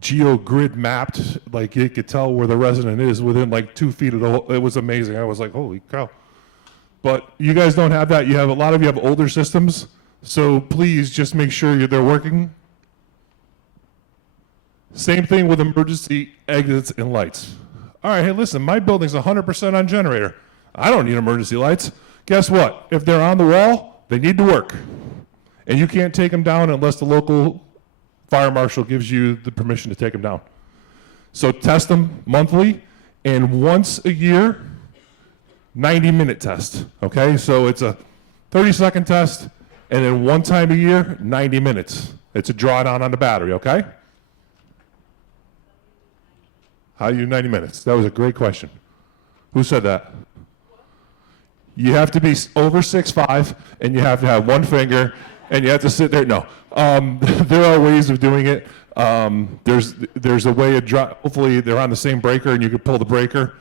geo-grid mapped. Like you could tell where the resident is within like 2 feet of the hole. It was amazing. I was like, holy cow. But you guys don't have that. A lot of you have older systems. So please just make sure they're working. Same thing with emergency exits and lights. All right, hey, listen, my building's 100% on generator. I don't need emergency lights. Guess what? If they're on the wall, they need to work. And you can't take them down unless the local fire marshal gives you the permission to take them down. So test them monthly, and once a year, 90-minute test, okay? So it's a 30-second test, and then one time a year, 90 minutes. It's a drawdown on the battery, okay? How do you do 90 minutes? That was a great question. Who said that? You have to be over 6'5", and you have to have one finger, and you have to sit there. No. There are ways of doing it. There's a way of hopefully they're on the same breaker, and you can pull the breaker,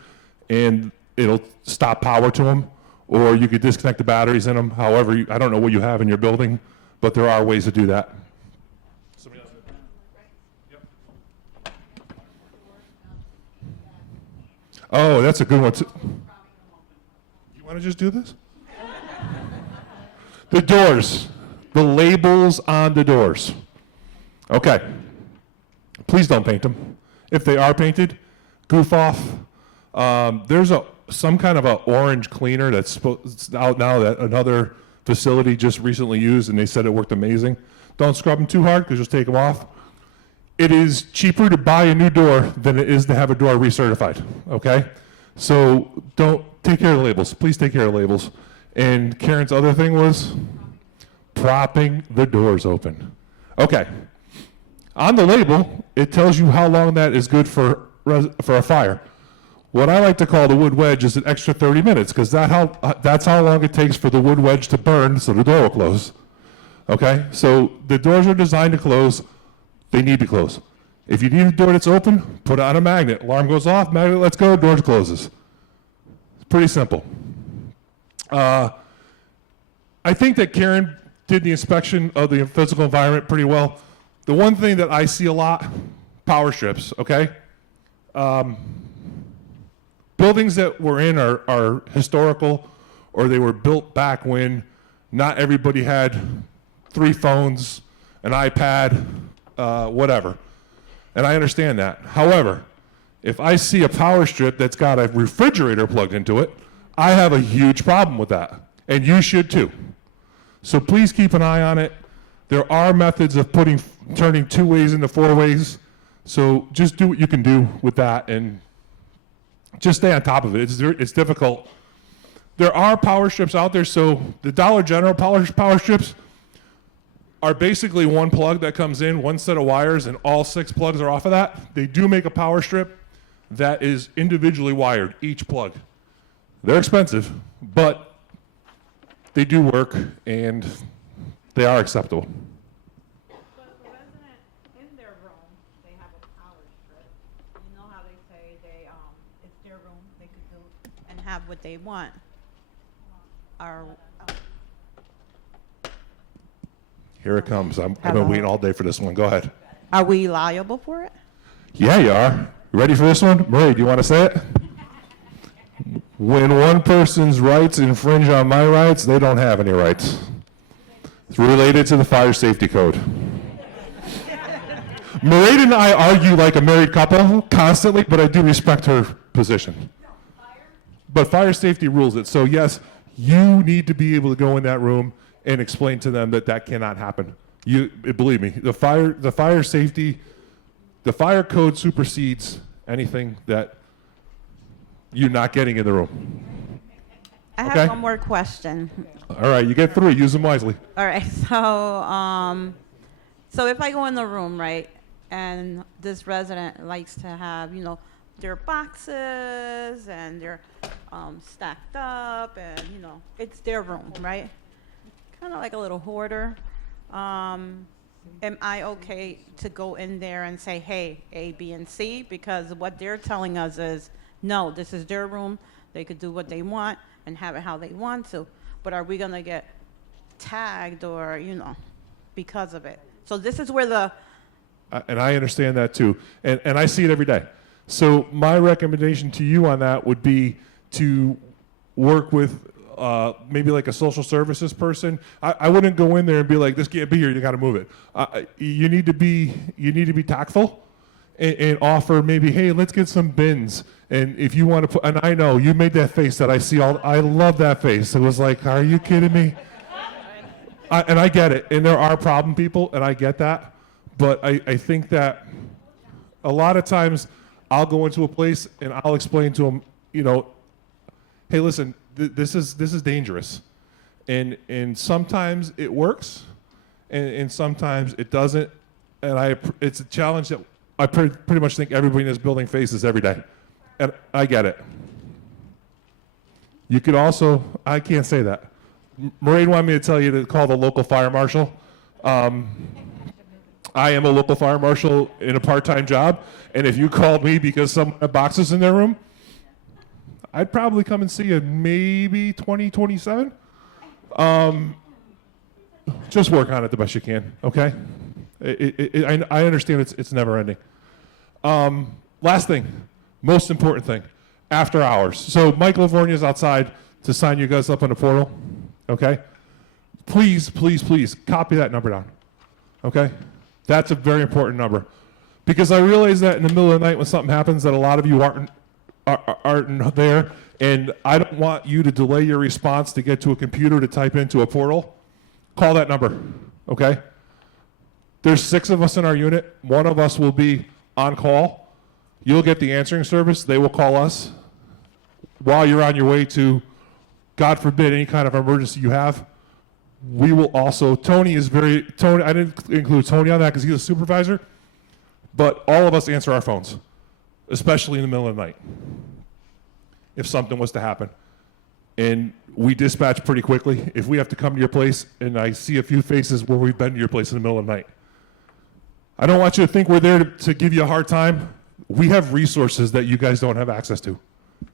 and it'll stop power to them, or you could disconnect the batteries in them. However, I don't know what you have in your building, but there are ways to do that. Oh, that's a good one too. You want to just do this? The doors, the labels on the doors. Okay. Please don't paint them. If they are painted, goof off. There's some kind of an orange cleaner that's out now that another facility just recently used, and they said it worked amazing. Don't scrub them too hard because just take them off. It is cheaper to buy a new door than it is to have a door recertified, okay? So don't take care of the labels. Please take care of the labels. And Karen's other thing was propping the doors open. Okay. On the label, it tells you how long that is good for a fire. What I like to call the wood wedge is an extra 30 minutes because that's how long it takes for the wood wedge to burn so the door will close. Okay? So the doors are designed to close. They need to close. If you need a door that's open, put it on a magnet. Alarm goes off, magnet lets go, door closes. It's pretty simple. I think that Karen did the inspection of the physical environment pretty well. The one thing that I see a lot, power strips, okay? Buildings that we're in are historical, or they were built back when not everybody had 3 phones, an iPad, whatever. And I understand that. However, if I see a power strip that's got a refrigerator plugged into it, I have a huge problem with that. And you should too. So please keep an eye on it. There are methods of turning 2 ways into 4 ways. So just do what you can do with that, and just stay on top of it. It's difficult. There are power strips out there. So the Dollar General power strips are basically one plug that comes in, one set of wires, and all 6 plugs are off of that. They do make a power strip that is individually wired, each plug. They're expensive, but they do work, and they are acceptable. But the resident in their room, they have a power strip. You know how they say it's their room, they could do and have what they want. Here it comes. I've been waiting all day for this one. Go ahead. Are we liable for it? Yeah, you are. You ready for this one? Marie, do you want to say it? When one person's rights infringe on my rights, they don't have any rights. It's related to the fire safety code. Marie and I argue like a married couple constantly, but I do respect her position. But fire safety rules it. So yes, you need to be able to go in that room and explain to them that that cannot happen. Believe me, the fire safety, the fire code supersedes anything that you're not getting in the room. I have Okay? one more question. All right, you get 3. Use them wisely. All right, so if I go in the room, right, and this resident likes to have, their boxes and they're stacked up and, it's their room, right? Kind of like a little hoarder. Am I okay to go in there and say, hey, A, B, and C? Because what they're telling us is, no, this is their room. They could do what they want and have it how they want to. But are we going to get tagged or, because of it? So this is where the... And I understand that too. And I see it every day. So my recommendation to you on that would be to work with maybe like a social services person. I wouldn't go in there and be like, this can't be here, you got to move it. You need to be tactful and offer maybe, hey, let's get some bins. And if you want to put, and I know you made that face that I see I love that face. It was like, are you kidding me? And I get it. And there are problem people, and I get that. But I think that a lot of times I'll go into a place and I'll explain to them, hey, listen, this is dangerous. And sometimes it works, and sometimes it doesn't. And it's a challenge that I pretty much think everybody in this building faces every day. And I get it. You could also, I can't say that. Maureen wanted me to tell you to call the local fire marshal. I am a local fire marshal in a part-time job, and if you called me because someone had boxes in their room, I'd probably come and see you maybe 2027. Just work on it the best you can, okay? I understand it's never ending. Last thing, most important thing, after hours. So Mike Livornia's outside to sign you guys up on the portal, okay? Please, please, please copy that number down, okay? That's a very important number. Because I realize that in the middle of the night when something happens that a lot of you aren't there, and I don't want you to delay your response to get to a computer to type into a portal. Call that number, okay? There's 6 of us in our unit. 1 of us will be on call. You'll get the answering service. They will call us while you're on your way to, God forbid, any kind of emergency you have. We will also, Tony, I didn't include Tony on that because he's a supervisor, but all of us answer our phones, especially in the middle of the night, if something was to happen. And we dispatch pretty quickly. If we have to come to your place and I see a few faces where we've been to your place in the middle of the night, I don't want you to think we're there to give you a hard time. We have resources that you guys don't have access to,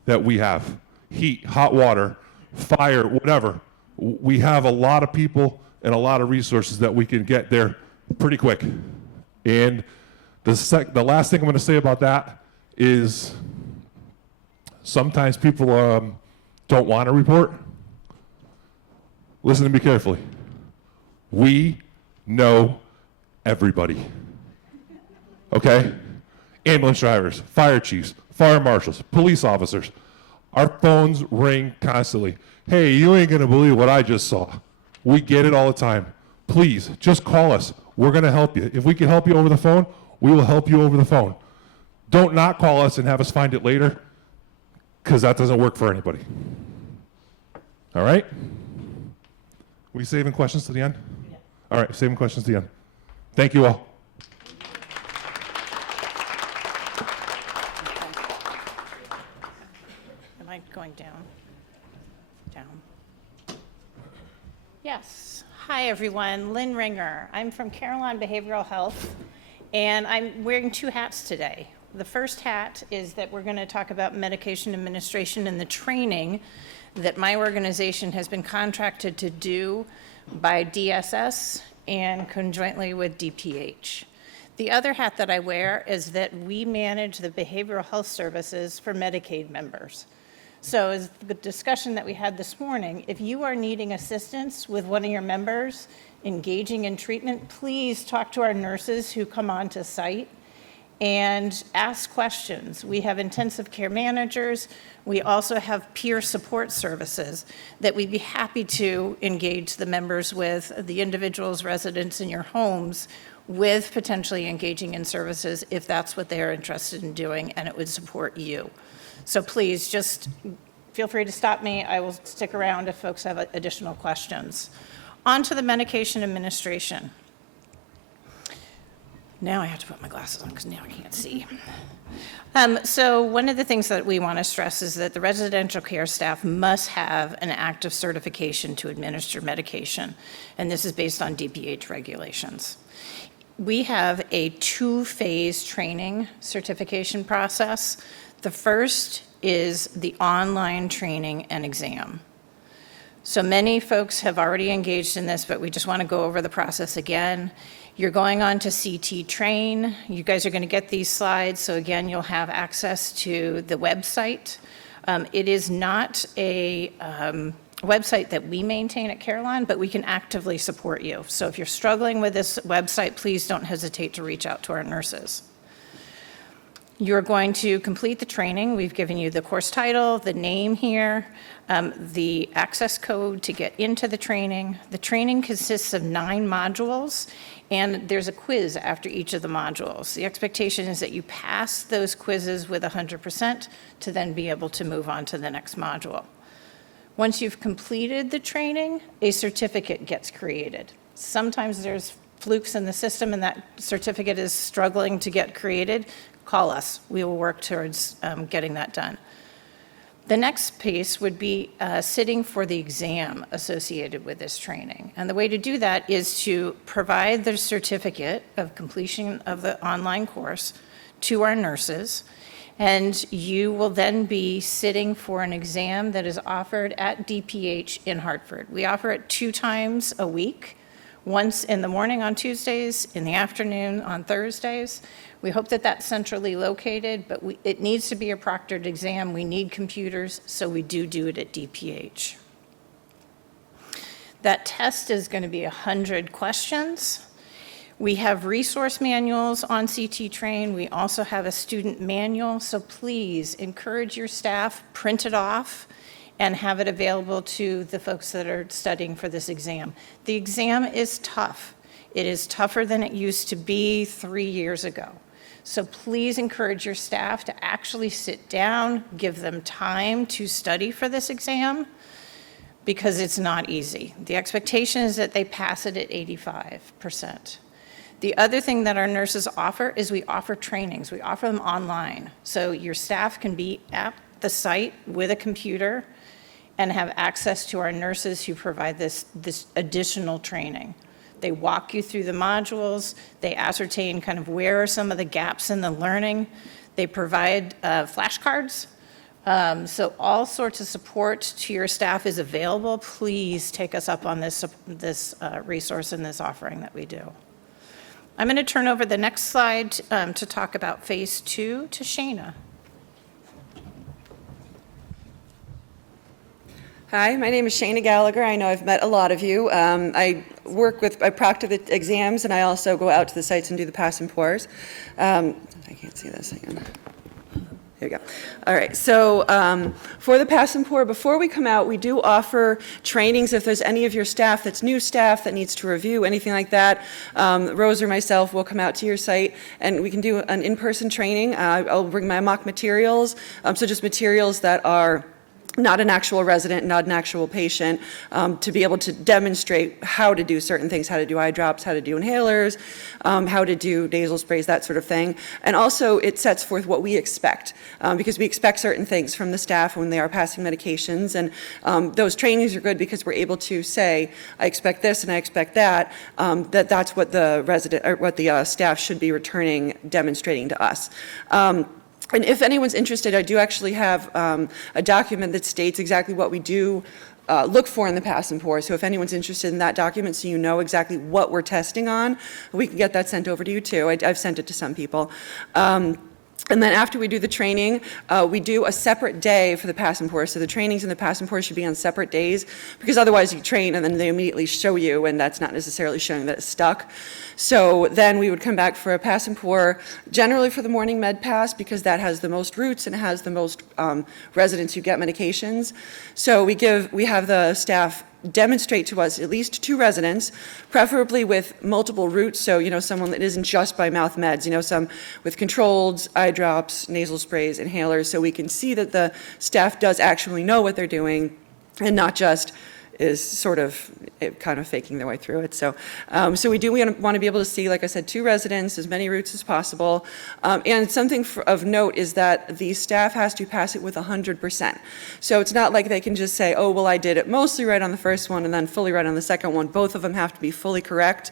that we have. Heat, hot water, fire, whatever. We have a lot of people and a lot of resources that we can get there pretty quick. And the last thing I'm going to say about that is sometimes people don't want to report. Listen to me carefully. We know everybody. Okay? Ambulance drivers, fire chiefs, fire marshals, police officers. Our phones ring constantly. Hey, you ain't going to believe what I just saw. We get it all the time. Please, just call us. We're going to help you. If we can help you over the phone, we will help you over the phone. Don't not call us and have us find it later. because that doesn't work for anybody. All right? We saving questions to the end? Yeah. All right, saving questions to the end. Thank you all. Am I going down? Down. Yes. Hi, everyone. Lynn Ringer. I'm from Caroline Behavioral Health, and I'm wearing two hats today. The first hat is that we're going to talk about medication administration and the training that my organization has been contracted to do by DSS and conjointly with DPH. The other hat that I wear is that we manage the behavioral health services for Medicaid members. So as the discussion that we had this morning, if you are needing assistance with one of your members engaging in treatment, please talk to our nurses who come onto site and ask questions. We have intensive care managers. We also have peer support services that we'd be happy to engage the members with, the individuals, residents in your homes, with potentially engaging in services if that's what they're interested in doing and it would support you. So please just feel free to stop me. I will stick around if folks have additional questions. On to the medication administration. Now I have to put my glasses on because now I can't see. So one of the things that we want to stress is that the residential care staff must have an active certification to administer medication, and this is based on DPH regulations. We have a two-phase training certification process. The first is the online training and exam. So many folks have already engaged in this, but we just want to go over the process again. You're going on to CT Train. You guys are going to get these slides, so again, you'll have access to the website. It is not a website that we maintain at Caroline, but we can actively support you. So if you're struggling with this website, please don't hesitate to reach out to our nurses. You're going to complete the training. We've given you the course title, the name here, the access code to get into the training. The training consists of 9 modules, and there's a quiz after each of the modules. The expectation is that you pass those quizzes with 100% to then be able to move on to the next module. Once you've completed the training, a certificate gets created. Sometimes there's flukes in the system and that certificate is struggling to get created. Call us. We will work towards getting that done. The next piece would be sitting for the exam associated with this training. And the way to do that is to provide the certificate of completion of the online course to our nurses, and you will then be sitting for an exam that is offered at DPH in Hartford. We offer it 2 times a week, once in the morning on Tuesdays, in the afternoon on Thursdays. We hope that that's centrally located, but it needs to be a proctored exam. We need computers, so we do it at DPH. That test is going to be 100 questions. We have resource manuals on CT Train. We also have a student manual, so please encourage your staff, print it off, and have it available to the folks that are studying for this exam. The exam is tough. It is tougher than it used to be 3 years ago. So please encourage your staff to actually sit down, give them time to study for this exam, because it's not easy. The expectation is that they pass it at 85%. The other thing that our nurses offer is we offer trainings. We offer them online. So your staff can be at the site with a computer and have access to our nurses who provide this additional training. They walk you through the modules. They ascertain kind of where are some of the gaps in the learning. They provide flashcards. So all sorts of support to your staff is available. Please take us up on this resource and this offering that we do. I'm going to turn over the next slide to talk about phase 2 to Shana. Hi, my name is Shana Gallagher. I know I've met a lot of you. I proctor the exams, and I also go out to the sites and do the pass and pours. I can't see this. Hang on. Here we go. All right, so for the Pass and Pour, before we come out, we do offer trainings. If there's any of your staff that's new staff that needs to review, anything like that, Rose or myself will come out to your site and we can do an in-person training. I'll bring my mock materials, so just materials that are not an actual resident, not an actual patient, to be able to demonstrate how to do certain things, how to do eye drops, how to do inhalers, how to do nasal sprays, that sort of thing. And also it sets forth what we expect, because we expect certain things from the staff when they are passing medications. And those trainings are good because we're able to say, I expect this and I expect that, that's what the resident, or what the staff should be returning, demonstrating to us. And if anyone's interested, I do actually have a document that states exactly what we do look for in the Pass and Pour. So if anyone's interested in that document so you know exactly what we're testing on, we can get that sent over to you too. I've sent it to some people. And then after we do the training, we do a separate day for the Pass and Pour. So the trainings and the Pass and Pour should be on separate days, because otherwise you train and then they immediately show you, and that's not necessarily showing that it's stuck. So then we would come back for a Pass and Pour, generally for the morning med pass, because that has the most routes and has the most residents who get medications. So we have the staff demonstrate to us at least 2 residents, preferably with multiple routes. So, someone that isn't just by mouth meds, some with controlled eye drops, nasal sprays, inhalers, so we can see that the staff does actually know what they're doing and not just is sort of kind of faking their way through it. So we do want to be able to see, like I said, 2 residents, as many routes as possible. And something of note is that the staff has to pass it with 100%. So it's not like they can just say, oh, well, I did it mostly right on the first one and then fully right on the second one. Both of them have to be fully correct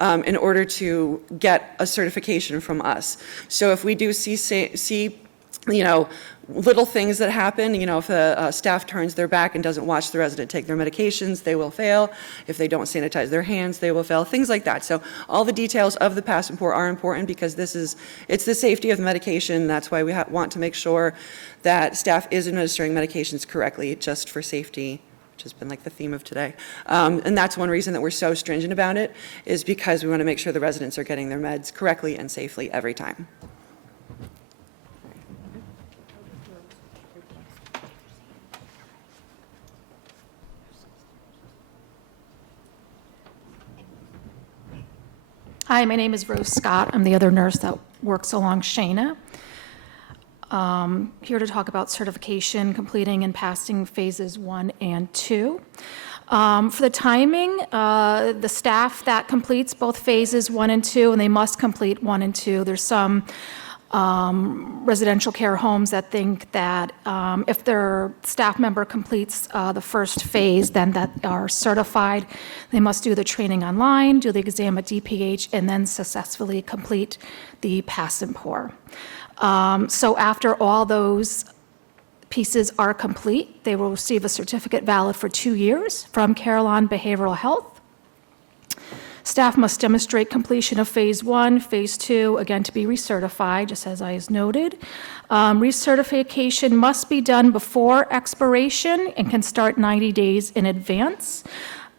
in order to get a certification from us. So if we do see little things that happen, if the staff turns their back and doesn't watch the resident take their medications, they will fail. If they don't sanitize their hands, they will fail, things like that. So all the details of the Pass and Pour are important because it's the safety of the medication. That's why we want to make sure that staff is administering medications correctly, just for safety, which has been like the theme of today. And that's one reason that we're so stringent about it, is because we want to make sure the residents are getting their meds correctly and safely every time. Hi, my name is Rose Scott. I'm the other nurse that works along Shayna. Here to talk about certification, completing and passing phases 1 and 2. For the timing, the staff that completes both phases 1 and 2, and they must complete 1 and 2. There's some residential care homes that think that if their staff member completes the first phase, then that are certified, they must do the training online, do the exam at DPH, and then successfully complete the Pass and Pour. So after all those pieces are complete, they will receive a certificate valid for 2 years from Carillon Behavioral Health. Staff must demonstrate completion of phase 1, phase 2, again to be recertified, just as I noted. Recertification must be done before expiration and can start 90 days in advance.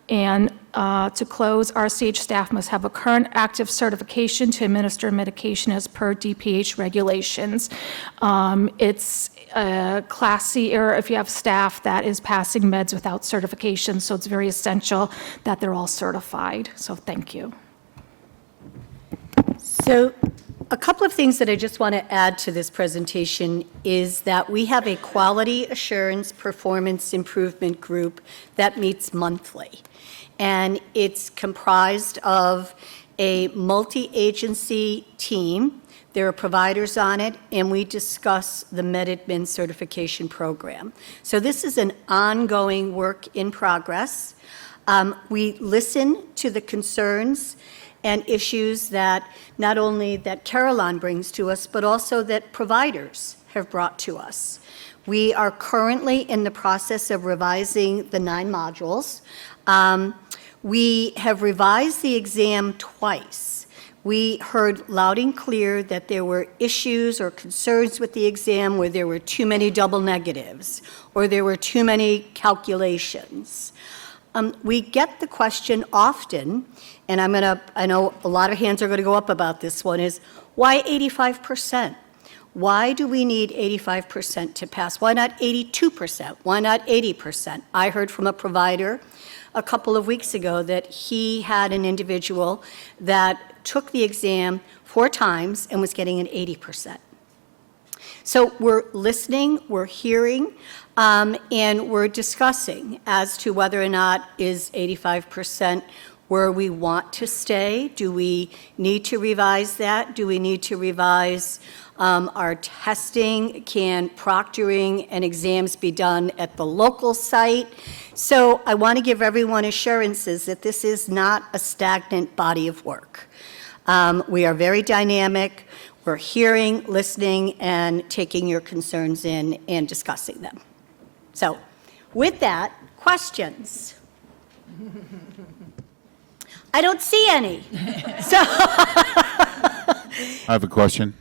And to close, RCH staff must have a current active certification to administer medication as per DPH regulations. It's Class C error if you have staff that is passing meds without certification, so it's very essential that they're all certified. So thank you. So a couple of things that I just want to add to this presentation is that we have a quality assurance performance improvement group that meets monthly. And it's comprised of a multi-agency team. There are providers on it, and we discuss the MedAdmin certification program. So this is an ongoing work in progress. We listen to the concerns and issues that not only that Carillon brings to us, but also that providers have brought to us. We are currently in the process of revising the 9 modules. We have revised the exam twice. We heard loud and clear that there were issues or concerns with the exam where there were too many double negatives or there were too many calculations. We get the question often, and I know a lot of hands are going to go up about this one, is why 85%? Why do we need 85% to pass? Why not 82%? Why not 80%? I heard from a provider a couple of weeks ago that he had an individual that took the exam 4 times and was getting an 80%. So we're listening, we're hearing, and we're discussing as to whether or not is 85% where we want to stay. Do we need to revise that? Do we need to revise our testing? Can proctoring and exams be done at the local site? So I want to give everyone assurances that this is not a stagnant body of work. We are very dynamic. We're hearing, listening, and taking your concerns in and discussing them. So with that, questions? I don't see any. So I have a question.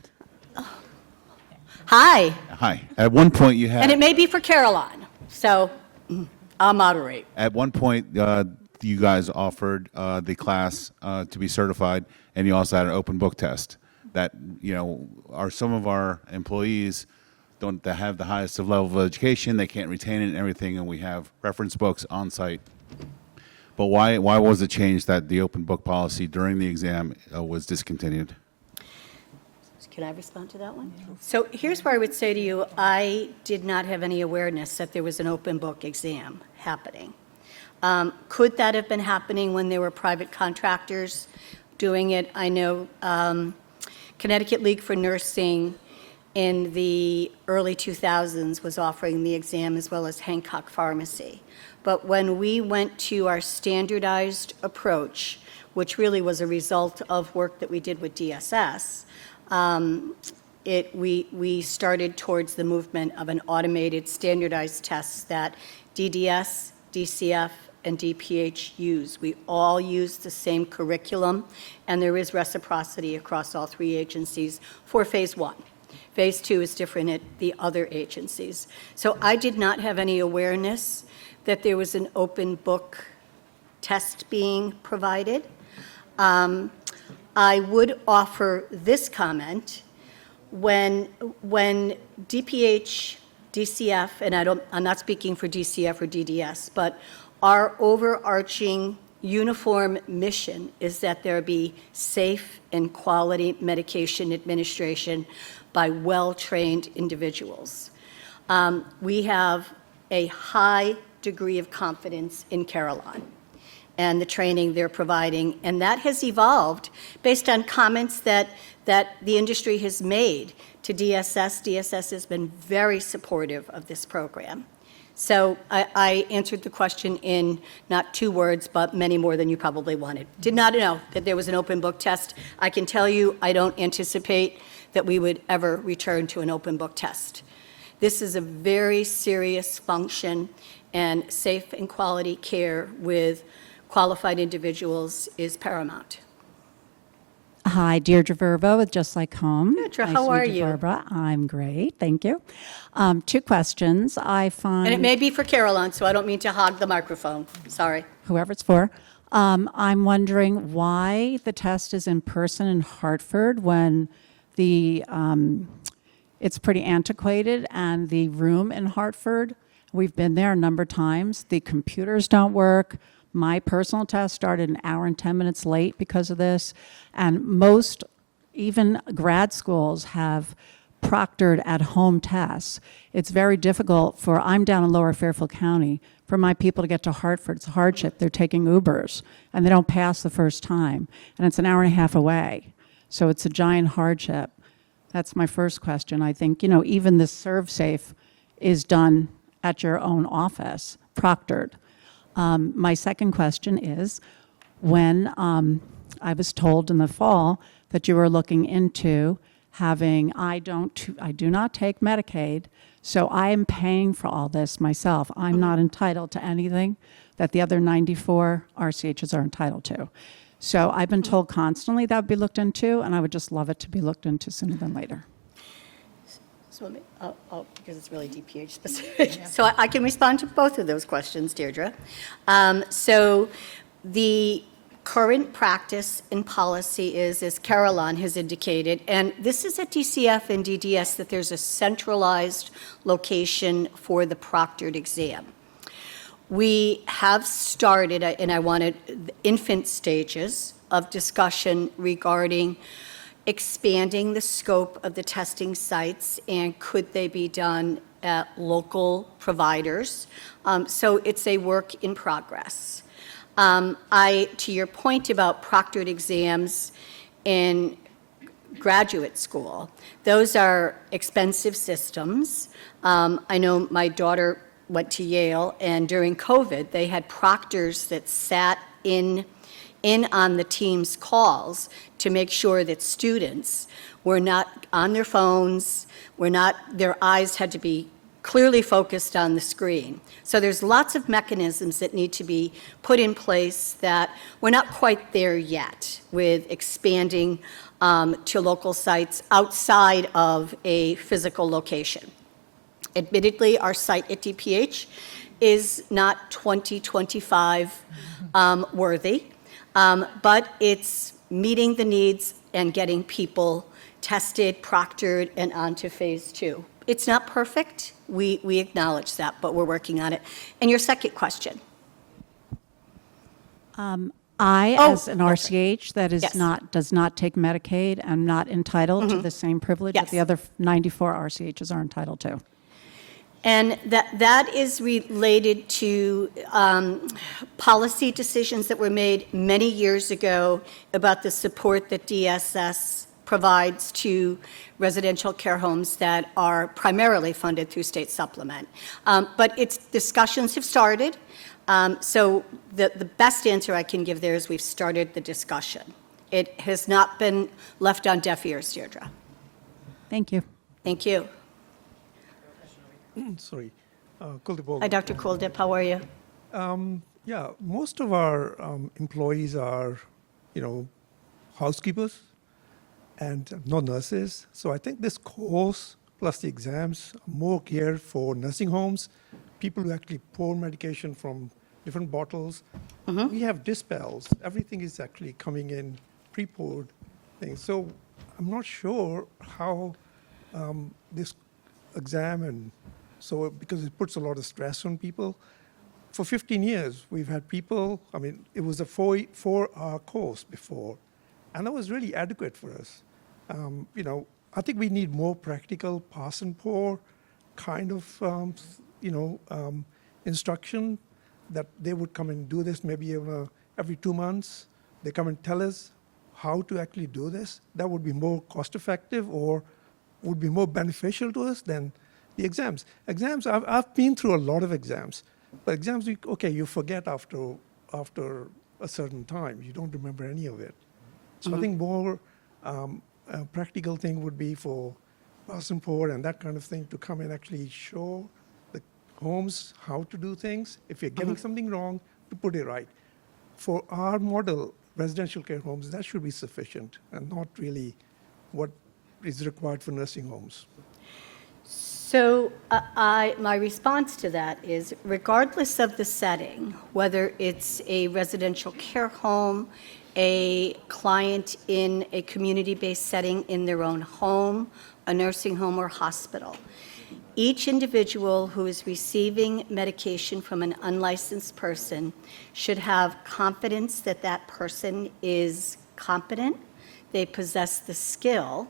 Hi. Hi. At one point you had... And it may be for Caroline, so I'll moderate. At one point, you guys offered the class to be certified, and you also had an open book test that, are some of our employees don't have the highest level of education, they can't retain it and everything, and we have reference books on site. But why was it changed that the open book policy during the exam was discontinued? Can I respond to that one? So here's where I would say to you, I did not have any awareness that there was an open book exam happening. Could that have been happening when there were private contractors doing it? I know Connecticut League for Nursing in the early 2000s was offering the exam, as well as Hancock Pharmacy. But when we went to our standardized approach, which really was a result of work that we did with DSS, we started towards the movement of an automated standardized test that DDS, DCF, and DPH use. We all use the same curriculum, and there is reciprocity across all 3 agencies for phase 1. Phase 2 is different at the other agencies. So I did not have any awareness that there was an open book test being provided. I would offer this comment. When DPH, DCF, and I'm not speaking for DCF or DDS, but our overarching uniform mission is that there be safe and quality medication administration by well-trained individuals. We have a high degree of confidence in Caroline and the training they're providing, and that has evolved based on comments that the industry has made to DSS. DSS has been very supportive of this program. So I answered the question in not 2 words, but many more than you probably wanted. Did not know that there was an open book test. I can tell you I don't anticipate that we would ever return to an open book test. This is a very serious function, and safe and quality care with qualified individuals is paramount. Hi, Deirdre Verbo with Just Like Home. Deirdre, Nice how to meet are you? Barbara. I'm great, thank you. 2 questions. I find... And it may be for Caroline, so I don't mean to hog the microphone. Sorry. Whoever it's for. I'm wondering why the test is in person in Hartford when it's pretty antiquated, and the room in Hartford, we've been there a number of times. The computers don't work. My personal test started an hour and 10 minutes late because of this. And most, even grad schools, have proctored at-home tests. It's very difficult I'm down in Lower Fairfield County, for my people to get to Hartford. It's a hardship. They're taking Ubers, and they don't pass the first time. And it's an hour and a half away. So it's a giant hardship. That's my first question. I think, even the ServSafe is done at your own office, proctored. My second question is, when I was told in the fall that you were looking into having, I do not take Medicaid, so I am paying for all this myself. I'm not entitled to anything that the other 94 RCHs are entitled to. So I've been told constantly that would be looked into, and I would just love it to be looked into sooner than later. So because it's really DPH specific. Yeah. So I can respond to both of those questions, Deirdre. So the current practice and policy is, as Caroline has indicated, and this is at DCF and DDS, that there's a centralized location for the proctored exam. We have started, and I wanted infant stages of discussion regarding expanding the scope of the testing sites and could they be done at local providers. So it's a work in progress. To your point about proctored exams in graduate school, those are expensive systems. I know my daughter went to Yale, and during COVID, they had proctors that sat in on the team's calls to make sure that students were not on their phones, their eyes had to be clearly focused on the screen. So there's lots of mechanisms that need to be put in place that we're not quite there yet with expanding to local sites outside of a physical location. Admittedly, our site at DPH is not 2025 worthy, but it's meeting the needs and getting people tested, proctored, and onto phase 2. It's not perfect. We acknowledge that, but we're working on it. And your second question? As an RCH that is Yes. does not take Medicaid, I'm not entitled to the same privilege that the other 94 RCHs are entitled to. And that is related to policy decisions that were made many years ago about the support that DSS provides to residential care homes that are primarily funded through state supplement. But discussions have started. So the best answer I can give there is we've started the discussion. It has not been left on deaf ears, Deirdre. Thank you. Thank you. Sorry, Kuldip. Hi, Dr. Kuldip, how are you? Yeah, most of our employees are, housekeepers and not nurses. So I think this course plus the exams are more geared for nursing homes, people who actually pour medication from different bottles. We have dispels. Everything is actually coming in pre-poured things. So I'm not sure how this exam because it puts a lot of stress on people. For 15 years, we've had people, it was a 4-hour course before, and that was really adequate for us. I think we need more practical pass and pour kind of, instruction that they would come and do this maybe every 2 months. They come and tell us how to actually do this. That would be more cost effective or would be more beneficial to us than the exams. Exams, I've been through a lot of exams, but exams, you forget after a certain time. You don't remember any of it. So I think more a practical thing would be for pass and pour and that kind of thing to come and actually show the homes how to do things. If you're getting something wrong, to put it right. For our model, residential care homes, that should be sufficient and not really what is required for nursing homes. So my response to that is, regardless of the setting, whether it's a residential care home, a client in a community-based setting in their own home, a nursing home or hospital, each individual who is receiving medication from an unlicensed person should have confidence that that person is competent, they possess the skill,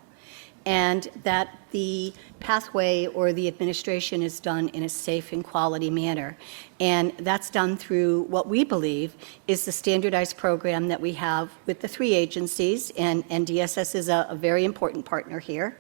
and that the pathway or the administration is done in a safe and quality manner. And that's done through what we believe is the standardized program that we have with the 3 agencies, and DSS is a very important partner here,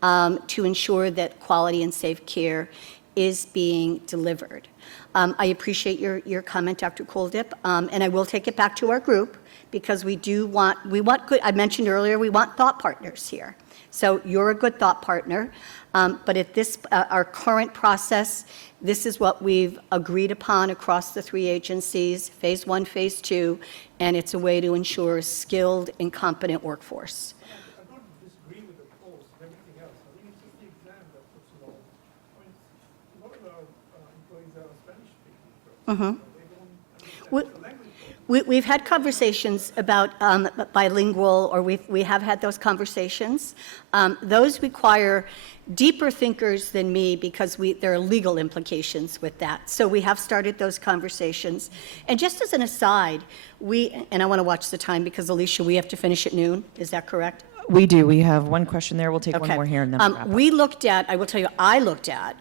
to ensure that quality and safe care is being delivered. I appreciate your comment, Dr. Kuldip, and I will take it back to our group because we want good, I mentioned earlier, we want thought partners here. So you're a good thought partner, but at our current process, this is what we've agreed upon across the 3 agencies, phase 1, phase 2, and it's a way to ensure a skilled and competent workforce. I don't disagree with the course and everything else. I think it's just the exam that puts it all. A lot of our employees are Spanish speaking. They don't understand the language. We've had conversations about bilingual, or we have had those conversations. Those require deeper thinkers than me because there are legal implications with that. So we have started those conversations. And just as an aside, and I want to watch the time because, Alicia, we have to finish at noon. Is that correct? We do. We have one question there. We'll take one more here and then wrap up. We looked at, I will tell you, I looked at,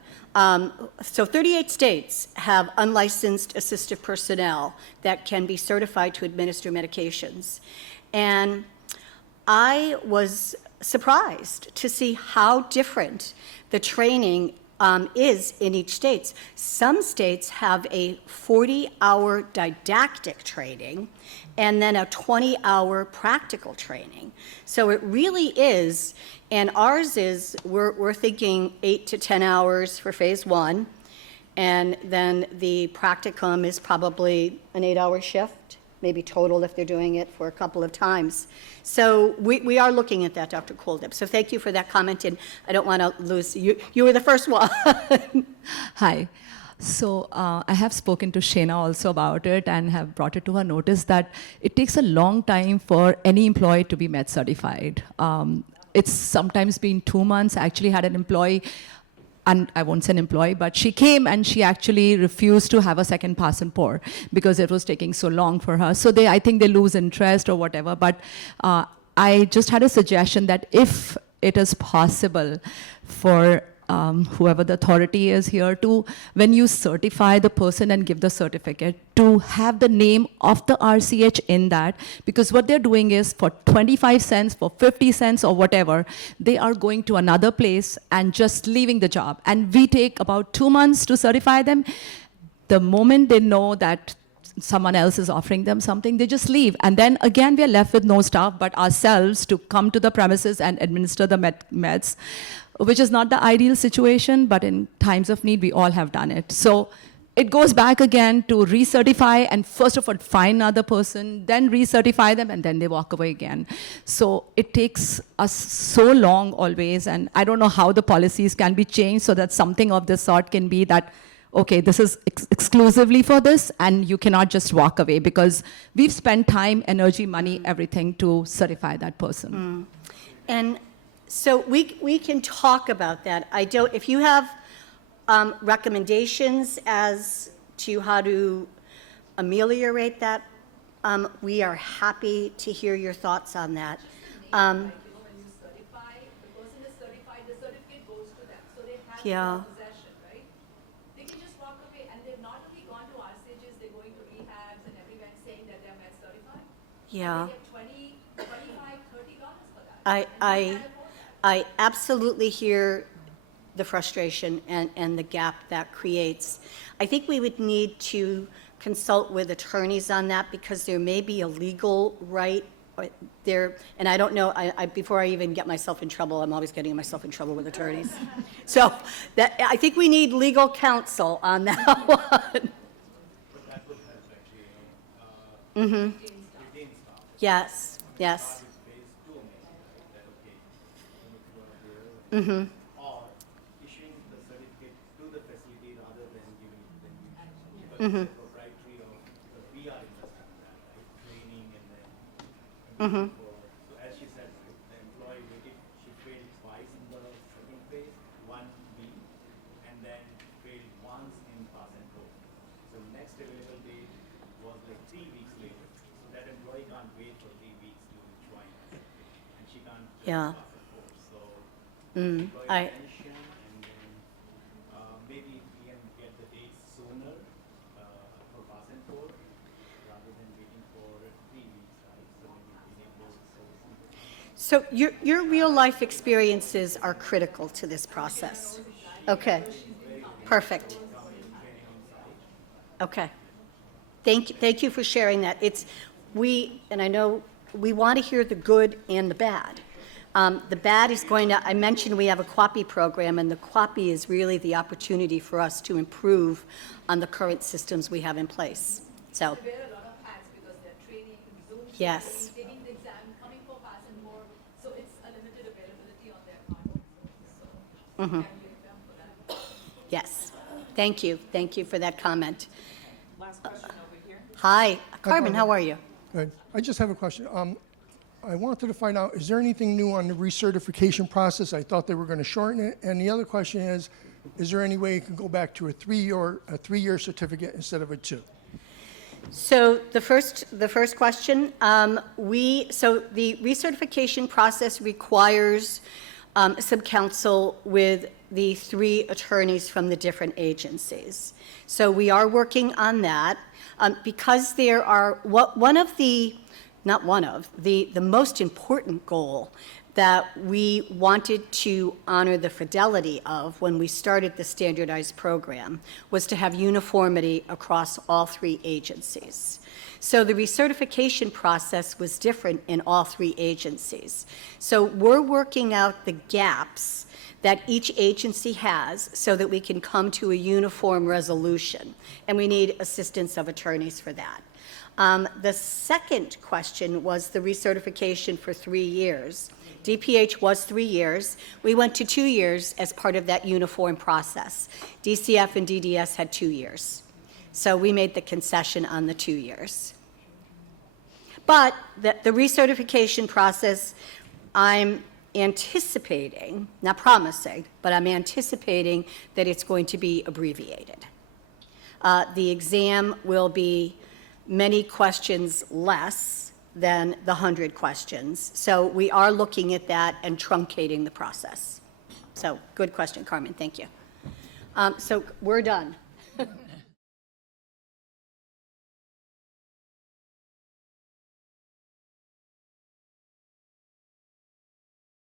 so 38 states have unlicensed assistive personnel that can be certified to administer medications. And I was surprised to see how different the training is in each state. Some states have a 40-hour didactic training and then a 20-hour practical training. So it really is, and ours is, we're thinking 8 to 10 hours for phase 1, and then the practicum is probably an 8-hour shift, maybe total if they're doing it for a couple of times. So we are looking at that, Dr. Koldeb. So thank you for that comment, and I don't want to lose, you were the first one. Hi. So I have spoken to Shana also about it and have brought it to her notice that it takes a long time for any employee to be med certified. It's sometimes been 2 months. I actually had an employee, and I won't say an employee, but she came and she actually refused to have a second pass and pour because it was taking so long for her. So I think they lose interest or whatever. But I just had a suggestion that if it is possible for whoever the authority is here to, when you certify the person and give the certificate, to have the name of the RCH in that, because what they're doing is for 25 cents, for 50 cents or whatever, they are going to another place and just leaving the job. And we take about 2 months to certify them. The moment they know that someone else is offering them something, they just leave. And then again, we are left with no staff but ourselves to come to the premises and administer the meds, which is not the ideal situation, but in times of need, we all have done it. So it goes back again to recertify and first of all, find another person, then recertify them, and then they walk away again. So it takes us so long always, and I don't know how the policies can be changed so that something of this sort can be that, okay, this is exclusively for this, and you cannot just walk away because we've spent time, energy, money, everything to certify that person. And so we can talk about that. If you have recommendations as to how to ameliorate that, we are happy to hear your thoughts on that. Yeah. They can just walk away, and they've not only gone to RCHs, they're going to rehabs and everywhere saying that they're med certified. Yeah. They get $20, $25, $30 for that. I absolutely hear the frustration and the gap that creates. I think we would need to consult with attorneys on that because there may be a legal right there, and I don't know, before I even get myself in trouble, I'm always getting myself in trouble with attorneys. So I think we need legal counsel on that one. Mm-hmm. Yes, yes. Mm-hmm. Or issuing the certificate to the facility rather than giving it to them. Because Mm-hmm. it's a proprietary because we are investing in that, right? Training and then. Mm-hmm. So as she said, right, the employee she failed twice in the second phase, 1B, and then failed once in pass and go. So next available date was like 3 weeks later. So that employee can't wait for 3 weeks to join us. And she can't Yeah. pass and go. So Mm, employee retention, and then maybe we can get the dates sooner for pass and pour rather than waiting for 3 weeks, right? So maybe we can go So your real life experiences are critical to this process. Okay, perfect. Okay, thank you for sharing that. And I know we want to hear the good and the bad. The bad is I mentioned we have a QAPI program, and the QAPI is really the opportunity for us to improve on the current systems we have in place. So, They wear a lot of hats because they're training, Zoom, yes. taking the exam, coming for pass and more. So it's a limited availability on their part. So Mhm. can we them for that? Yes, thank you for that comment. Last question over here. Hi, Carmen, how are you? Good. I just have a question. I wanted to find out, is there anything new on the recertification process? I thought they were going to shorten it. And the other question is there any way it can go back to a three-year certificate instead of a 2? So the first question, so the recertification process requires subcounsel with the 3 attorneys from the different agencies. So we are working on that because there are the most important goal that we wanted to honor the fidelity of when we started the standardized program was to have uniformity across all 3 agencies. So the recertification process was different in all 3 agencies. So we're working out the gaps that each agency has so that we can come to a uniform resolution, and we need assistance of attorneys for that. The second question was the recertification for 3 years. DPH was 3 years. We went to 2 years as part of that uniform process. DCF and DDS had 2 years. So we made the concession on the 2 years. But the recertification process, I'm anticipating, not promising, but I'm anticipating that it's going to be abbreviated. The exam will be many questions less than the 100 questions. So we are looking at that and truncating the process. So good question, Carmen, thank you. So we're done.